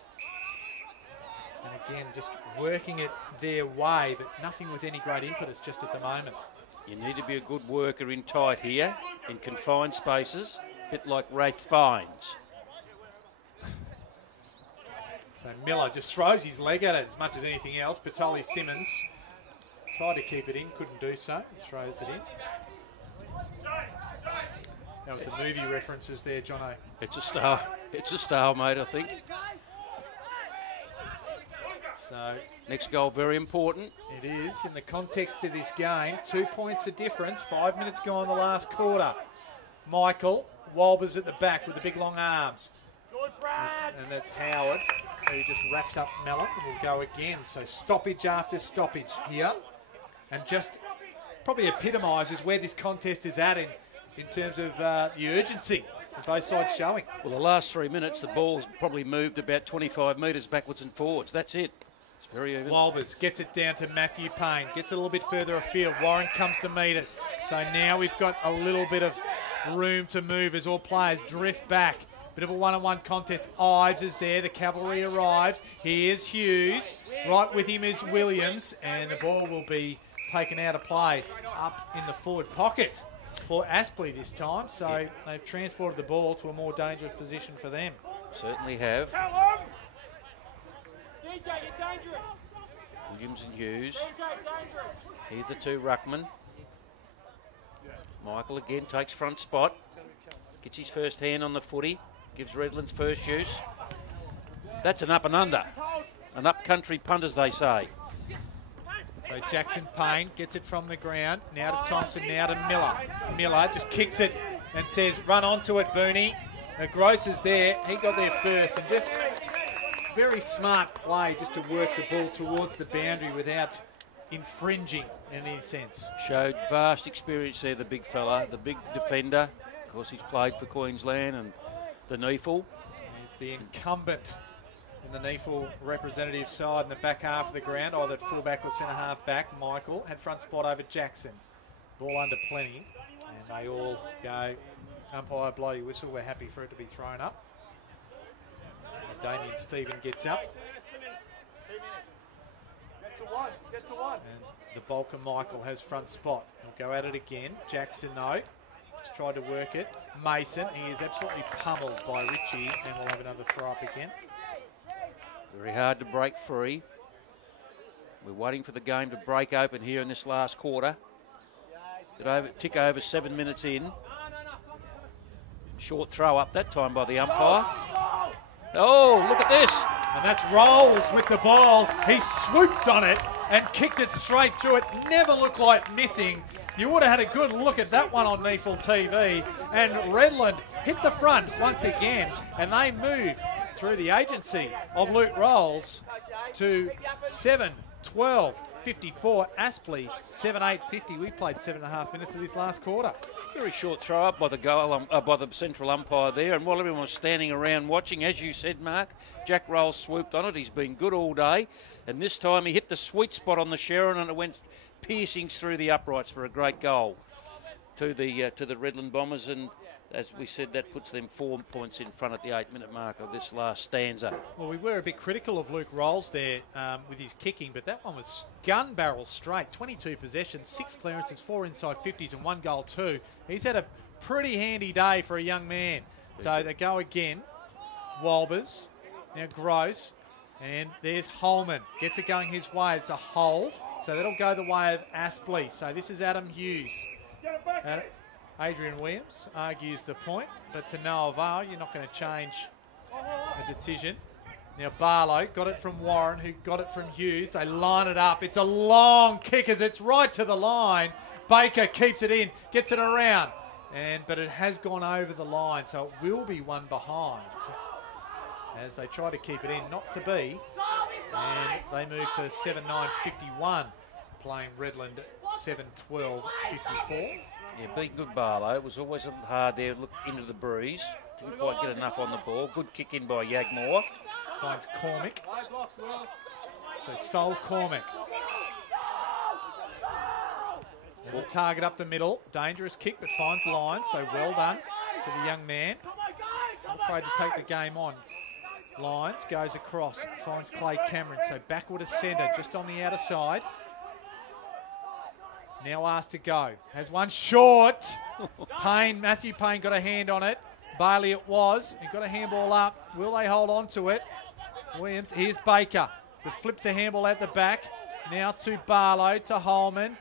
And again, just working it their way, but nothing with any great impetus just at the moment. You need to be a good worker in tight here, in confined spaces. A bit like Wraith Fines. So Miller just throws his leg at it as much as anything else. Patoli Simmons tried to keep it in, couldn't do so. Throws it in. Now with the movie references there, Jono. It's a stalemate, I think. So next goal, very important. It is in the context of this game. 2 points of difference. 5 minutes gone in the last quarter. Michael Walbers at the back with the big long arms. Good, Brad. And that's Howard, who just wraps up Mellon and will go again. So stoppage after stoppage here. And just probably epitomises where this contest is at in terms of the urgency of both sides showing. Well, the last 3 minutes, the ball's probably moved about 25 metres backwards and forwards. That's it. It's very even. Walbers gets it down to Matthew Payne. Gets it a little bit further afield. Warren comes to meet it. So now we've got a little bit of room to move as all players drift back. Bit of a one-on-one contest. Ives is there. The cavalry arrives. Here's Hughes. Right with him is Williams. And the ball will be taken out of play up in the forward pocket for Aspley this time. So they've transported the ball to a more dangerous position for them. Certainly have. DJ, you're dangerous. Williams and Hughes. DJ, dangerous. Here's the two ruckmen. Michael again takes front spot. Gets his first hand on the footy. Gives Redland's first use. That's an up and under. An up-country punt, as they say. So Jackson Payne gets it from the ground. Now to Thompson, now to Miller. Miller just kicks it and says, run onto it, Booney. Gross is there. He got there first. And just very smart play just to work the ball towards the boundary without infringing in any sense. Showed vast experience there, the big fella, the big defender. Of course, he's played for Queensland and the NEAFL. He's the incumbent in the NEAFL representative side in the back half of the ground, either at fullback or centre half back. Michael had front spot over Jackson. Ball under plenty. And they all go, umpire, blow your whistle. We're happy for it to be thrown up. As Damien Stephen gets up. Get to one. And the bulk of Michael has front spot. He'll go at it again. Jackson, though, just tried to work it. Mason, he is absolutely pummeled by Ritchie, and we'll have another throw up again. Very hard to break free. We're waiting for the game to break open here in this last quarter. Tick over 7 minutes in. Short throw up that time by the umpire. Oh, look at this. And that's Rolls with the ball. He swooped on it and kicked it straight through it. Never looked like missing. You would have had a good look at that one on NEAFL TV. And Redland hit the front once again, and they move through the agency of Luke Rolls to 7-12-54. Aspley 7-8-50. We played 7.5 minutes of this last quarter. Very short throw up by the goal, by the central umpire there, and while everyone was standing around watching, as you said, Mark, Jack Rolls swooped on it. He's been good all day, and this time he hit the sweet spot on the Sharon, and it went piercing through the uprights for a great goal to the Redland Bombers, and as we said, that puts them 4 points in front at the 8-minute mark of this last stanza. Well, we were a bit critical of Luke Rolls there with his kicking, but that one was gun barrel straight. 22 possessions, 6 clearances, 4 inside 50s and 1 goal too. He's had a pretty handy day for a young man. So they go again. Walbers, now Gross, and there's Holman. Gets it going his way. It's a hold, so that'll go the way of Aspley. So this is Adam Hughes. Adrian Williams argues the point, but to no avail. You're not going to change a decision. Now Barlow got it from Warren, who got it from Hughes. They line it up. It's a long kick as it's right to the line. Baker keeps it in, gets it around, but it has gone over the line, so it will be one behind as they try to keep it in, not to be. And they move to 7-9-51, playing Redland 7-12-54. Yeah, being good Barlow. It was always a little hard there, look into the breeze. Didn't quite get enough on the ball. Good kick in by Yagmore. Finds Cormick. So Sol Cormick. Will target up the middle. Dangerous kick, but finds line. So well done to the young man. Not afraid to take the game on. Lyons goes across, finds Clay Cameron. So backward to centre, just on the outer side. Now asked to go. Has one short. Matthew Payne got a hand on it. Bailey it was. He got a handball up. Will they hold on to it? Williams. Here's Baker. The flips a handball at the back. Now to Barlow, to Holman.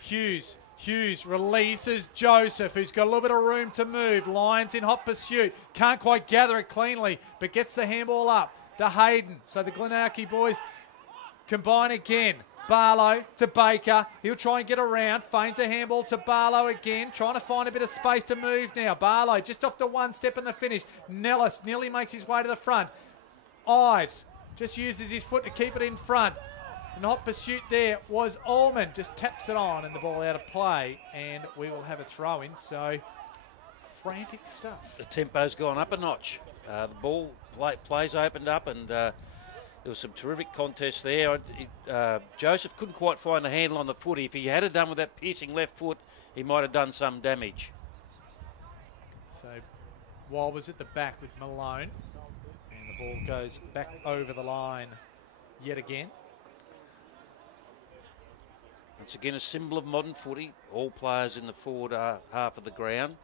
Hughes. Hughes releases Joseph, who's got a little bit of room to move. Lions in hot pursuit. Can't quite gather it cleanly, but gets the handball up to Hayden. So the Glenarchy boys combine again. Barlow to Baker. He'll try and get around. Feigns a handball to Barlow again. Trying to find a bit of space to move now. Barlow just off the one step in the finish. Nellis nearly makes his way to the front. Ives just uses his foot to keep it in front. In hot pursuit there was Allman. Just taps it on and the ball out of play. And we will have a throw in. So frantic stuff. The tempo's gone up a notch. The ball plays opened up and there was some terrific contests there. Joseph couldn't quite find a handle on the foot. If he had it done with that piercing left foot, he might have done some damage. So Wild was at the back with Malone. And the ball goes back over the line yet again. Once again, a symbol of modern footy. All players in the forward half of the ground.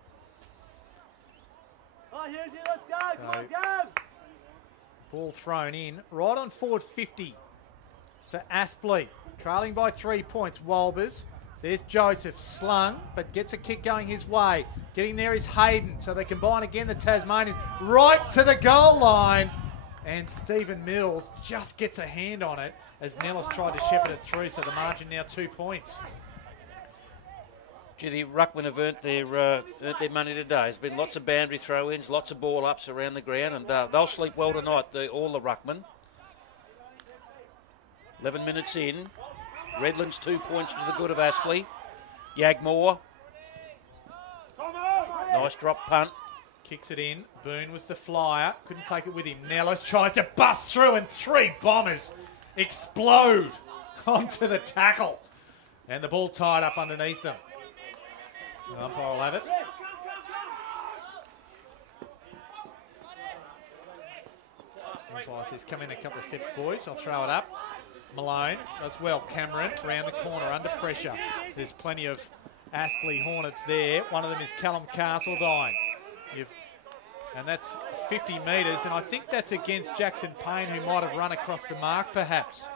Oh, here's it. Let's go. Come on, go. Ball thrown in right on forward 50 for Aspley. Trailing by 3 points, Walbers. There's Joseph, slung, but gets a kick going his way. Getting there is Hayden, so they combine again, the Tasmanians. Right to the goal line. And Stephen Mills just gets a hand on it as Nellis tried to shepherd it through, so the margin now 2 points. Gee, the Ruckman have earned their money today. There's been lots of boundary throw-ins, lots of ball-ups around the ground, and they'll sleep well tonight, all the Ruckman. 11 minutes in. Redland's 2 points to the good of Aspley. Yagmore. Nice drop punt. Kicks it in. Boone was the flyer. Couldn't take it with him. Nellis tries to bust through and 3 Bombers explode onto the tackle. And the ball tied up underneath them. The umpire will have it. Umpire says, come in a couple of steps, boys. I'll throw it up. Malone as well. Cameron around the corner under pressure. There's plenty of Aspley Hornets there. One of them is Callum Castledine. And that's 50 metres, and I think that's against Jackson Payne, who might have run across the mark, perhaps.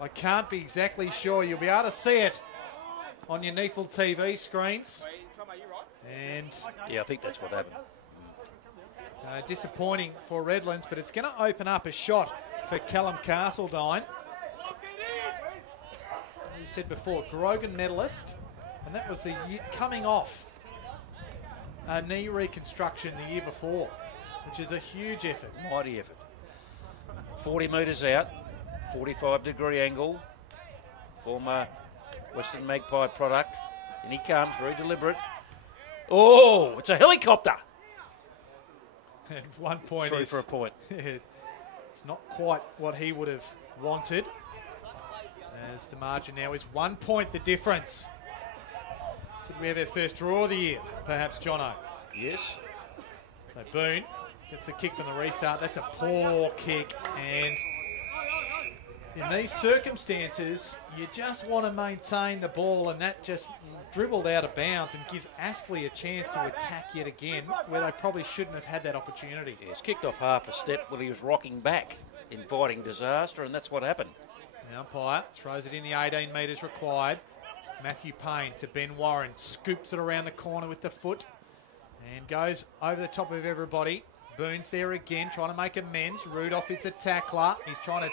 I can't be exactly sure. You'll be able to see it on your NEAFL TV screens. And yeah, I think that's what happened. disappointing for Redlands, but it's going to open up a shot for Callum Castledine. As you said before, Grogan medalist, and that was the year coming off a knee reconstruction the year before, which is a huge effort. Mighty effort. 40 metres out, 45-degree angle, former Western Magpie product. And he comes, very deliberate. Oh, it's a helicopter. And 1 point Through is for a point. it's not quite what he would have wanted. As the margin now is 1 point the difference. Could we have our first draw of the year, perhaps, Jono? Yes. So Boone gets the kick from the restart. That's a poor kick, and in these circumstances, you just want to maintain the ball, and that just dribbled out of bounds and gives Aspley a chance to attack yet again, where they probably shouldn't have had that opportunity. Yeah, it's kicked off half a step while he was rocking back, inviting disaster, and that's what happened. The umpire throws it in the 18 metres required. Matthew Payne to Ben Warren, scoops it around the corner with the foot and goes over the top of everybody. Boone's there again, trying to make amends. Rudolph is the tackler. He's trying to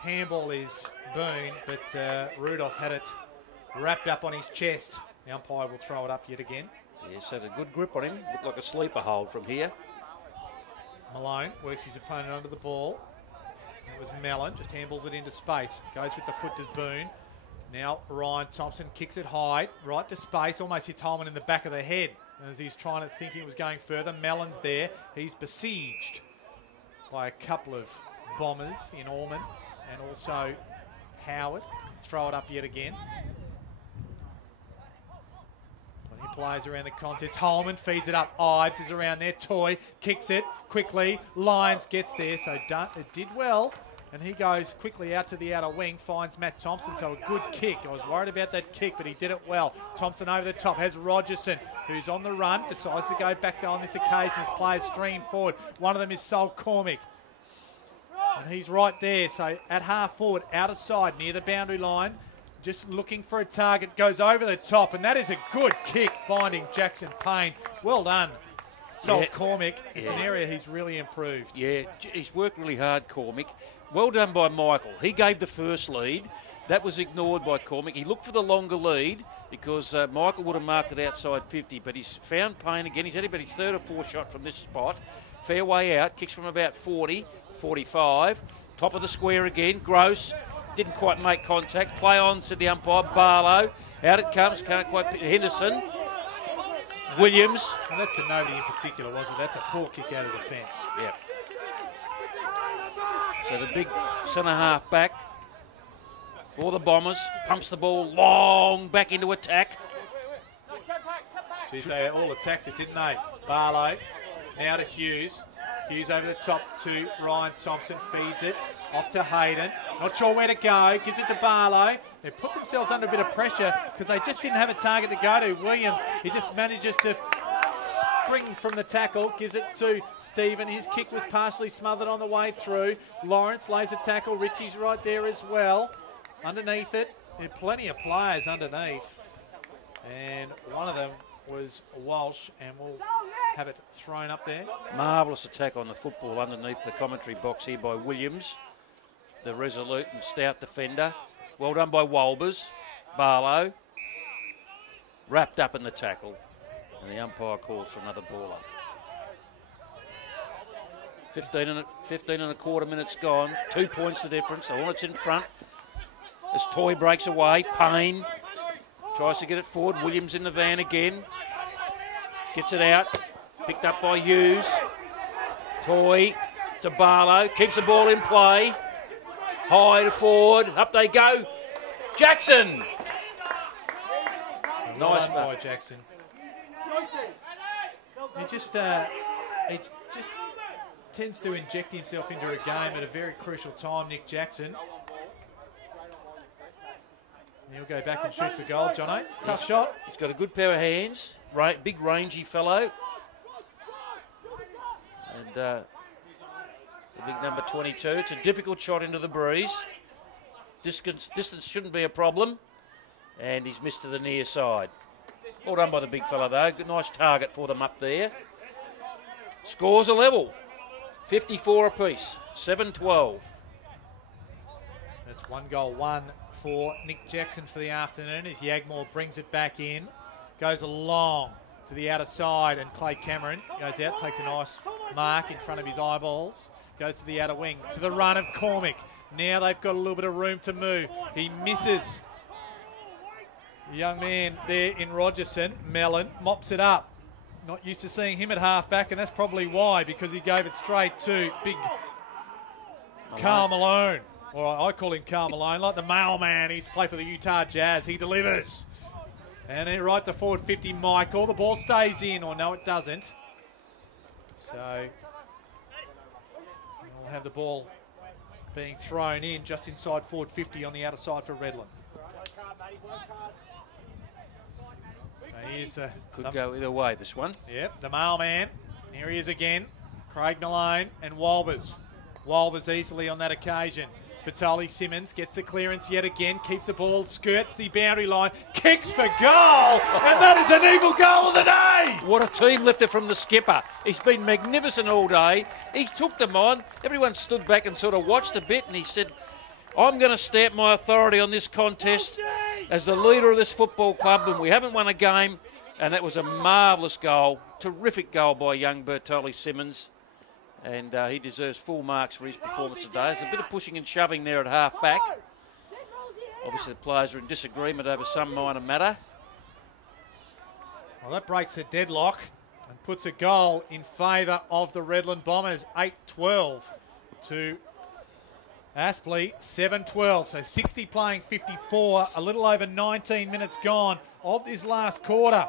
handball his Boone, but Rudolph had it wrapped up on his chest. The umpire will throw it up yet again. Yes, had a good grip on him. Looked like a sleeper hold from here. Malone works his opponent under the ball. It was Mellon, just handballs it into space. Goes with the foot to Boone. Now Ryan Thompson kicks it high, right to space, almost hits Holman in the back of the head as he's trying to think it was going further. Mellon's there. He's besieged by a couple of Bombers in Ormond and also Howard. Throw it up yet again. Plenty of players around the contest. Holman feeds it up. Ives is around there. Toy kicks it quickly. Lyons gets there, so it did well And he goes quickly out to the outer wing, finds Matt Thompson, so a good kick. I was worried about that kick, but he did it well. Thompson over the top, has Rogerson, who's on the run, decides to go back on this occasion as players stream forward. One of them is Sol Cormick. And he's right there, so at half forward, out of side, near the boundary line, just looking for a target, goes over the top, and that is a good kick, finding Jackson Payne. Well done, Sol Cormick. It's an area he's really improved. Yeah, he's worked really hard, Cormick. Well done by Michael. He gave the first lead. That was ignored by Cormick. He looked for the longer lead because Michael would have marked it outside 50, but he's found Payne again. He's had about his third or fourth shot from this spot. Fair way out, kicks from about 40, 45. Top of the square again, Gross. Didn't quite make contact. Play on, said the umpire. Barlow. Out it comes, can't quite. Henderson. Williams. And that's the nobody in particular, was it? That's a poor kick out of defence. Yeah. So the big centre half back for the Bombers. Pumps the ball long back into attack. Geez, they all attacked it, didn't they? Barlow. Now to Hughes. Hughes over the top to Ryan Thompson. Feeds it. Off to Hayden. Not sure where to go. Gives it to Barlow. They put themselves under a bit of pressure because they just didn't have a target to go to. Williams, he just manages to spring from the tackle. Gives it to Stephen. His kick was partially smothered on the way through. Lawrence lays a tackle. Richie's right there as well. Underneath it. There are plenty of players underneath. And one of them was Walsh, and we'll have it thrown up there. Marvellous attack on the football underneath the commentary box here by Williams, the resolute and stout defender. Well done by Wolbers. Barlow wrapped up in the tackle, and the umpire calls for another baller. 15 and a quarter minutes gone. 2 points the difference. The Hornets in front. As Toy breaks away, Payne tries to get it forward. Williams in the van again. Gets it out. Picked up by Hughes. Toy to Barlow. Keeps the ball in play. High to forward. Up they go. Jackson. Nice by Jackson. He just tends to inject himself into a game at a very crucial time, Nick Jackson. He'll go back and shoot for goal, Jono. Tough shot. He's got a good pair of hands. Big rangy fellow. And the big number 22. It's a difficult shot into the breeze. Distance shouldn't be a problem. And he's missed to the near side. Well done by the big fella though. Good, nice target for them up there. Scores a level. 54 apiece. 7-12. That's 1-1 for Nick Jackson for the afternoon as Yagmore brings it back in. Goes along to the outer side, and Clay Cameron goes out, takes a nice mark in front of his eyeballs. Goes to the outer wing, to the run of Cormick. Now they've got a little bit of room to move. He misses. The young man there in Rogerson, Mellon, mops it up. Not used to seeing him at half-back, and that's probably why, because he gave it straight to big Carl Malone. Or I call him Carl Malone, like the mailman. He used to play for the Utah Jazz. He delivers. And then right to forward 50, Michael. The ball stays in, or no, it doesn't. So we'll have the ball being thrown in just inside forward 50 on the outer side for Redland. Here's the Could go either way, this one. Yep, the mailman. Here he is again. Craig Malone and Wolbers. Wolbers easily on that occasion. Batoli Simmons gets the clearance yet again, keeps the ball, skirts the boundary line, kicks for goal, and that is an eagle goal of the day! What a team lifter from the skipper. He's been magnificent all day. He took them on. Everyone stood back and sort of watched a bit, and he said, I'm going to stamp my authority on this contest as the leader of this football club, and we haven't won a game, and that was a marvellous goal. Terrific goal by young Bertoli Simmons. And he deserves full marks for his performance today. There's a bit of pushing and shoving there at half-back. Obviously, the players are in disagreement over some minor matter. Well, that breaks the deadlock and puts a goal in favour of the Redland Bombers. 8-12 to Aspley, 7-12. So 60 playing 54, a little over 19 minutes gone of this last quarter.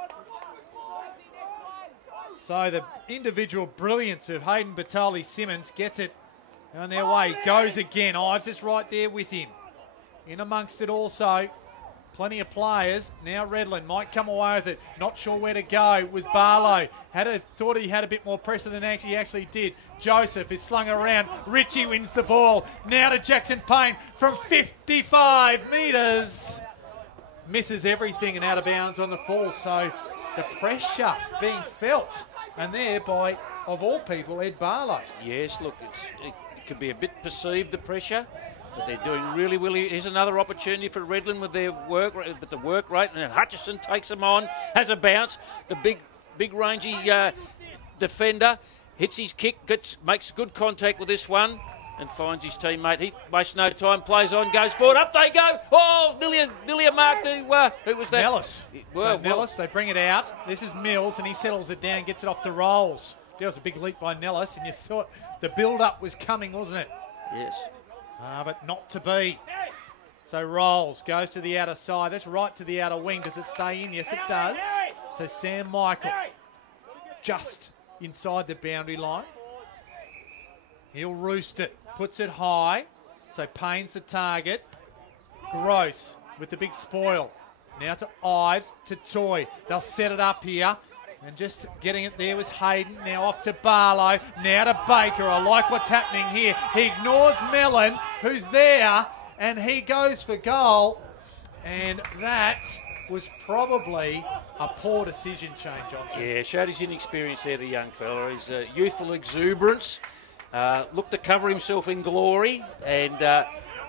So the individual brilliance of Hayden Batoli Simmons gets it On their way, goes again. Ives is right there with him. In amongst it also, plenty of players. Now Redland might come away with it. Not sure where to go. It was Barlow. Thought he had a bit more pressure than he actually did. Joseph is slung around. Richie wins the ball. Now to Jackson Payne from 55 metres. Misses everything and out of bounds on the fall. So the pressure being felt. And there by, of all people, Ed Barlow. Yes, look, it could be a bit perceived, the pressure. But they're doing really, really. Here's another opportunity for Redland with their work, but the work rate. And Hutchison takes them on, has a bounce. The big rangy defender hits his kick, makes good contact with this one, and finds his teammate. He wastes no time, plays on, goes forward. Up they go. Oh, nearly a mark to who was that? Nellis. Nellis, they bring it out. This is Mills, and he settles it down, gets it off to Rolls. That was a big leap by Nellis, and you thought the build-up was coming, wasn't it? Yes. But not to be. So Rolls goes to the outer side. That's right to the outer wing. Does it stay in? Yes, it does. So Sam Michael just inside the boundary line. He'll roost it. Puts it high. So Payne's the target. Gross with the big spoil. Now to Ives, to Toy. They'll set it up here. And just getting it there was Hayden. Now off to Barlow. Now to Baker. I like what's happening here. He ignores Mellon, who's there, and he goes for goal. And that was probably a poor decision, Shane Johnson. Yeah, showed his inexperience there, the young fella. His youthful exuberance. Looked to cover himself in glory and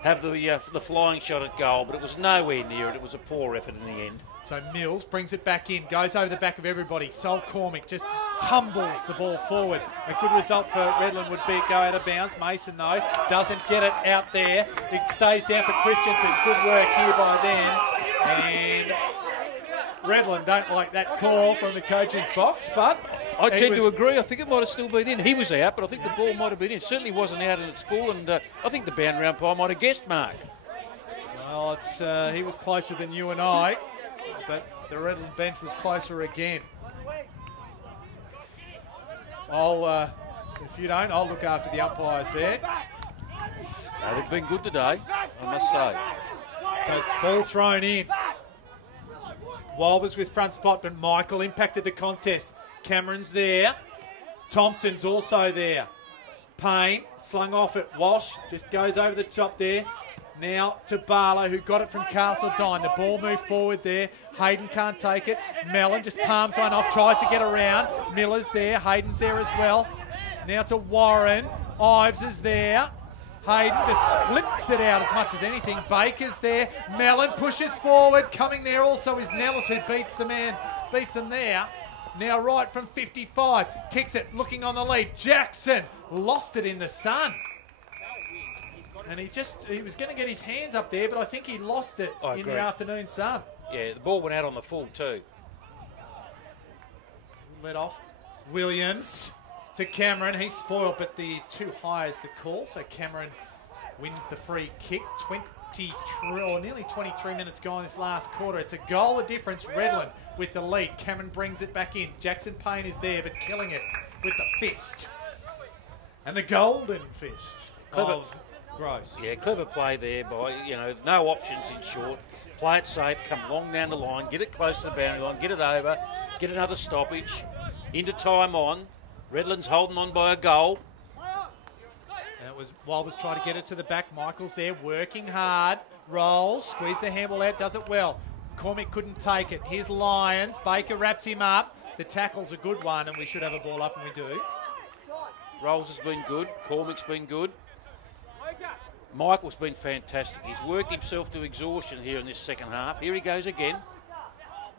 have the flying shot at goal, but it was nowhere near it. It was a poor effort in the end. So Mills brings it back in, goes over the back of everybody. Sol Cormick just tumbles the ball forward. A good result for Redland would be it go out of bounds. Mason, though, doesn't get it out there. It stays down for Christensen. Good work here by them. And Redland don't like that call from the coach's box, but I tend to agree. I think it might have still been in. He was out, but I think the ball might have been in. It certainly wasn't out in its full, and I think the boundary umpire might have guessed Mark. Well, he was closer than you and I, but the Redland bench was closer again. If you don't, I'll look after the umpires there. No, they've been good today, I must say. So ball thrown in. Walbers with front spot, but Michael impacted the contest. Cameron's there. Thompson's also there. Payne slung off it. Walsh just goes over the top there. Now to Barlow, who got it from Castledine. The ball moved forward there. Hayden can't take it. Mellon just palms one off, tries to get around. Miller's there. Hayden's there as well. Now to Warren. Ives is there. Hayden just flips it out as much as anything. Baker's there. Mellon pushes forward. Coming there also is Nellis, who beats the man. Beats him there. Now right from 55. Kicks it, looking on the lead. Jackson lost it in the sun. And he was going to get his hands up there, but I think he lost it in the afternoon sun. Yeah, the ball went out on the full too. Let off. Williams to Cameron. He's spoiled, but the too high is the call. So Cameron wins the free kick. 23 or nearly 23 minutes gone this last quarter. It's a goal of difference. Redland with the lead. Cameron brings it back in. Jackson Payne is there, but killing it with the fist. And the golden fist of Gross. Yeah, clever play there by, no options in short. Play it safe, come long down the line, get it close to the boundary line, get it over, get another stoppage, into time on. Redland's holding on by a goal. And it was Walbers trying to get it to the back. Michael's there, working hard. Rolls, squeeze the handball out, does it well. Cormick couldn't take it. Here's Lyons. Baker wraps him up. The tackle's a good one, and we should have a ball up, and we do. Rolls has been good. Cormick's been good. Michael's been fantastic. He's worked himself to exhaustion here in this second half. Here he goes again.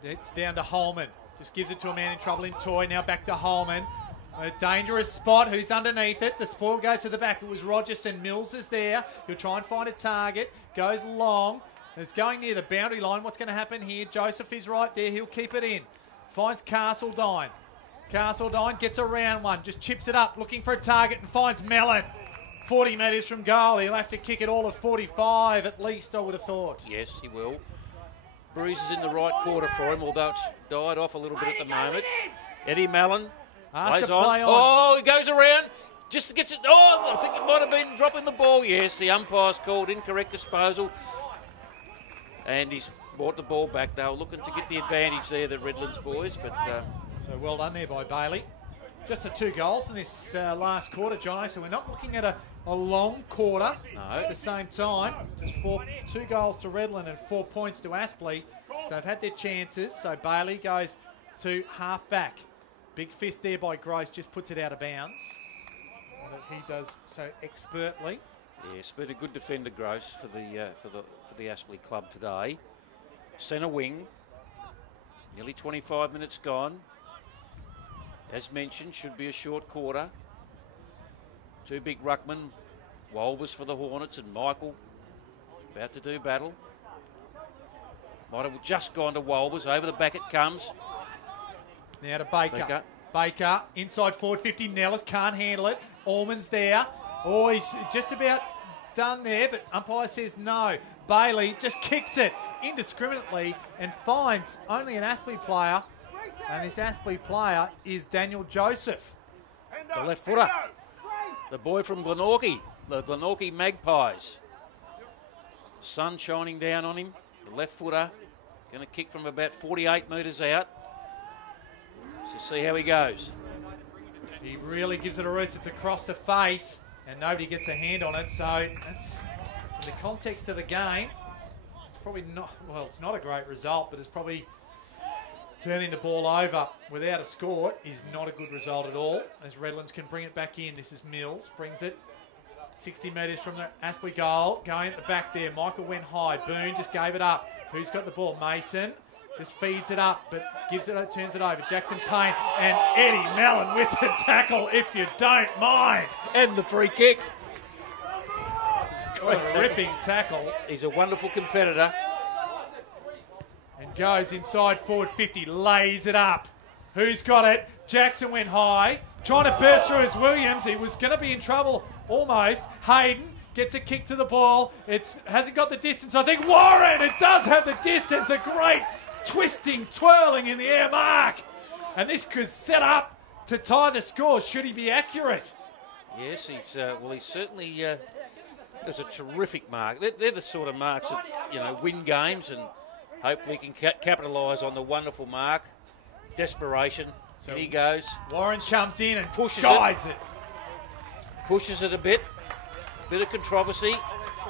It's down to Holman. Just gives it to a man in trouble in Toy. Now back to Holman. A dangerous spot. Who's underneath it? The spoil goes to the back. It was Rogerson. Mills is there. He'll try and find a target. Goes long. It's going near the boundary line. What's going to happen here? Joseph is right there. He'll keep it in. Finds Castledine. Castledine gets around one. Just chips it up. Looking for a target and finds Mellon. 40 metres from goal. He'll have to kick it all of 45 at least, I would have thought. Yes, he will. Breeze is in the right quarter for him, although it's died off a little bit at the moment. Eddie Mellon plays on. Play on. Oh, he goes around. Just gets it. Oh, I think it might have been dropping the ball. Yes, the umpire's called incorrect disposal. And he's brought the ball back. They were looking to get the advantage there, the Redlands boys. But so well done there by Bailey. Just the 2 goals in this last quarter, Jono. So we're not looking at a long quarter at the same time. Just 2 goals to Redland and 4 points to Aspley. So they've had their chances. So Bailey goes to half back. Big fist there by Gross, just puts it out of bounds. He does so expertly. Yes, but a good defender, Gross, for the Aspley club today. Centre wing, nearly 25 minutes gone. As mentioned, should be a short quarter. 2 big ruckmen, Walbers for the Hornets and Michael about to do battle. Might have just gone to Walbers. Over the back it comes. Now to Baker. Baker, inside forward 50. Nellis can't handle it. Allman's there. Oh, he's just about done there, but umpire says no. Bailey just kicks it indiscriminately and finds only an Aspley player. And this Aspley player is Daniel Joseph. The left footer. The boy from Glenorchy. The Glenorchy Magpies. Sun shining down on him. The left footer. Going to kick from about 48 metres out. So see how he goes. He really gives it a roost. It's across the face and nobody gets a hand on it. So that's, in the context of the game, it's probably not, well, it's not a great result, but it's probably turning the ball over without a score is not a good result at all. As Redlands can bring it back in. This is Mills, brings it 60 metres from the Aspley goal. Going at the back there. Michael went high. Boone just gave it up. Who's got the ball? Mason. Just feeds it up, but gives it, turns it over. Jackson Payne and Eddie Mellon with the tackle, if you don't mind. And the free kick. What a ripping tackle. He's a wonderful competitor. And goes inside forward 50, lays it up. Who's got it? Jackson went high, trying to burst through as Williams. He was going to be in trouble almost. Hayden gets a kick to the ball. It hasn't got the distance. I think Warren, it does have the distance. A great twisting, twirling in the air mark. And this could set up to tie the score should he be accurate. Yes, he's certainly it's a terrific mark. They're the sort of marks that, win games, and hopefully can capitalise on the wonderful mark. Desperation. So he goes. Warren jumps in and guides it. Pushes it a bit. Bit of controversy.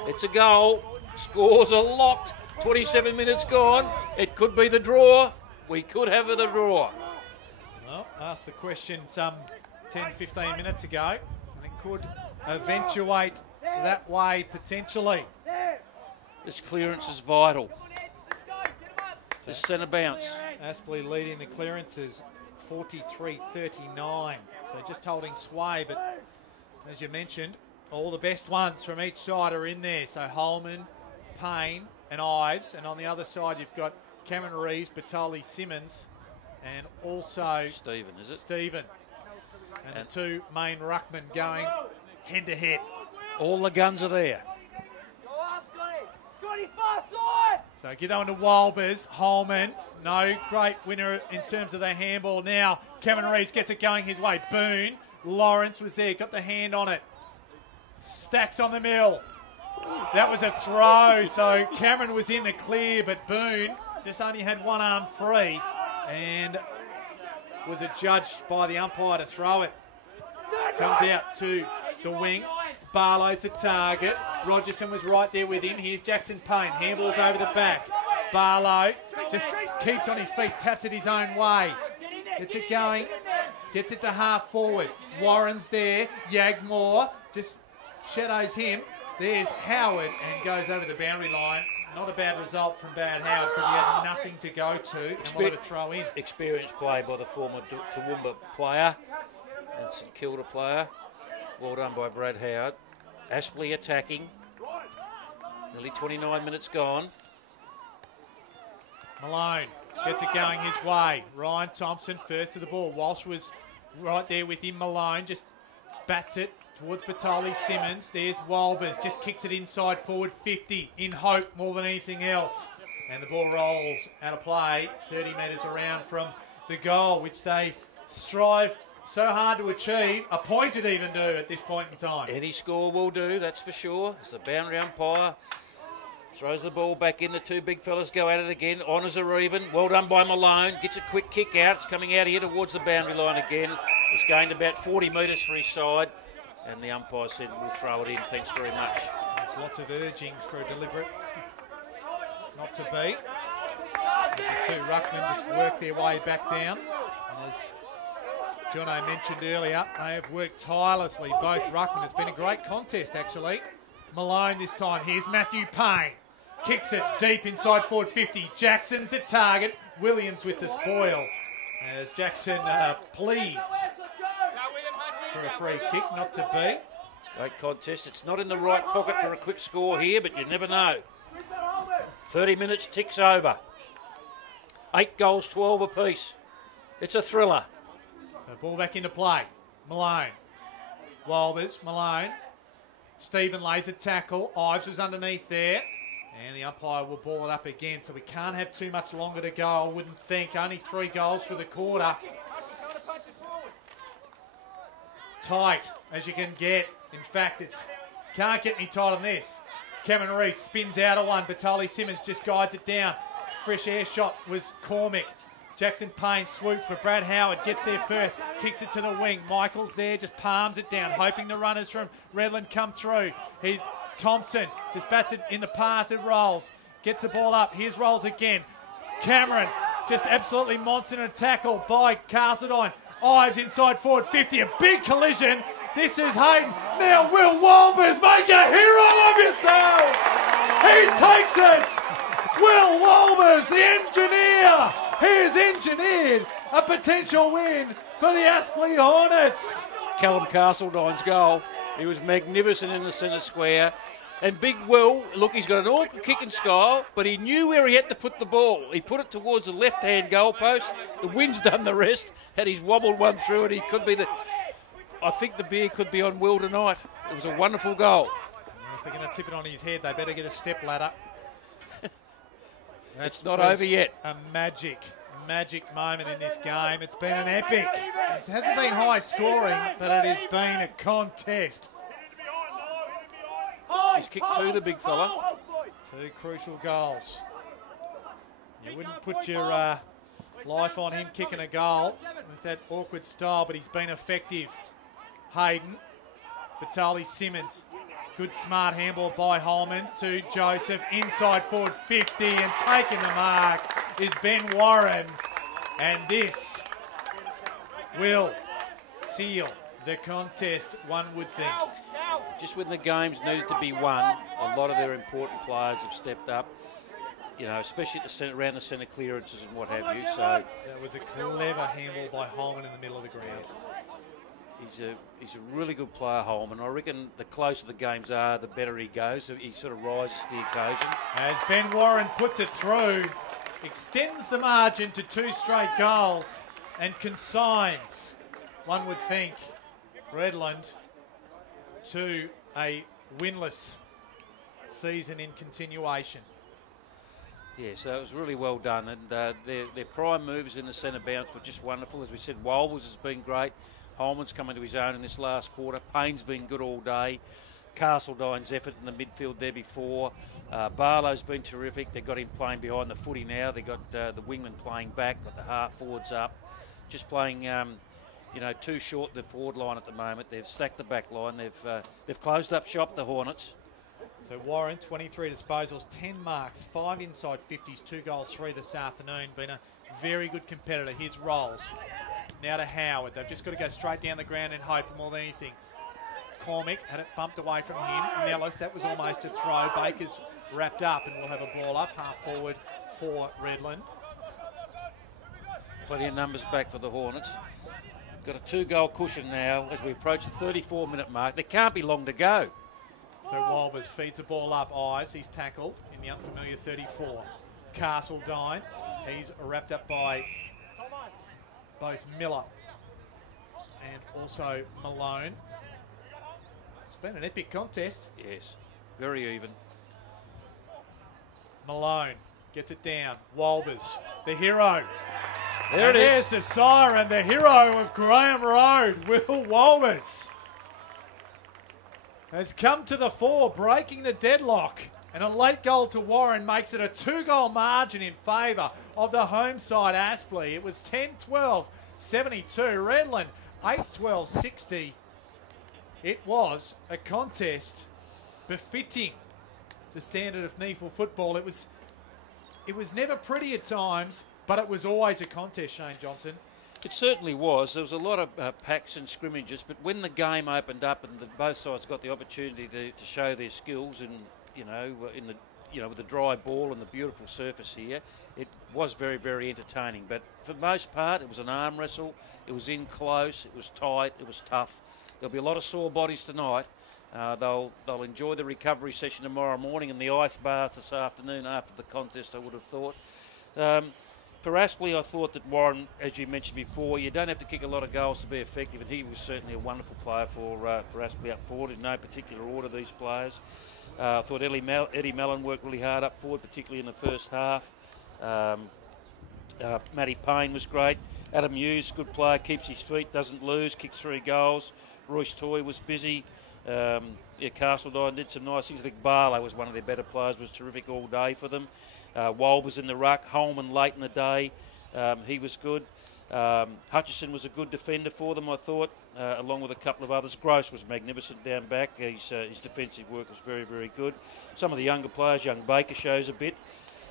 It's a goal. Scores are locked. 27 minutes gone. It could be the draw. We could have the draw. Well, asked the question some 10, 15 minutes ago, and it could eventuate that way potentially. This clearance is vital. This centre bounce. Aspley leading the clearances 43-39. So just holding sway, but as you mentioned, all the best ones from each side are in there. So Holman, Payne and Ives, and on the other side you've got Cameron Reeves, Batoli, Simmons, and also Stephen, is it? Stephen. And the 2 main ruckmen going head to head. All the guns are there. Go up, Scotty! Scotty, far side! So get on to Walbers. Holman, no great winner in terms of the handball. Now Cameron Reeves gets it going his way. Boone, Lawrence was there, got the hand on it. Stacks on the mill. That was a throw, so Cameron was in the clear, but Boone just only had one arm free and was adjudged by the umpire to throw it. Comes out to the wing. Barlow's the target. Rogerson was right there with him. Here's Jackson Payne. Handballs over the back. Barlow just keeps on his feet, taps it his own way. Gets it going. Gets it to half forward. Warren's there. Yagmore just shadows him. There's Howard and goes over the boundary line. Not a bad result from Bad Howard because he had nothing to go to and we'll have a throw in. Experienced play by the former Toowoomba player and St Kilda player. Well done by Brad Howard. Aspley attacking. Nearly 29 minutes gone. Malone gets it going his way. Ryan Thompson first to the ball. Walsh was right there with him. Malone just bats it towards Batoli. Simmons. There's Walbers. Just kicks it inside forward 50 in hope more than anything else. And the ball rolls out of play 30 metres around from the goal, which they strive so hard to achieve. A point would even do at this point in time. Any score will do, that's for sure. As the boundary umpire throws the ball back in, the two big fellas go at it again. Honours are even. Well done by Malone. Gets a quick kick out. It's coming out here towards the boundary line again. It's gained about 40 metres for his side. And the umpire said, we'll throw it in. Thanks very much. There's lots of urgings for a deliberate not to beat. As the two ruckmen just work their way back down. And as Jono mentioned earlier, they have worked tirelessly, both ruckmen. It's been a great contest, actually. Malone this time. Here's Matthew Payne. Kicks it deep inside forward 50. Jackson's the target. Williams with the spoil. As Jackson pleads for a free kick, not to be. Great contest. It's not in the right pocket for a quick score here, but you never know. 30 minutes ticks over. 8 goals, 12 apiece. It's a thriller. So ball back into play. Malone. Walbers, Malone. Stephen lays a tackle. Ives was underneath there. And the umpire will ball it up again. So we can't have too much longer to go, I wouldn't think. Only 3 goals for the quarter. Tight as you can get. In fact, it's can't get any tighter than this. Cameron Reese spins out of one. Batali Simmons just guides it down. Fresh air shot was Cormick. Jackson Payne swoops, but Brad Howard gets there first. Kicks it to the wing. Michael's there, just palms it down, hoping the runners from Redland come through. Thompson just bats it in the path of Rolls. Gets the ball up. Here's Rolls again. Cameron just absolutely monster in a tackle by Castledine. Ives inside forward 50. A big collision. This is Hayden. Now Will Walbers, make a hero of yourself. He takes it. Will Walbers, the engineer. He has engineered a potential win for the Aspley Hornets. Callum Castledine's goal. He was magnificent in the centre square. And Big Will, look, he's got an awkward kicking style, but he knew where he had to put the ball. He put it towards the left-hand goalpost. The wind's done the rest. Had he's wobbled one through it, he could be the... I think the beer could be on Will tonight. It was a wonderful goal. If they're going to tip it on his head, they better get a step ladder. It's not over yet. A magic moment in this game. It's been an epic. It hasn't been high scoring, but it has been a contest. He's kicked 2, the big fella. 2 crucial goals. You wouldn't put your life on him kicking a goal with that awkward style, but he's been effective. Hayden, Batali Simmons. Good smart handball by Holman to Joseph. Inside forward 50 and taking the mark is Ben Warren. And this will seal the contest, one would think. Just when the games needed to be won, a lot of their important players have stepped up, you know, especially at the centre, around the centre clearances and what have you. So that was a clever handball by Holman in the middle of the ground. He's a really good player, Holman. I reckon the closer the games are, the better he goes. So he sort of rises to the occasion. As Ben Warren puts it through, extends the margin to 2 straight goals and consigns, one would think, Redland to a winless season in continuation. Yeah, so it was really well done, and their prime moves in the centre bounce were just wonderful. As we said, Walbers has been great. Holman's come into his own in this last quarter. Payne's been good all day. Castledine's effort in the midfield there before. Barlow's been terrific. They've got him playing behind the footy now. They've got the wingman playing back, got the half forwards up. Just playing, too short the forward line at the moment. They've stacked the back line. They've closed up shop, the Hornets. So Warren, 23 disposals, 10 marks, 5 inside 50s, 2 goals, 3 this afternoon. Been a very good competitor. Here's Rolls. Now to Howard. They've just got to go straight down the ground and hope more than anything. Cormick had it bumped away from him. Nellis, that was almost a throw. Baker's wrapped up and we'll have a ball up half forward for Redland. Plenty of numbers back for the Hornets. Got a 2-goal cushion now as we approach the 34-minute mark. There can't be long to go. So Walbers feeds the ball up. Ives, he's tackled in the unfamiliar 34. Castledine, he's wrapped up by both Miller and also Malone. It's been an epic contest. Yes, very even. Malone gets it down. Walbers, the hero. There it is. There's the siren, the hero of Graham Road, Will Walbers, has come to the fore, breaking the deadlock. And a late goal to Warren makes it a 2-goal margin in favour of the home side, Aspley. It was 10-12, 72. Redland, 8-12, 60. It was a contest befitting the standard of NEAFL football. It was never pretty at times, but it was always a contest, Shane Johnson. It certainly was. There was a lot of packs and scrimmages, but when the game opened up and both sides got the opportunity to show their skills and with the dry ball and the beautiful surface here, it was very, very entertaining. But for the most part, it was an arm wrestle. It was in close. It was tight. It was tough. There'll be a lot of sore bodies tonight. They'll enjoy the recovery session tomorrow morning and the ice bath this afternoon after the contest, I would have thought. For Aspley, I thought that Warren, as you mentioned before, you don't have to kick a lot of goals to be effective, and he was certainly a wonderful player for Aspley up forward, in no particular order, these players. I thought Eddie Mellon worked really hard up forward, particularly in the first half. Matty Payne was great. Adam Hughes, good player, keeps his feet, doesn't lose, kicked 3 goals. Royce Toy was busy. Castledine did some nice things. I think Barlow was one of their better players, was terrific all day for them. Wold was in the ruck. Holman late in the day, he was good. Hutchison was a good defender for them, I thought, along with a couple of others. Gross was magnificent down back. His defensive work was very, very good. Some of the younger players, young Baker shows a bit.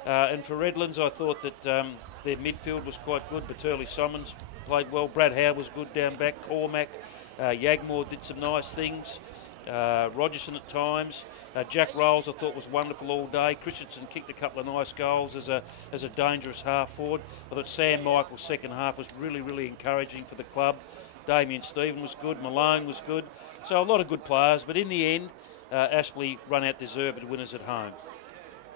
And for Redlands, I thought that their midfield was quite good. Baturley Simons played well. Brad Howe was good down back. Cormac, Yagmore did some nice things. Rogerson at times. Jack Rolls I thought was wonderful all day. Christensen kicked a couple of nice goals as a dangerous half forward. I thought Sam Michael's second half was really, really encouraging for the club. Damien Stephen was good. Malone was good. So a lot of good players. But in the end, Aspley run out deserved winners at home.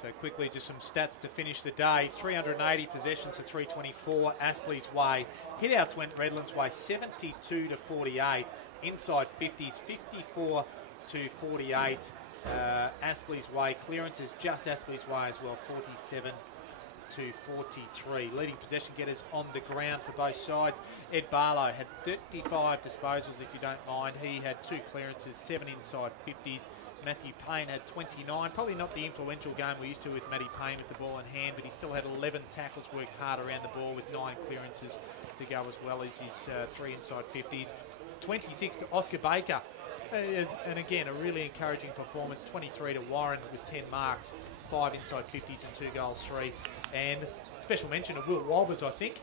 So quickly, just some stats to finish the day. 380 possessions to 324, Aspley's way. Hit-outs went Redland's way, 72 to 48. Inside 50s, 54 to 48. Aspley's way. Clearances just Aspley's way as well, 47 to 43. Leading possession getters on the ground for both sides. Ed Barlow had 35 disposals, if you don't mind. He had 2 clearances, 7 inside 50s. Matthew Payne had 29. Probably not the influential game we're used to with Matty Payne with the ball in hand, but he still had 11 tackles, worked hard around the ball with 9 clearances to go, as well as his 3 inside 50s. 26 to Oscar Baker. And again, a really encouraging performance. 23 to Warren with 10 marks, 5 inside 50s and 2 goals, 3. And special mention of Will Walbers, I think.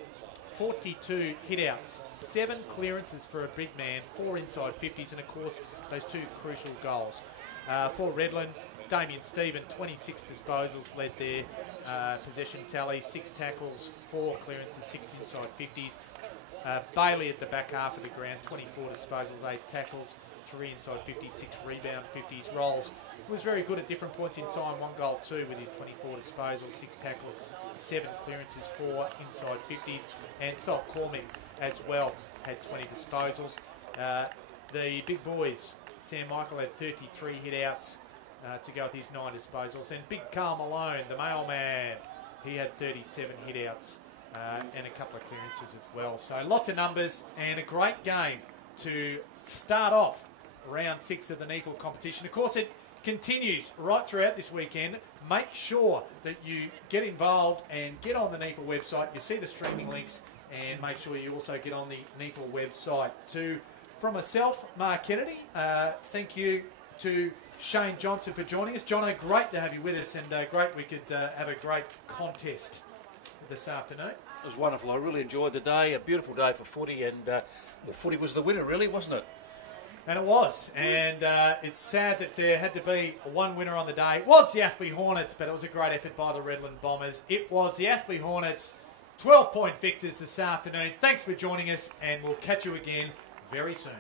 42 hit-outs, 7 clearances for a big man, 4 inside 50s, and of course, those 2 crucial goals. For Redland, Damien Stephen, 26 disposals, led their possession tally, 6 tackles, 4 clearances, 6 inside 50s. Bailey at the back half of the ground, 24 disposals, 8 tackles, 3 inside 50s, 6 rebound 50s. Rolls was very good at different points in time, 1 goal, 2 with his 24 disposals, 6 tackles, 7 clearances, 4 inside 50s. And Sol Cormick as well had 20 disposals. The big boys, Sam Michael had 33 hit-outs to go with his 9 disposals. And Big Carl Malone, the mailman, he had 37 hit-outs and a couple of clearances as well. So lots of numbers and a great game to start off round 6 of the NEAFL competition. Of course, it continues right throughout this weekend. Make sure that you get involved and get on the NEAFL website. You see the streaming links, and make sure you also get on the NEAFL website. From myself, Mark Kennedy, thank you to Shane Johnson for joining us. Jono, great to have you with us, and great we could have a great contest this afternoon. It was wonderful. I really enjoyed the day. A beautiful day for footy, and footy was the winner, really, wasn't it? And it was. And it's sad that there had to be one winner on the day. It was the Aspley Hornets, but it was a great effort by the Redland Bombers. It was the Aspley Hornets, 12-point victors this afternoon. Thanks for joining us, and we'll catch you again very soon.